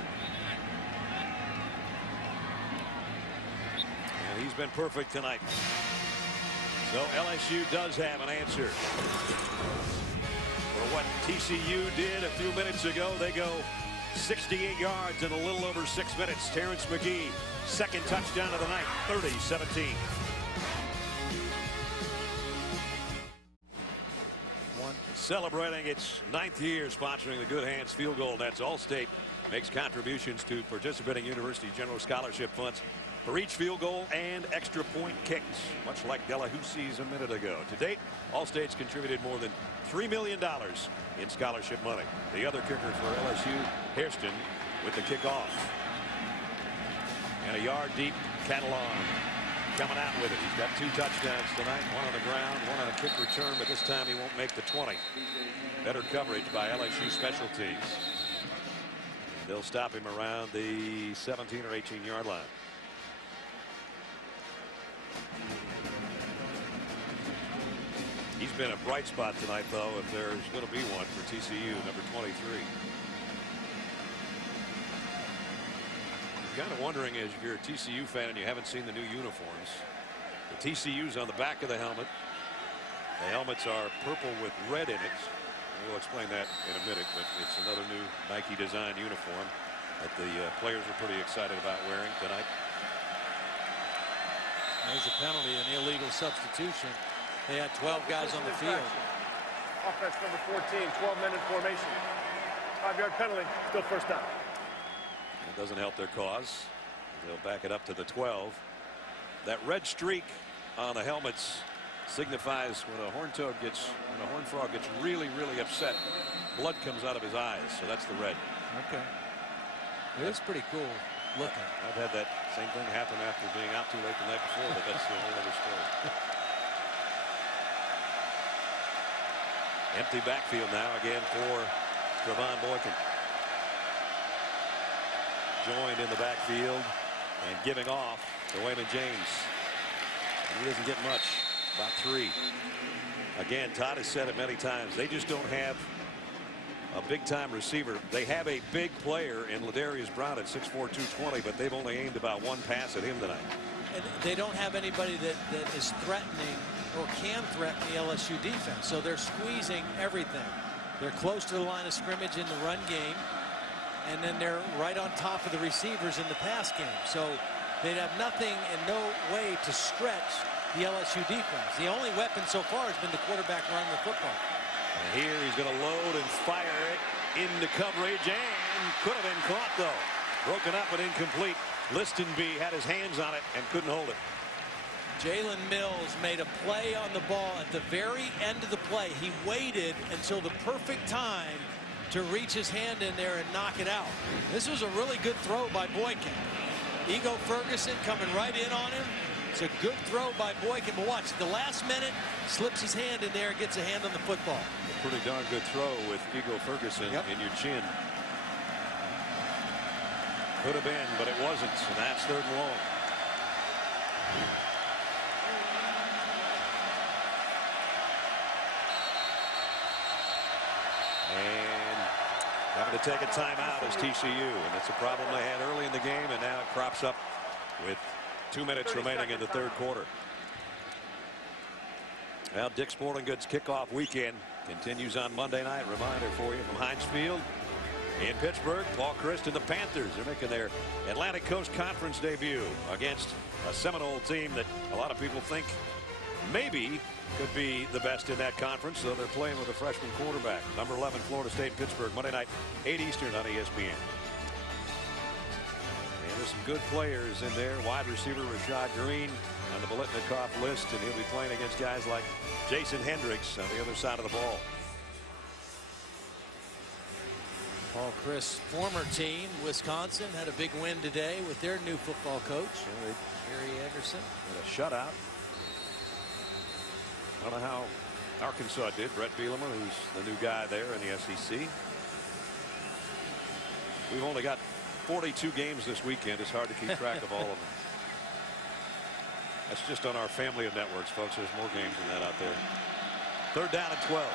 And he's been perfect tonight. So LSU does have an answer for what TCU did a few minutes ago. They go 68 yards in a little over 6 minutes. Terrence McGee, 2nd touchdown of the night, 30-17. Celebrating its 9th year sponsoring the Good Hands Field Goal Nets. Allstate makes contributions to participating university general scholarship funds for each field goal and extra point kicks, much like Delahousie's a minute ago. To date, Allstate's contributed more than $3 million in scholarship money. The other kicker for LSU, Hairston, with the kickoff. And a yard deep, Catalan coming out with it. He's got 2 touchdowns tonight, 1 on the ground, 1 on a kick return, but this time he won't make the 20. Better coverage by LSU special teams. They'll stop him around the 17 or 18-yard line. been a bright spot tonight, though, if there's going to be one for TCU, number 23. You're kind of wondering, as if you're a TCU fan and you haven't seen the new uniforms, the TCU's on the back of the helmet. The helmets are purple with red in it. We'll explain that in a minute, but it's another new Nike design uniform that the players are pretty excited about wearing tonight. There's a penalty, an illegal substitution. They had 12 guys on the field. Offense number 14, 12-minute formation. 5-yard penalty, still first down. It doesn't help their cause. They'll back it up to the 12. That red streak on the helmets signifies when a horned frog gets really, really upset, blood comes out of his eyes. So that's the red. Okay. It's pretty cool looking. I've had that same thing happen after being out too late the night before, but that's a whole other story. Empty backfield now again for Trevon Boykin. Joined in the backfield and giving off to Wayman James. And he doesn't get much. About 3. Again, Todd has said it many times. They just don't have a big-time receiver. They have a big player in Ladarius Brown at 6'4", 220, but they've only aimed about 1 pass at him tonight. And they don't have anybody that is threatening or can threaten the LSU defense. So they're squeezing everything. They're close to the line of scrimmage in the run game, and then they're right on top of the receivers in the pass game. So they'd have nothing and no way to stretch the LSU defense. The only weapon so far has been the quarterback running the football. And here he's going to load and fire it into coverage, and could have been caught, though. Broken up and incomplete. Listenby had his hands on it and couldn't hold it. Jalen Mills made a play on the ball at the very end of the play. He waited until the perfect time to reach his hand in there and knock it out. This was a really good throw by Boykin. Ego Ferguson coming right in on him. It's a good throw by Boykin, but watch, the last minute, slips his hand in there and gets a hand on the football. A pretty darn good throw with Ego Ferguson in your chin. Could have been, but it wasn't, and that's 3rd and long. And having to take a timeout is TCU, and it's a problem they had early in the game, and now it crops up with 2 minutes remaining in the 3rd quarter. Well, Dick's Sporting Goods kickoff weekend continues on Monday night. Reminder for you from Heinz Field in Pittsburgh. Paul Christ and the Panthers are making their Atlantic Coast Conference debut against a Seminole team that a lot of people think maybe could be the best in that conference, though they're playing with a freshman quarterback. Number 11, Florida State, Pittsburgh, Monday night, 8 Eastern on ESPN. There's some good players in there. Wide receiver Rashad Green on the Biletnikoff list, and he'll be playing against guys like Jason Hendricks on the other side of the ball. Paul Christ's former team, Wisconsin, had a big win today with their new football coach, Gary Anderson. And a shutout. I don't know how Arkansas did. Brett Bielema, who's the new guy there in the SEC. We've only got 42 games this weekend. It's hard to keep track of all of them. That's just on our family of networks, folks. There's more games than that out there. 3rd down and 12.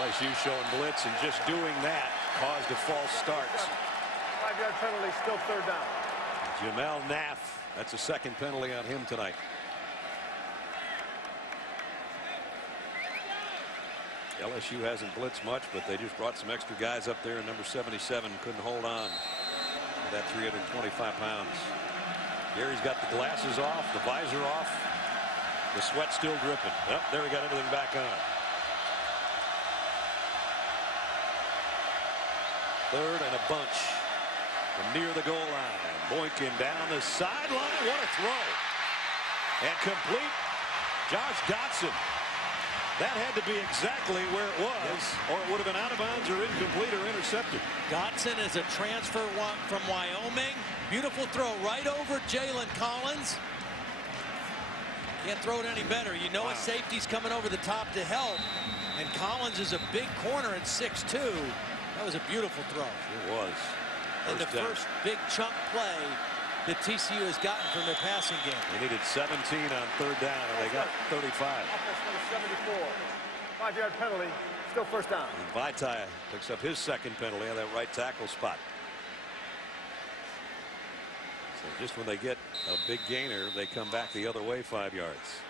LSU showing blitz, and just doing that caused a false start. 5-yard penalty, still 3rd down. Jamel Naff, that's a 2nd penalty on him tonight. LSU hasn't blitzed much, but they just brought some extra guys up there, and number 77 couldn't hold on with that 325 pounds. Gary's got the glasses off, the visor off, the sweat still dripping. Oh, there he got everything back on. 3rd and a bunch from near the goal line. Boykin down the sideline. What a throw. And complete. Josh Dotson. That had to be exactly where it was, or it would have been out of bounds or incomplete or intercepted. Dotson is a transfer from Wyoming. Beautiful throw right over Jalen Collins. Can't throw it any better. You know, a safety's coming over the top to help, and Collins is a big corner at 6'2". That was a beautiful throw. It was. And the first big chunk play that TCU has gotten from their passing game. They needed 17 on third down, and they got 35. Offense number 74. 5-yard penalty. Still first down. And Vaitai picks up his second penalty on that right tackle spot. So just when they get a big gainer, they come back the other way 5 yards.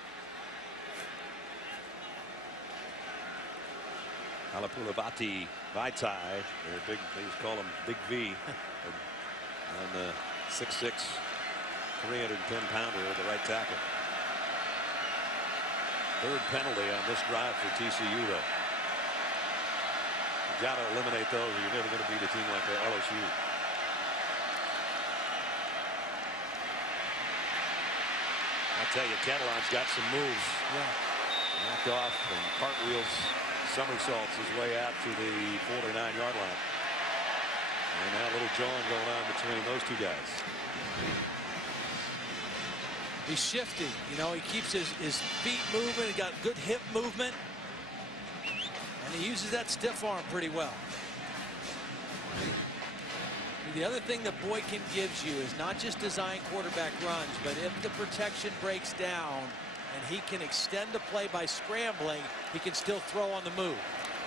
Alapulavati Vaitai, they're big, they just call him Big V, on the 6'6", 310-pounder at the right tackle. Third penalty on this drive for TCU, though. You got to eliminate those, or you're never going to beat a team like LSU. I tell you, Catalan's got some moves. Yeah. Knocked off and cartwheels, somersaults his way out to the 49-yard line. And now a little jawing going on between those two guys. He's shifty. You know, he keeps his feet moving. He got good hip movement. And he uses that stiff arm pretty well. The other thing that Boykin gives you is not just design quarterback runs, but if the protection breaks down and he can extend the play by scrambling, he can still throw on the move.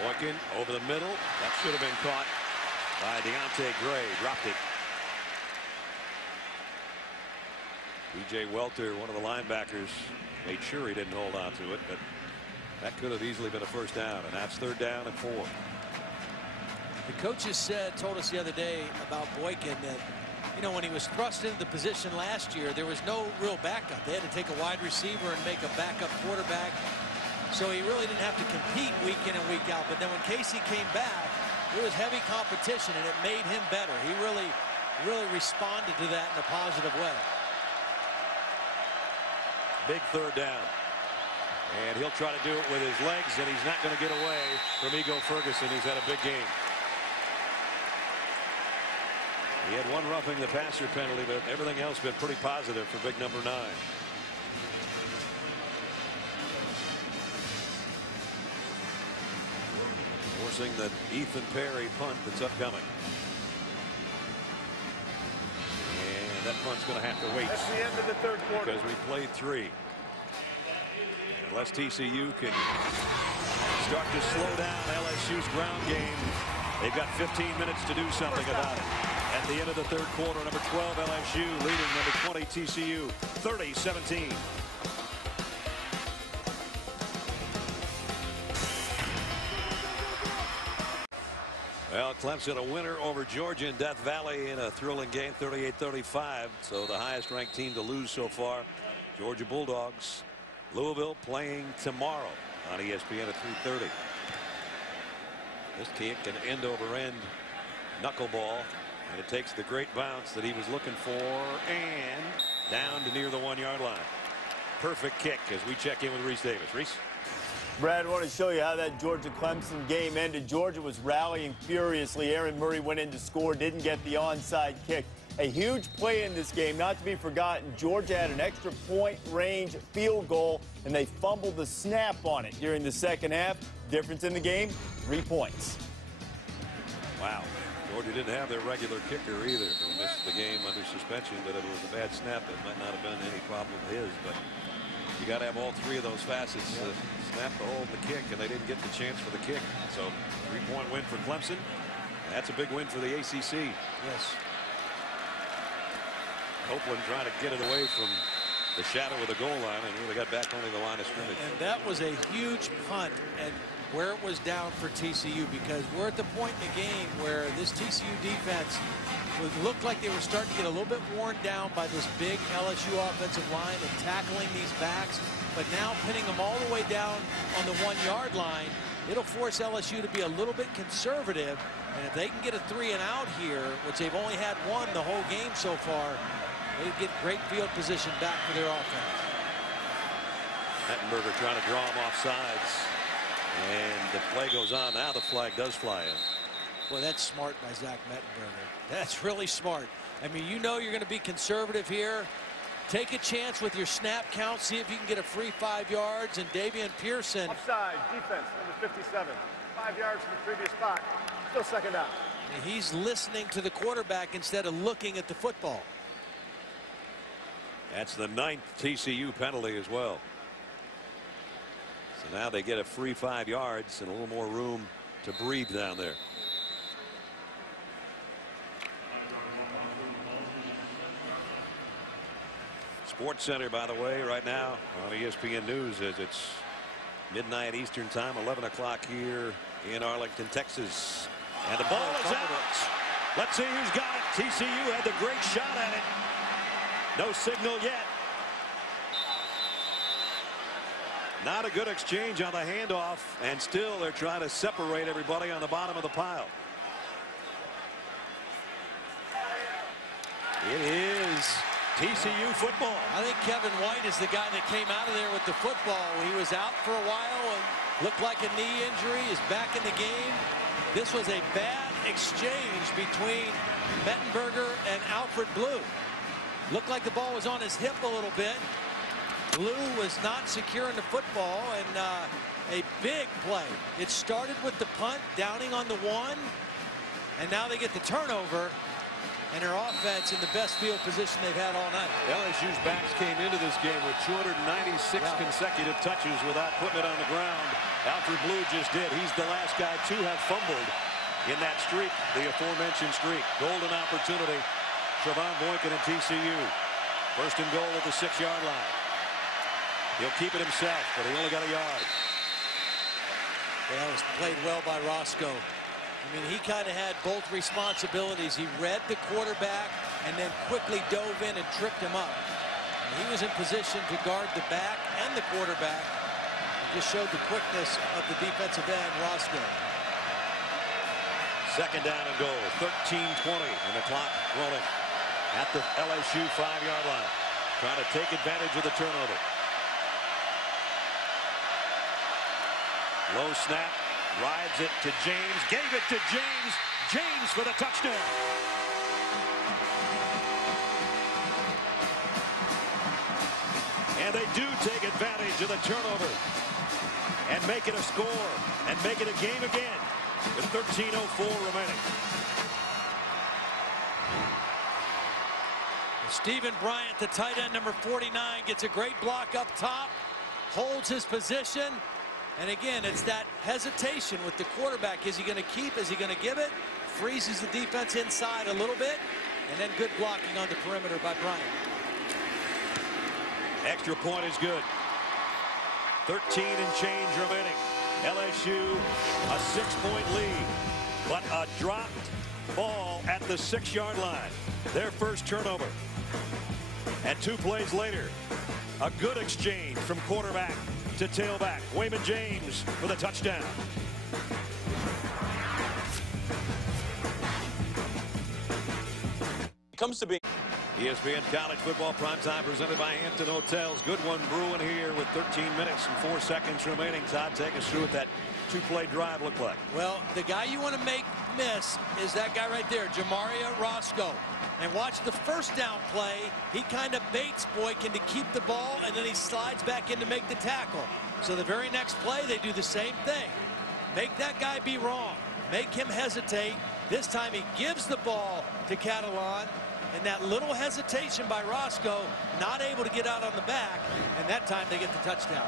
Boykin over the middle. That should have been caught by Deontay Gray. Dropped it. B.J. Welter, one of the linebackers, made sure he didn't hold on to it, but that could have easily been a first down, and that's third down and 4. The coaches told us the other day about Boykin that, you know, when he was thrust into the position last year, there was no real backup. They had to take a wide receiver and make a backup quarterback. So he really didn't have to compete week in and week out. But then when Casey came back, it was heavy competition, and it made him better. He really responded to that in a positive way. Big third down. And he'll try to do it with his legs, and he's not going to get away from Ego Ferguson, who's had a big game. He had one roughing the passer penalty, but everything else been pretty positive for big number 9. Forcing the Ethan Perry punt that's upcoming. And that punt's going to have to wait. That's the end of the third quarter. Because we played 3. And unless TCU can start to slow down LSU's ground game, they've got 15 minutes to do something about it. At the end of the third quarter, number 12 LSU leading number 20 TCU 30-17. Well, Clemson a winner over Georgia in Death Valley in a thrilling game, 38-35. So the highest ranked team to lose so far, Georgia Bulldogs. Louisville playing tomorrow on ESPN at 3:30. This kick an end over end knuckleball, and it takes the great bounce that he was looking for and down to near the 1-yard line. Perfect kick as we check in with Reese Davis. Reese. Brad, I want to show you how that Georgia-Clemson game ended. Georgia was rallying furiously. Aaron Murray went in to score, didn't get the onside kick. A huge play in this game, not to be forgotten. Georgia had an extra point range field goal, and they fumbled the snap on it during the second half. Difference in the game, 3 points. Wow. Georgia didn't have their regular kicker either, who missed the game under suspension, but if it was a bad snap, it might not have been any problem of his. But you got to have all 3 of those facets. Snap, the hole, the kick, and they didn't get the chance for the kick. So 3-point win for Clemson. That's a big win for the ACC. Yes. Copeland trying to get it away from the shadow of the goal line, and really got back only the line of scrimmage. And that was a huge punt, and where it was down for TCU, because we're at the point in the game where this TCU defense looked like they were starting to get a little bit worn down by this big LSU offensive line and tackling these backs, but now pinning them all the way down on the 1-yard line, it'll force LSU to be a little bit conservative, and if they can get a 3 and out here, which they've only had 1 the whole game so far, they get great field position back for their offense. Mettenberger trying to draw him off sides, and the play goes on. Now the flag does fly in. Well, that's smart by Zach Mettenberger. That's really smart. I mean, you know you're going to be conservative here. Take a chance with your snap count. See if you can get a free 5 yards. And Davian Pearson. Offside, defense, number 57. 5 yards from the previous spot. Still second down. He's listening to the quarterback instead of looking at the football. That's the 9th TCU penalty as well. So now they get a free 5 yards and a little more room to breathe down there. Sports Center, by the way, right now on ESPN News as it's midnight Eastern time, 11 o'clock here in Arlington, Texas. And the ball is out. Let's see who's got it. TCU had the great shot at it. No signal yet. Not a good exchange on the handoff, and still they're trying to separate everybody on the bottom of the pile. It is TCU football. I think Kevin White is the guy that came out of there with the football. He was out for a while and looked like a knee injury. Is back in the game. This was a bad exchange between Mettenberger and Alfred Blue. Looked like the ball was on his hip a little bit. Blue was not secure in the football, and a big play. It started with the punt, downing on the 1, and now they get the turnover, and their offense in the best field position they've had all night. LSU's backs came into this game with 296 consecutive touches without putting it on the ground. Alfred Blue just did. He's the last guy to have fumbled in that streak, the aforementioned streak. Golden opportunity. Trevon Boykin and TCU. First and goal at the 6-yard line. He'll keep it himself, but he only got a yard. That was played well by Roscoe. I mean, he kind of had both responsibilities. He read the quarterback and then quickly dove in and tripped him up. And he was in position to guard the back and the quarterback. He just showed the quickness of the defensive end, Roscoe. Second down and goal. 13:20 and the clock rolling at the LSU 5-yard line. Trying to take advantage of the turnover. Low snap, rides it to James, gave it to James. James for the touchdown. And they do take advantage of the turnover and make it a score and make it a game again with 13:04 remaining. Stephen Bryant, the tight end, number 49, gets a great block up top, holds his position. And again, it's that hesitation with the quarterback. Is he going to keep? Is he going to give it? Freezes the defense inside a little bit. And then good blocking on the perimeter by Bryant. Extra point is good. 13 and change remaining. LSU a 6-point lead. But a dropped ball at the 6-yard line. Their first turnover. And 2 plays later, a good exchange from quarterback to tailback. Wayman James for the touchdown. Comes to being ESPN College Football Primetime presented by Hampton Hotels. Good one brewing here with 13 minutes and 4 seconds remaining. Todd, take us through what that 2-play drive looked like. Well, the guy you want to make miss is that guy right there, Jamaria Roscoe. And watch the first down play. He kind of baits Boykin to keep the ball, and then he slides back in to make the tackle. So the very next play, they do the same thing. Make that guy be wrong. Make him hesitate. This time he gives the ball to Catalan, and that little hesitation by Roscoe, not able to get out on the back, and that time they get the touchdown.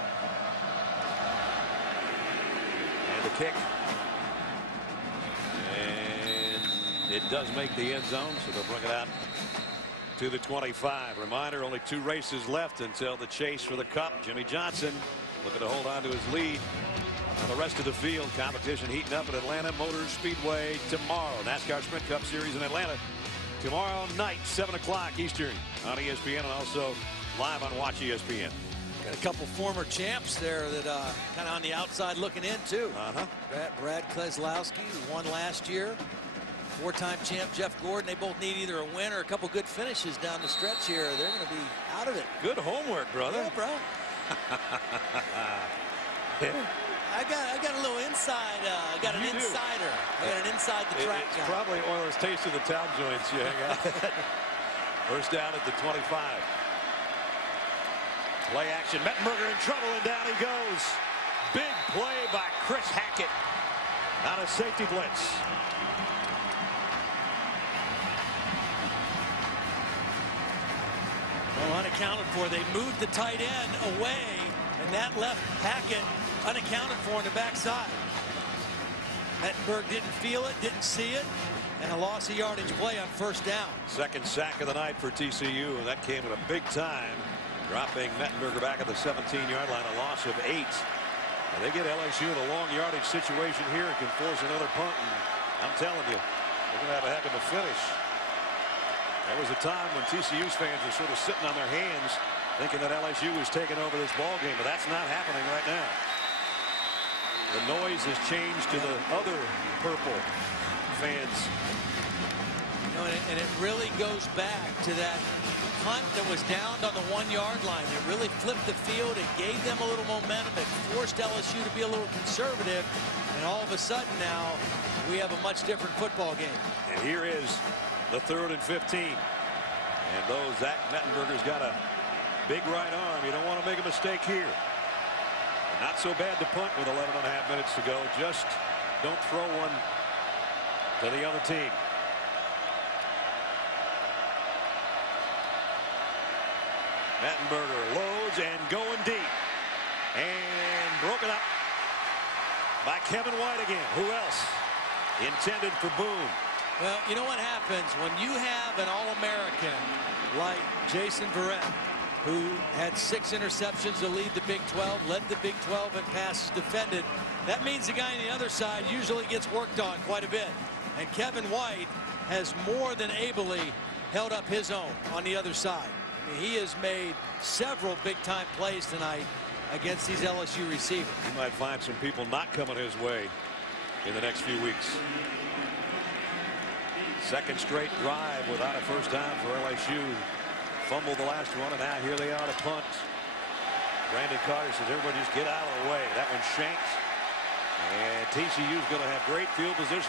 And the kick. And it does make the end zone, so they'll bring it out to the 25. Reminder, only 2 races left until the chase for the cup. Jimmy Johnson looking to hold on to his lead on the rest of the field. Competition heating up at Atlanta Motor Speedway tomorrow. NASCAR Sprint Cup Series in Atlanta tomorrow night, 7 o'clock Eastern on ESPN, and also live on Watch ESPN. Got a couple former champs there that kind of on the outside looking in too. Brad Keselowski, who won last year. 4-time champ Jeff Gordon. They both need either a win or a couple good finishes down the stretch here. They're going to be out of it. Good homework, brother. Yeah, bro. I got a little inside. I got an insider. I got an inside the track guy. It's probably Oilers taste of the town joints you hang out. First down at the 25. Play action. Mettenberger in trouble, and down he goes. Big play by Chris Hackett. Not a safety blitz. Well, unaccounted for. They moved the tight end away, and that left Hackett unaccounted for on the backside. Mettenberg didn't feel it, didn't see it, and a loss of yardage play on first down. Second sack of the night for TCU, and that came at a big time, dropping Mettenberger back at the 17-yard line, a loss of 8. And they get LSU in a long yardage situation here and can force another punt, and I'm telling you, they're going to have a heck of a finish. There was a time when TCU's fans were sort of sitting on their hands thinking that LSU was taking over this ball game, but that's not happening right now. The noise has changed to the other purple fans. You know, and it really goes back to that punt that was downed on the 1-yard line. It really flipped the field. It gave them a little momentum. It forced LSU to be a little conservative. And all of a sudden now we have a much different football game. And here is the 3rd and 15. And though Zach Mettenberger's got a big right arm, you don't want to make a mistake here. Not so bad to punt with 11.5 minutes to go. Just don't throw one to the other team. Mettenberger loads and going deep. And broken up by Kevin White again. Who else? Intended for Boone. Well, you know what happens when you have an All-American like Jason Verrett, who had 6 interceptions to lead the Big 12, led the Big 12 in passes defended. That means the guy on the other side usually gets worked on quite a bit. And Kevin White has more than ably held up his own on the other side. I mean, he has made several big-time plays tonight against these LSU receivers. He might find some people not coming his way in the next few weeks. Second straight drive without a first down for LSU. Fumbled the last one, and now here they are to punt. Brandon Carter says, everybody just get out of the way. That one's shanked. And TCU's going to have great field position.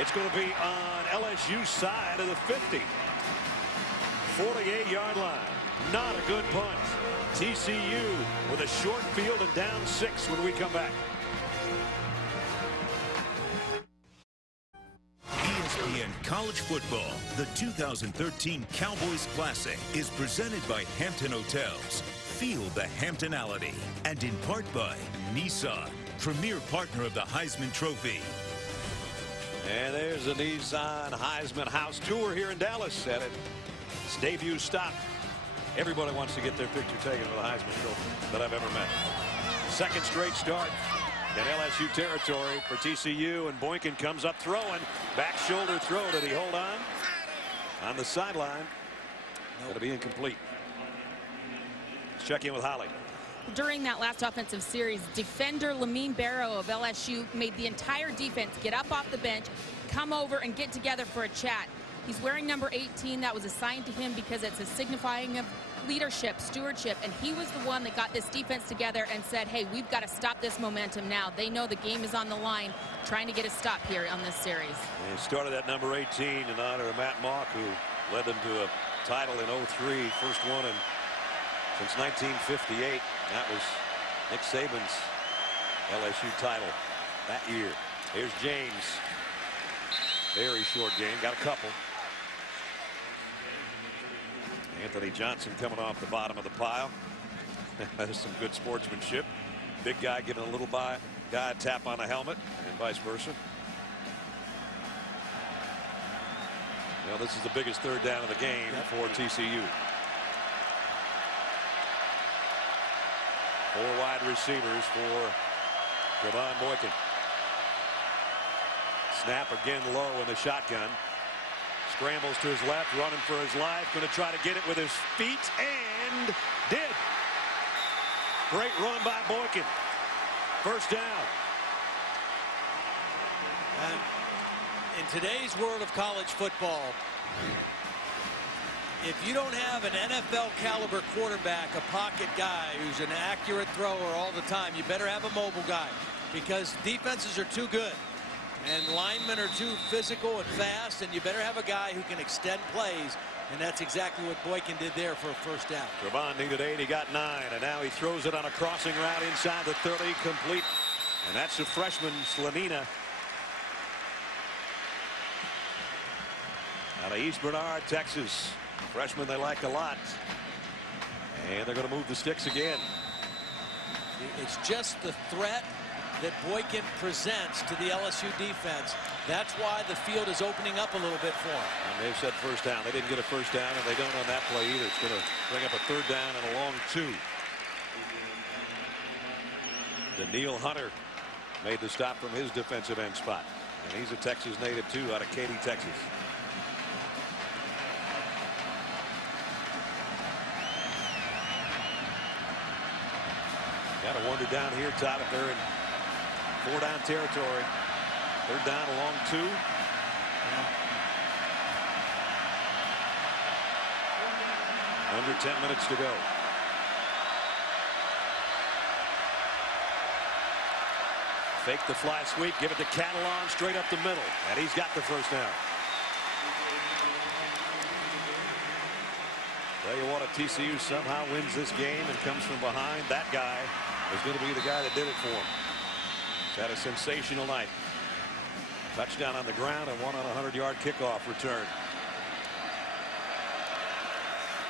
It's going to be on LSU's side of the 50. 48-yard line. Not a good punt. TCU with a short field and down 6 when we come back. ESPN College Football, the 2013 Cowboys Classic, is presented by Hampton Hotels. Feel the Hamptonality. And in part by Nissan, premier partner of the Heisman Trophy. And there's the Nissan Heisman House Tour here in Dallas at its debut stop. Everybody wants to get their picture taken with a Heisman Trophy that I've ever met. Second straight start in LSU territory for TCU, and Boykin comes up throwing. Back shoulder throw. Did he hold on the sideline? Going to be incomplete. Let's check in with Holly. During that last offensive series, defender Lamine Barrow of LSU made the entire defense get up off the bench, come over and get together for a chat. He's wearing number 18. That was assigned to him because it's a signifying of leadership, stewardship, and he was the one that got this defense together and said, hey, we've got to stop this momentum now. They know the game is on the line, trying to get a stop here on this series. And he started at number 18 in honor of Matt Mock, who led them to a title in 03, first one since 1958. That was Nick Saban's LSU title that year. Here's James. Very short game, got a couple. Anthony Johnson coming off the bottom of the pile. That is some good sportsmanship. Big guy giving a little guy a tap on the helmet and vice versa. Well, this is the biggest third down of the game for TCU. 4 wide receivers for Trevon Boykin. Snap again low in the shotgun. Scrambles to his left, running for his life. Going to try to get it with his feet, and did. Great run by Boykin. First down. And in today's world of college football, if you don't have an NFL caliber quarterback, a pocket guy who's an accurate thrower all the time, you better have a mobile guy, because defenses are too good. And linemen are too physical and fast, and you better have a guy who can extend plays, and that's exactly what Boykin did there for a first down. Trevon needed 8, he got 9, and now he throws it on a crossing route inside the 30, complete. And that's the freshman, Slanina, out of East Bernard, Texas. Freshman they like a lot. And they're going to move the sticks again. It's just the threat that Boykin presents to the LSU defense. That's why the field is opening up a little bit for them. And they've said first down. They didn't get a first down, and they don't on that play either. It's going to bring up a third down and a long 2. Daniil Hunter made the stop from his defensive end spot. And he's a Texas native, too, out of Katy, Texas. Got to wonder down here, Todd, if they're in 4-down territory. Third down, a long 2. Under 10 minutes to go. Fake the fly sweep, give it to Catalan straight up the middle, and he's got the first down. Tell you what, if TCU somehow wins this game and comes from behind, that guy is going to be the guy that did it for him. He's had a sensational night. Touchdown on the ground and one on a 100-yard kickoff return.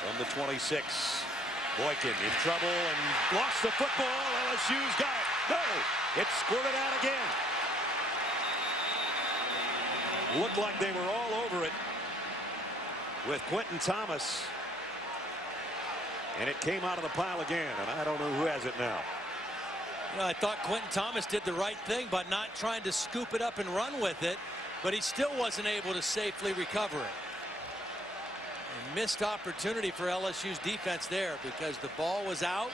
From the 26, Boykin in trouble and lost the football. LSU's got it. No, it squirted out again. Looked like they were all over it with Quentin Thomas. And it came out of the pile again, and I don't know who has it now. You know, I thought Quentin Thomas did the right thing by not trying to scoop it up and run with it, but he still wasn't able to safely recover it. A missed opportunity for LSU's defense there because the ball was out.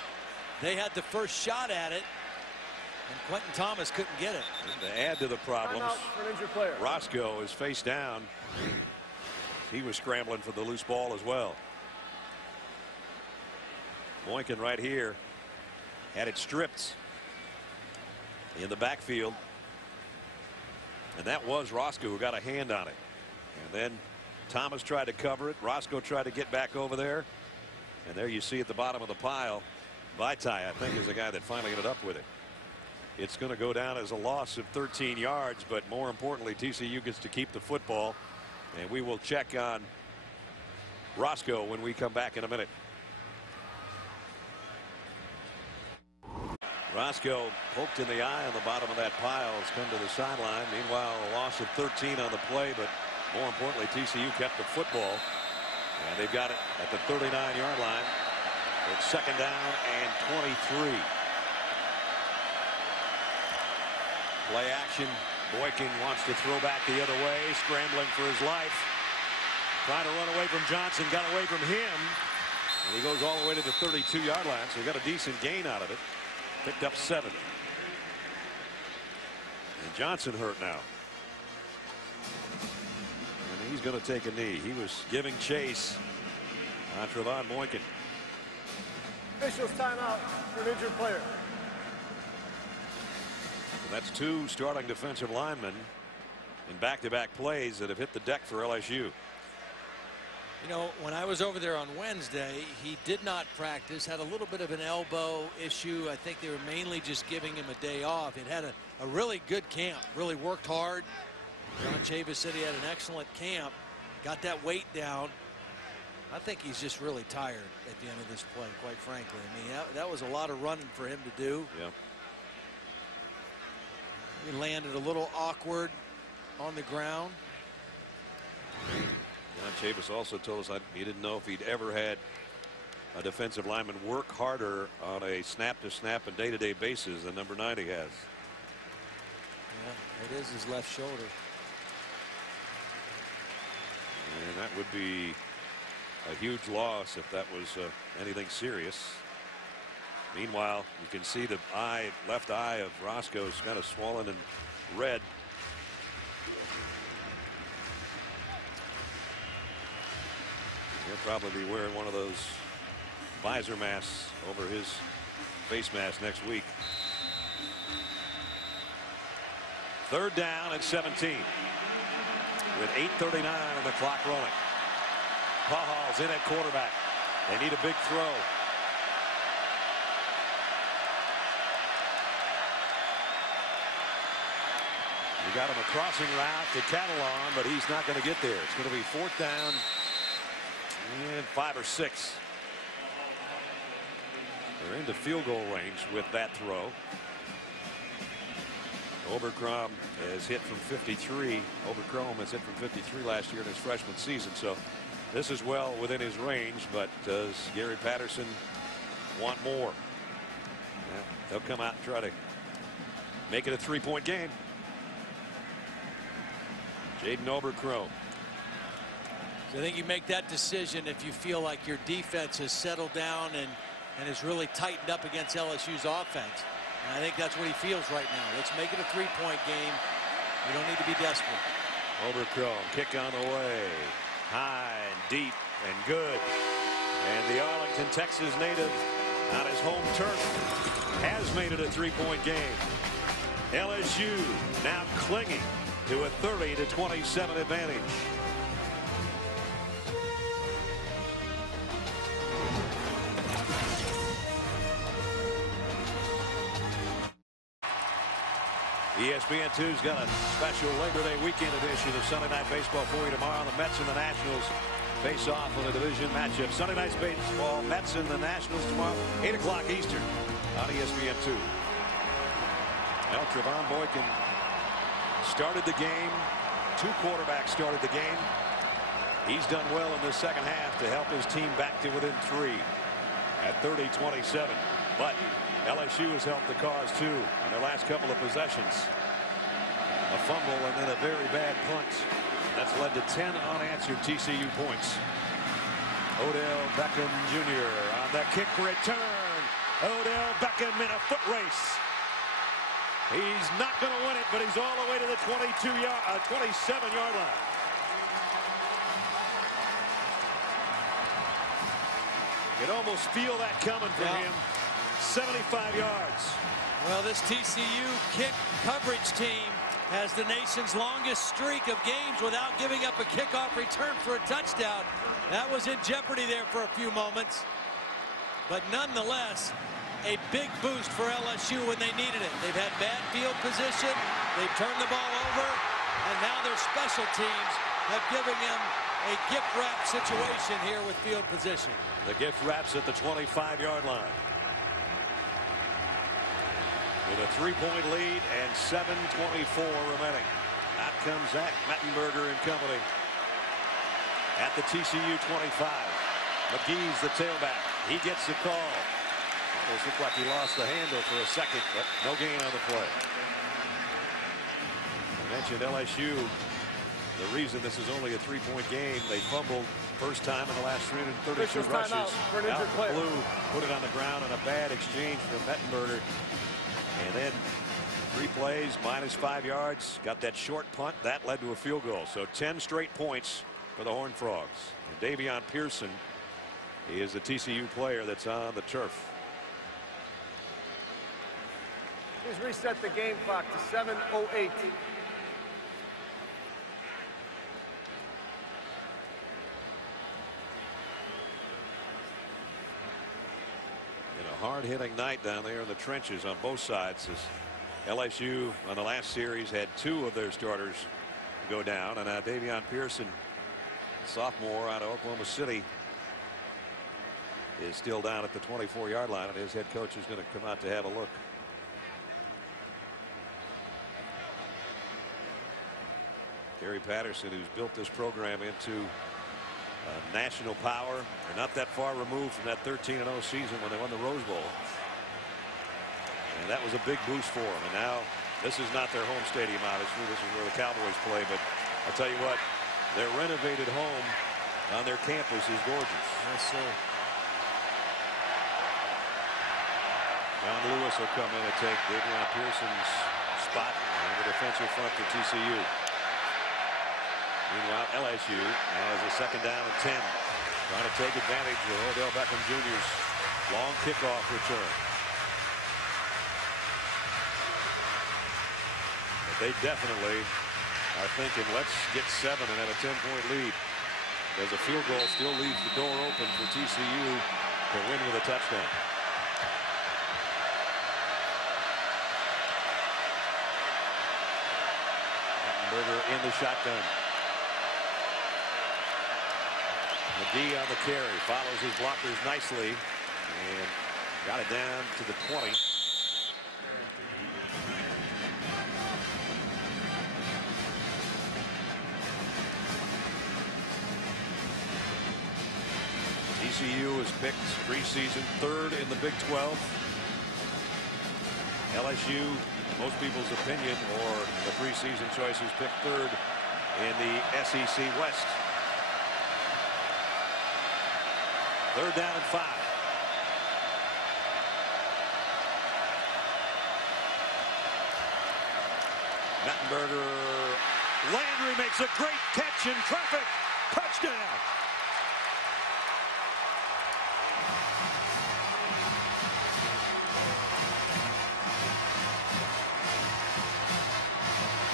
They had the first shot at it, and Quentin Thomas couldn't get it. And to add to the problems, Roscoe is face down. He was scrambling for the loose ball as well. Boykin right here had it stripped in the backfield, and that was Roscoe who got a hand on it. And then Thomas tried to cover it. Roscoe tried to get back over there, and there you see at the bottom of the pile, Vaitai, I think, is the guy that finally ended up with it. It's going to go down as a loss of 13 yards, but more importantly, TCU gets to keep the football, and we will check on Roscoe when we come back in a minute. Roscoe poked in the eye on the bottom of that pile. Has come to the sideline. Meanwhile, a loss of 13 on the play, but more importantly, TCU kept the football, and they've got it at the 39-yard line. It's second down and 23. Play action. Boykin wants to throw back the other way, scrambling for his life. Trying to run away from Johnson, got away from him. And he goes all the way to the 32-yard line, so he got a decent gain out of it. Picked up 7. And Johnson hurt now. And he's going to take a knee. He was giving chase on Trevon Boykin. Officials timeout for an injured player. And that's 2 starting defensive linemen in back-to-back plays that have hit the deck for LSU. You know, when I was over there on Wednesday, he did not practice, had a little bit of an elbow issue. I think they were mainly just giving him a day off. He'd had a really good camp, really worked hard. John Chavis said he had an excellent camp, got that weight down. I think he's just really tired at the end of this play, quite frankly. I mean, that was a lot of running for him to do. Yeah. He landed a little awkward on the ground. John Chavis also told us he didn't know if he'd ever had a defensive lineman work harder on a snap-to-snap and day-to-day basis than number 90 has. Yeah, it is his left shoulder. And that would be a huge loss if that was anything serious. Meanwhile, you can see the left eye of Roscoe is kind of swollen and red. He'll probably be wearing one of those visor masks over his face mask next week. Third down and 17 with 8:39 on the clock rolling. Pahal's in at quarterback. They need a big throw. You got him a crossing route to Catalan, but he's not going to get there. It's going to be 4th down And 5 or 6. They're into field goal range with that throw. Oberkrom has hit from 53. Oberkrom has hit from 53 last year in his freshman season. So this is well within his range. But does Gary Patterson want more? Yeah, they'll come out and try to make it a 3-point game. Jaden Oberkrom. So I think you make that decision if you feel like your defense has settled down and is really tightened up against LSU's offense. And I think that's what he feels right now. Let's make it a 3-point game. We don't need to be desperate. Oberkrom, kick on the way. High and deep and good. And the Arlington, Texas native on his home turf has made it a 3-point game. LSU now clinging to a 30-27 advantage. ESPN 2's got a special Labor Day weekend edition of Sunday Night Baseball for you tomorrow. The Mets and the Nationals face off in a division matchup. Sunday Night Baseball, Mets and the Nationals tomorrow, 8 o'clock Eastern on ESPN 2. Well, Trevon Boykin started the game. 2 quarterbacks started the game. He's done well in the second half to help his team back to within 3 at 30-27. But LSU has helped the cause too in their last couple of possessions. A fumble and then a very bad punt. That's led to 10 unanswered TCU points. Odell Beckham Jr. on the kick return. Odell Beckham in a foot race. He's not going to win it, but he's all the way to the 27-yard line. You can almost feel that coming from him. 75 yards. Well, this TCU kick coverage team has the nation's longest streak of games without giving up a kickoff return for a touchdown. That was in jeopardy there for a few moments. But nonetheless, a big boost for LSU when they needed it. They've had bad field position. They've turned the ball over. And now their special teams have given them a gift wrap situation here with field position. The gift wraps at the 25-yard line. With a 3-point lead and 7:24 remaining. Out comes Zach Mettenberger and company at the TCU 25. McGee's the tailback. He gets the call. Almost looked like he lost the handle for a second, but no gain on the play. I mentioned LSU. The reason this is only a 3-point game, they fumbled first time in the last 332 rushes. Blue put it on the ground on a bad exchange from Mettenberger. And then 3 plays, -5 yards. Got that short punt. That led to a field goal. So 10 straight points for the Horned Frogs. And Davion Pearson, he is the TCU player that's on the turf. He's reset the game clock to 7:08. Hard-hitting night down there in the trenches on both sides. As LSU on the last series had 2 of their starters go down, and now Davion Pearson, sophomore out of Oklahoma City, is still down at the 24-yard line, and his head coach is going to come out to have a look. Gary Patterson, who's built this program into national power. They're not that far removed from that 13-0 season when they won the Rose Bowl. And that was a big boost for them. And now this is not their home stadium, obviously. This is where the Cowboys play. But I'll tell you what, their renovated home on their campus is gorgeous. Yes, sir. John Lewis will come in and take Davion Pearson's spot on the defensive front for TCU. Meanwhile, LSU has a 2nd down and 10. Trying to take advantage of Odell Beckham Jr.'s long kickoff return. But they definitely are thinking, let's get 7 and have a 10-point lead. Because a field goal still leaves the door open for TCU to win with a touchdown. Mettenberger in the shotgun. McGee on the carry, follows his blockers nicely and got it down to the 20. TCU was picked preseason 3rd in the Big 12. LSU, most people's opinion, or the preseason choices, picked 3rd in the SEC West. 3rd down and 5. Mettenberger. Landry makes a great catch in traffic. Touchdown.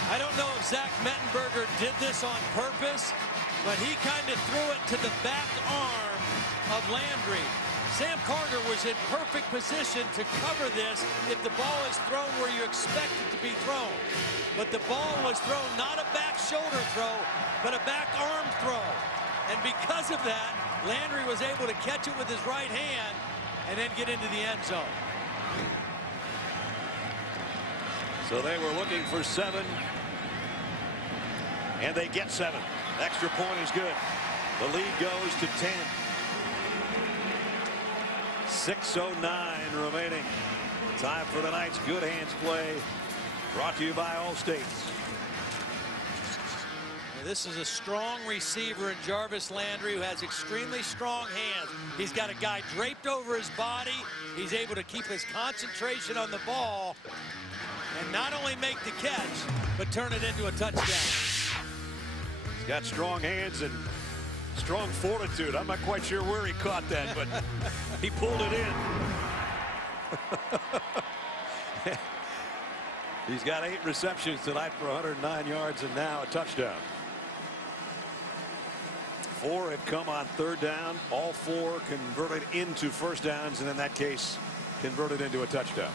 I don't know if Zach Mettenberger did this on purpose, but he kind of threw it to the back arm of Landry. Sam Carter was in perfect position to cover this if the ball is thrown where you expect it to be thrown. But the ball was thrown not a back shoulder throw, but a back arm throw. And because of that, Landry was able to catch it with his right hand and then get into the end zone. So they were looking for 7. And they get 7. Extra point is good. The lead goes to 10. 6:09 remaining. Time for tonight's Good Hands play. Brought to you by Allstate. This is a strong receiver in Jarvis Landry who has extremely strong hands. He's got a guy draped over his body. He's able to keep his concentration on the ball and not only make the catch, but turn it into a touchdown. He's got strong hands and strong fortitude. I'm not quite sure where he caught that, but he pulled it in. He's got 8 receptions tonight for 109 yards and now a touchdown. 4 have come on 3rd down. All 4 converted into first downs, and in that case, converted into a touchdown.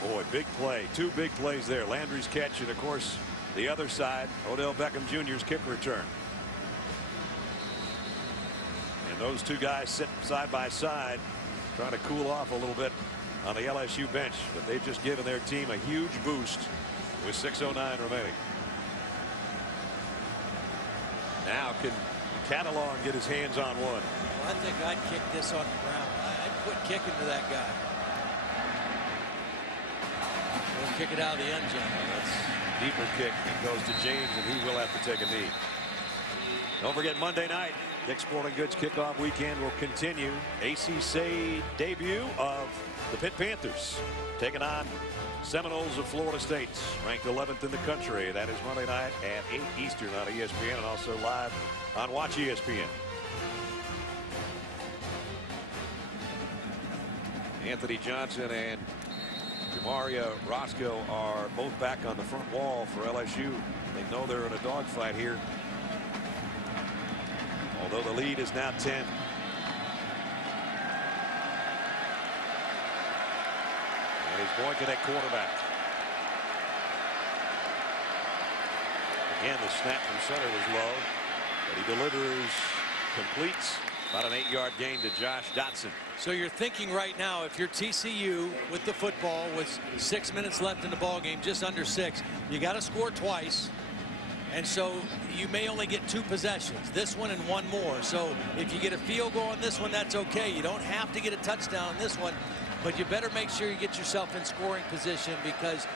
Boy, big play. 2 big plays there. Landry's catch, and of course, the other side, Odell Beckham Jr.'s kick return. And those 2 guys sit side by side, trying to cool off a little bit on the LSU bench, but they've just given their team a huge boost with 6:09 remaining. Now can Catalan get his hands on one? Well, I think I'd kick this on the ground. I'd quit kicking to that guy. We'll kick it out of the end zone. That's deeper kick. It goes to James, and he will have to take a knee. Don't forget, Monday night, Dick's Sporting Goods kickoff weekend will continue. ACC debut of the Pitt Panthers taking on Seminoles of Florida State, ranked 11th in the country. That is Monday night at 8 Eastern on ESPN and also live on Watch ESPN. Anthony Johnson and Jamaria Roscoe are both back on the front wall for LSU. They know they're in a dogfight here, although the lead is now 10. And he's Boykin at quarterback. Again, the snap from center was low, but he delivers, completes about an 8-yard gain to Josh Dotson. So you're thinking right now, if you're TCU with the football with 6 minutes left in the ball game, just under 6, you got to score twice. And so you may only get 2 possessions, this one and 1 more. So if you get a field goal on this one, that's okay. You don't have to get a touchdown on this one, but you better make sure you get yourself in scoring position, because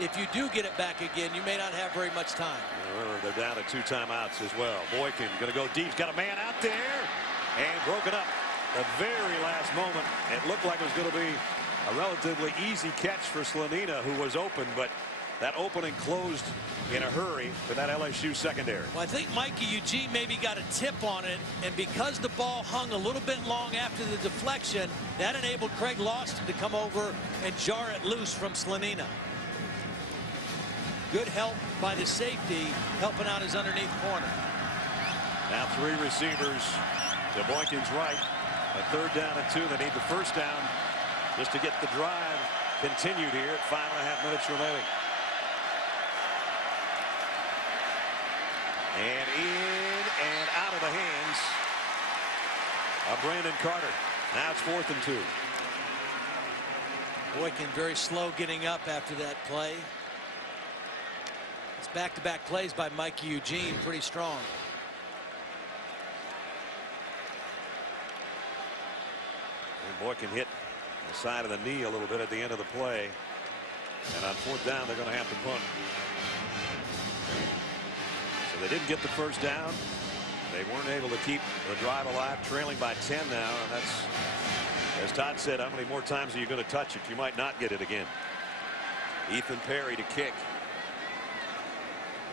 if you do get it back again, you may not have very much time. They're down to 2 timeouts as well. Boykin going to go deep. He's got a man out there and broken up the very last moment. It looked like it was going to be a relatively easy catch for Slanina, who was open, but that opening closed in a hurry for that LSU secondary. Well, I think Mikey Eugene maybe got a tip on it, and because the ball hung a little bit long after the deflection, that enabled Craig Lawson to come over and jar it loose from Slanina. Good help by the safety, helping out his underneath corner. Now 3 receivers to Boykin's right. A 3rd down and 2. They need the first down just to get the drive continued here at 5.5 minutes remaining. And in and out of the hands Brandon Carter. Now it's 4th and 2. Boykin very slow getting up after that play. It's back-to-back plays by Mikey Eugene, pretty strong. And Boykin hit the side of the knee a little bit at the end of the play. And on 4th down, they're going to have to punt. So they didn't get the first down. They weren't able to keep the drive alive, trailing by 10 now. And that's, as Todd said, how many more times are you going to touch it? You might not get it again. Ethan Perry to kick.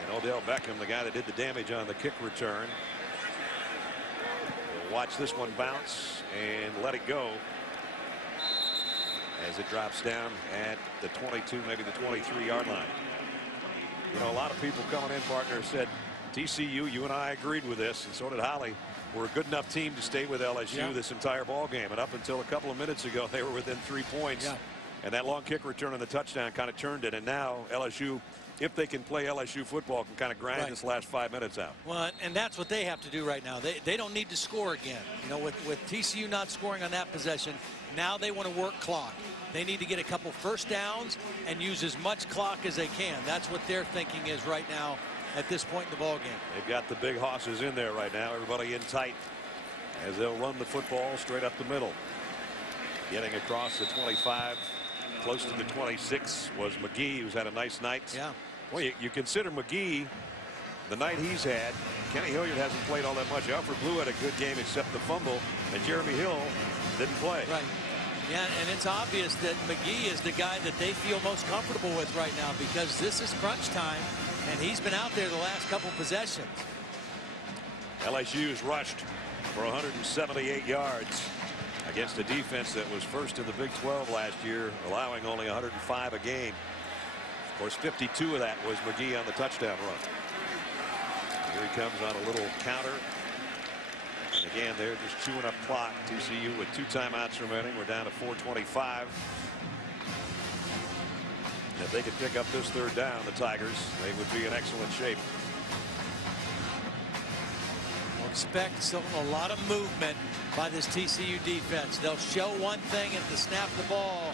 And Odell Beckham, the guy that did the damage on the kick return. We'll watch this one bounce and let it go as it drops down at the 22, maybe the 23-yard line. You know, a lot of people coming in, partner, said TCU, you and I agreed with this, and so did Holly. We're a good enough team to stay with LSU this entire ball game. And up until a couple of minutes ago, they were within 3 points. And that long kick return on the touchdown kind of turned it. And now LSU, if they can play LSU football, can kind of grind this last 5 minutes out. Well, and that's what they have to do right now. They don't need to score again. You know, with TCU not scoring on that possession, now they want to work clock. They need to get a couple first downs and use as much clock as they can. That's what their thinking is right now at this point in the ball game. They've got the big hosses in there right now. Everybody in tight as they'll run the football straight up the middle. Getting across the 25, close to the 26 was McGee, who's had a nice night. Yeah. Well, you consider McGee, the night he's had. Kenny Hilliard hasn't played all that much. Alfred Blue had a good game except the fumble, and Jeremy Hill didn't play. Right. Yeah, and it's obvious that McGee is the guy that they feel most comfortable with right now, because this is crunch time, and he's been out there the last couple possessions. LSU's rushed for 178 yards against a defense that was first in the Big 12 last year, allowing only 105 a game. Of course, 52 of that was McGee on the touchdown run. Here he comes on a little counter. And again, they're just chewing up clock. TCU with 2 timeouts remaining. We're down to 4:25. If they could pick up this 3rd down, the Tigers, they would be in excellent shape. We'll expect a lot of movement by this TCU defense. They'll show one thing at the snap of the ball.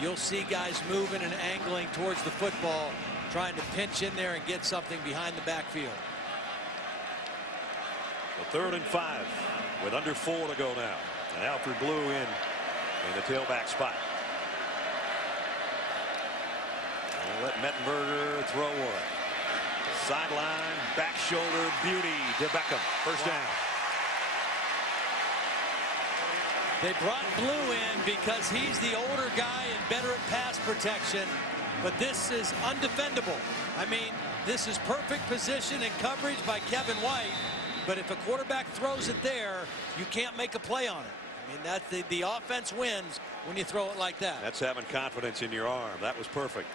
You'll see guys moving and angling towards the football, trying to pinch in there and get something behind the backfield. The 3rd and 5 with under 4 to go now. And Alfred Blue in the tailback spot. And let Mettenberger throw one. Sideline, back shoulder, beauty to Beckham. First down. They brought Blue in because he's the older guy and better at pass protection. But this is undefendable. I mean, this is perfect position and coverage by Kevin White. But if a quarterback throws it there, you can't make a play on it. I mean, that's the offense wins when you throw it like that. That's having confidence in your arm. That was perfect.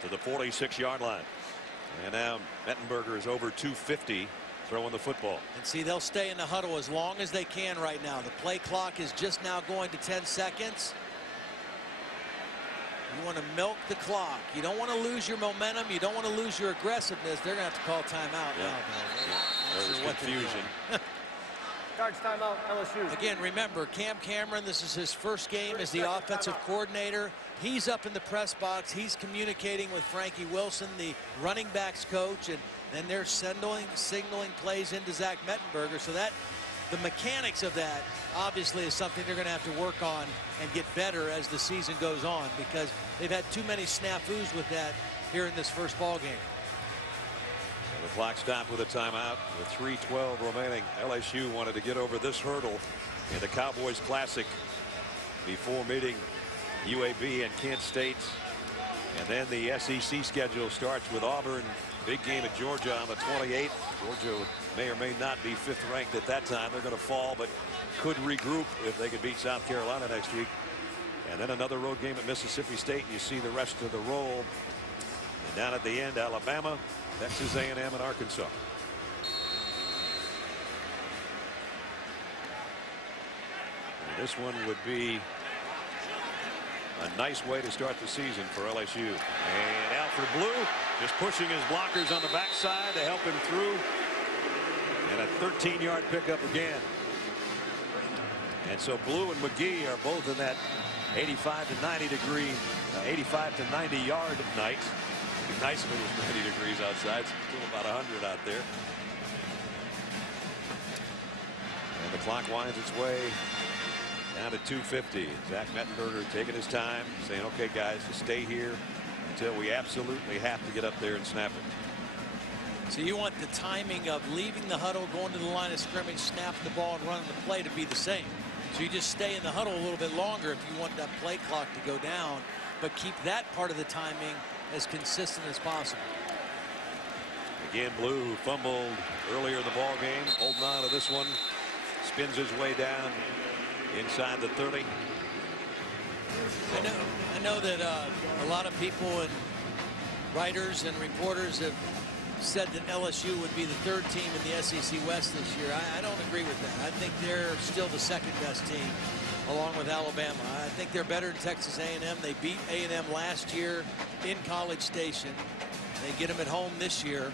To the 46-yard line. And now Mettenberger is over 250 throwing the football. And see, they'll stay in the huddle as long as they can right now. The play clock is just now going to 10 seconds. You want to milk the clock. You don't want to lose your momentum. You don't want to lose your aggressiveness. They're going to have to call timeout now. There's confusion. Charge timeout, LSU. Again, remember, Cam Cameron, this is his first game as the offensive coordinator. He's up in the press box. He's communicating with Frankie Wilson, the running backs coach, and then they're signaling plays into Zach Mettenberger. So that the mechanics of that obviously is something they're going to have to work on and get better as the season goes on, because they've had too many snafus with that here in this first ball game. The clock stopped with a timeout with 3:12 remaining. LSU wanted to get over this hurdle in the Cowboys Classic before meeting UAB and Kent State. And then the SEC schedule starts with Auburn. Big game at Georgia on the 28th. Georgia may or may not be 5th ranked at that time. They're going to fall, but could regroup if they could beat South Carolina next week. And then another road game at Mississippi State. You see the rest of the roll. And down at the end, Alabama, Texas A&M, and Arkansas. And this one would be a nice way to start the season for LSU. And Alfred Blue just pushing his blockers on the backside to help him through. And a 13-yard pickup again. And so Blue and McGee are both in that 85 to 90 degree, 85 to 90 yard night. It'd be nice if it was 90 degrees outside. It's still about 100 out there. And the clock winds its way down to 2:50. Zach Mettenberger taking his time, saying, okay, guys, just stay here until we absolutely have to get up there and snap it. So you want the timing of leaving the huddle, going to the line of scrimmage, snapping the ball, and running the play to be the same. So you just stay in the huddle a little bit longer if you want that play clock to go down, but keep that part of the timing as consistent as possible. Again, Blue fumbled earlier in the ball game, holding on to this one, spins his way down inside the 30. I know that a lot of people and writers and reporters have said that LSU would be the third team in the SEC West this year. I don't agree with that. I think they're still the second best team along with Alabama. I think they're better than Texas A&M. They beat A&M last year in College Station. They get them at home this year.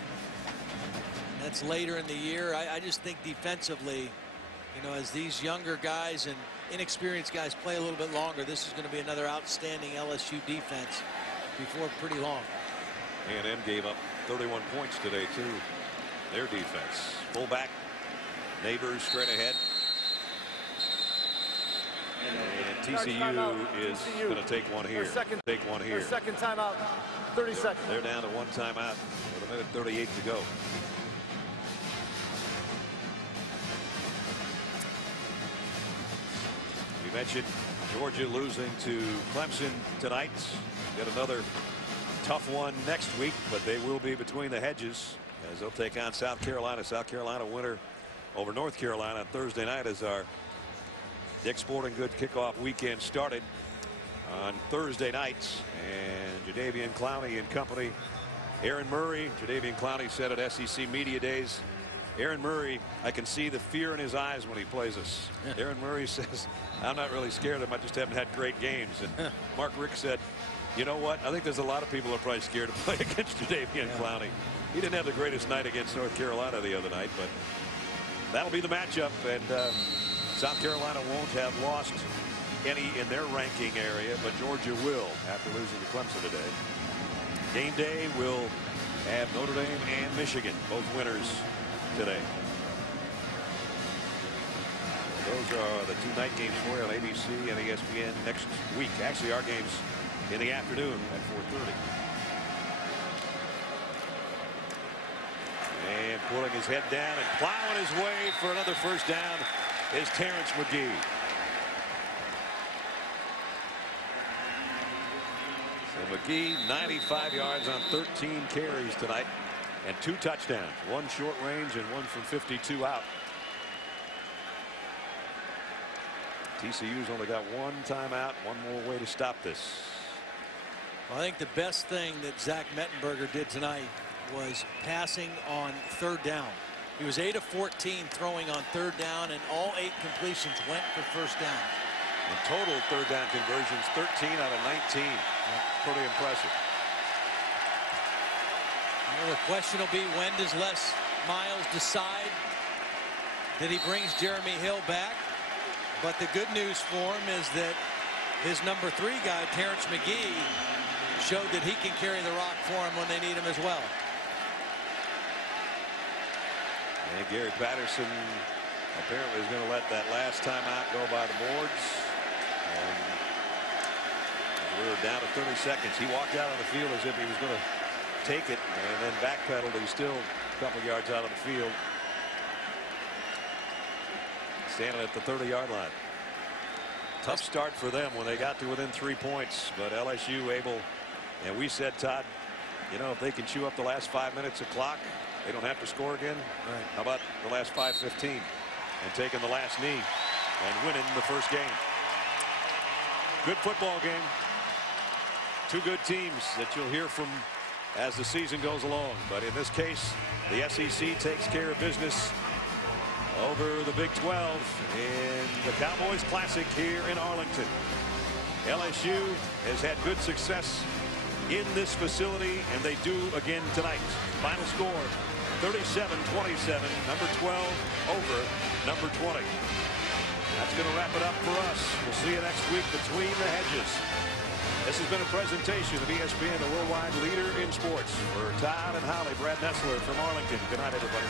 That's later in the year. I just think defensively, you know, as these younger guys and inexperienced guys play a little bit longer, this is going to be another outstanding LSU defense before pretty long. A&M gave up 31 points today to their defense. Fullback Neighbors straight ahead. And TCU is going to take one here. Take one here. Second timeout, 30 seconds. They're down to one timeout with 1:38 to go. We mentioned Georgia losing to Clemson tonight. Got another tough one next week, but they will be between the hedges as they'll take on South Carolina. South Carolina winner over North Carolina on Thursday night as our Dick's Sporting Goods kickoff weekend started on Thursday nights. And Jadeveon Clowney and company, Aaron Murray. Jadeveon Clowney said at SEC Media Days, Aaron Murray, I can see the fear in his eyes when he plays us. Aaron Murray says, I'm not really scared of him. I just haven't had great games. And Mark Rick said, you know what? I think there's a lot of people who are probably scared to play against Jadeveon Clowney. He didn't have the greatest night against North Carolina the other night, but that'll be the matchup. And South Carolina won't have lost any in their ranking area, but Georgia will after losing to Clemson today. Game day will have Notre Dame and Michigan, both winners today. Those are the two night games for you on ABC and ESPN next week. Actually, our game's in the afternoon at 4:30. And pulling his head down and plowing his way for another first down is Terrence McGee. So McGee 95 yards on 13 carries tonight and 2 touchdowns, 1 short range and 1 from 52 out. TCU's only got 1 timeout, 1 more way to stop this. I think the best thing that Zach Mettenberger did tonight was passing on 3rd down. He was 8 of 14 throwing on 3rd down, and all 8 completions went for 1st down. In total 3rd down conversions, 13 out of 19. Pretty impressive. Well, the question will be, when does Les Miles decide that he brings Jeremy Hill back? But the good news for him is that his number 3 guy, Terrence McGee, showed that he can carry the rock for him when they need him as well. And Gary Patterson apparently is going to let that last timeout go by the boards. And we're down to 30 seconds. He walked out on the field as if he was going to take it and then backpedaled. He's still a couple yards out of the field. Standing at the 30-yard line. Tough start for them when they got to within 3 points, but LSU able, and we said, Todd, you know, if they can chew up the last 5 minutes of clock, they don't have to score again. Right. How about the last 5:15 and taking the last knee and winning the first game? Good football game. 2 good teams that you'll hear from as the season goes along, but in this case, the SEC takes care of business over the Big 12 in the Cowboys Classic here in Arlington. LSU has had good success in this facility, and they do again tonight. Final score 37-27, number 12 over number 20. That's going to wrap it up for us. We'll see you next week between the hedges. This has been a presentation of ESPN, the worldwide leader in sports. For Todd and Holly, Brad Nessler from Arlington. Good night, everybody.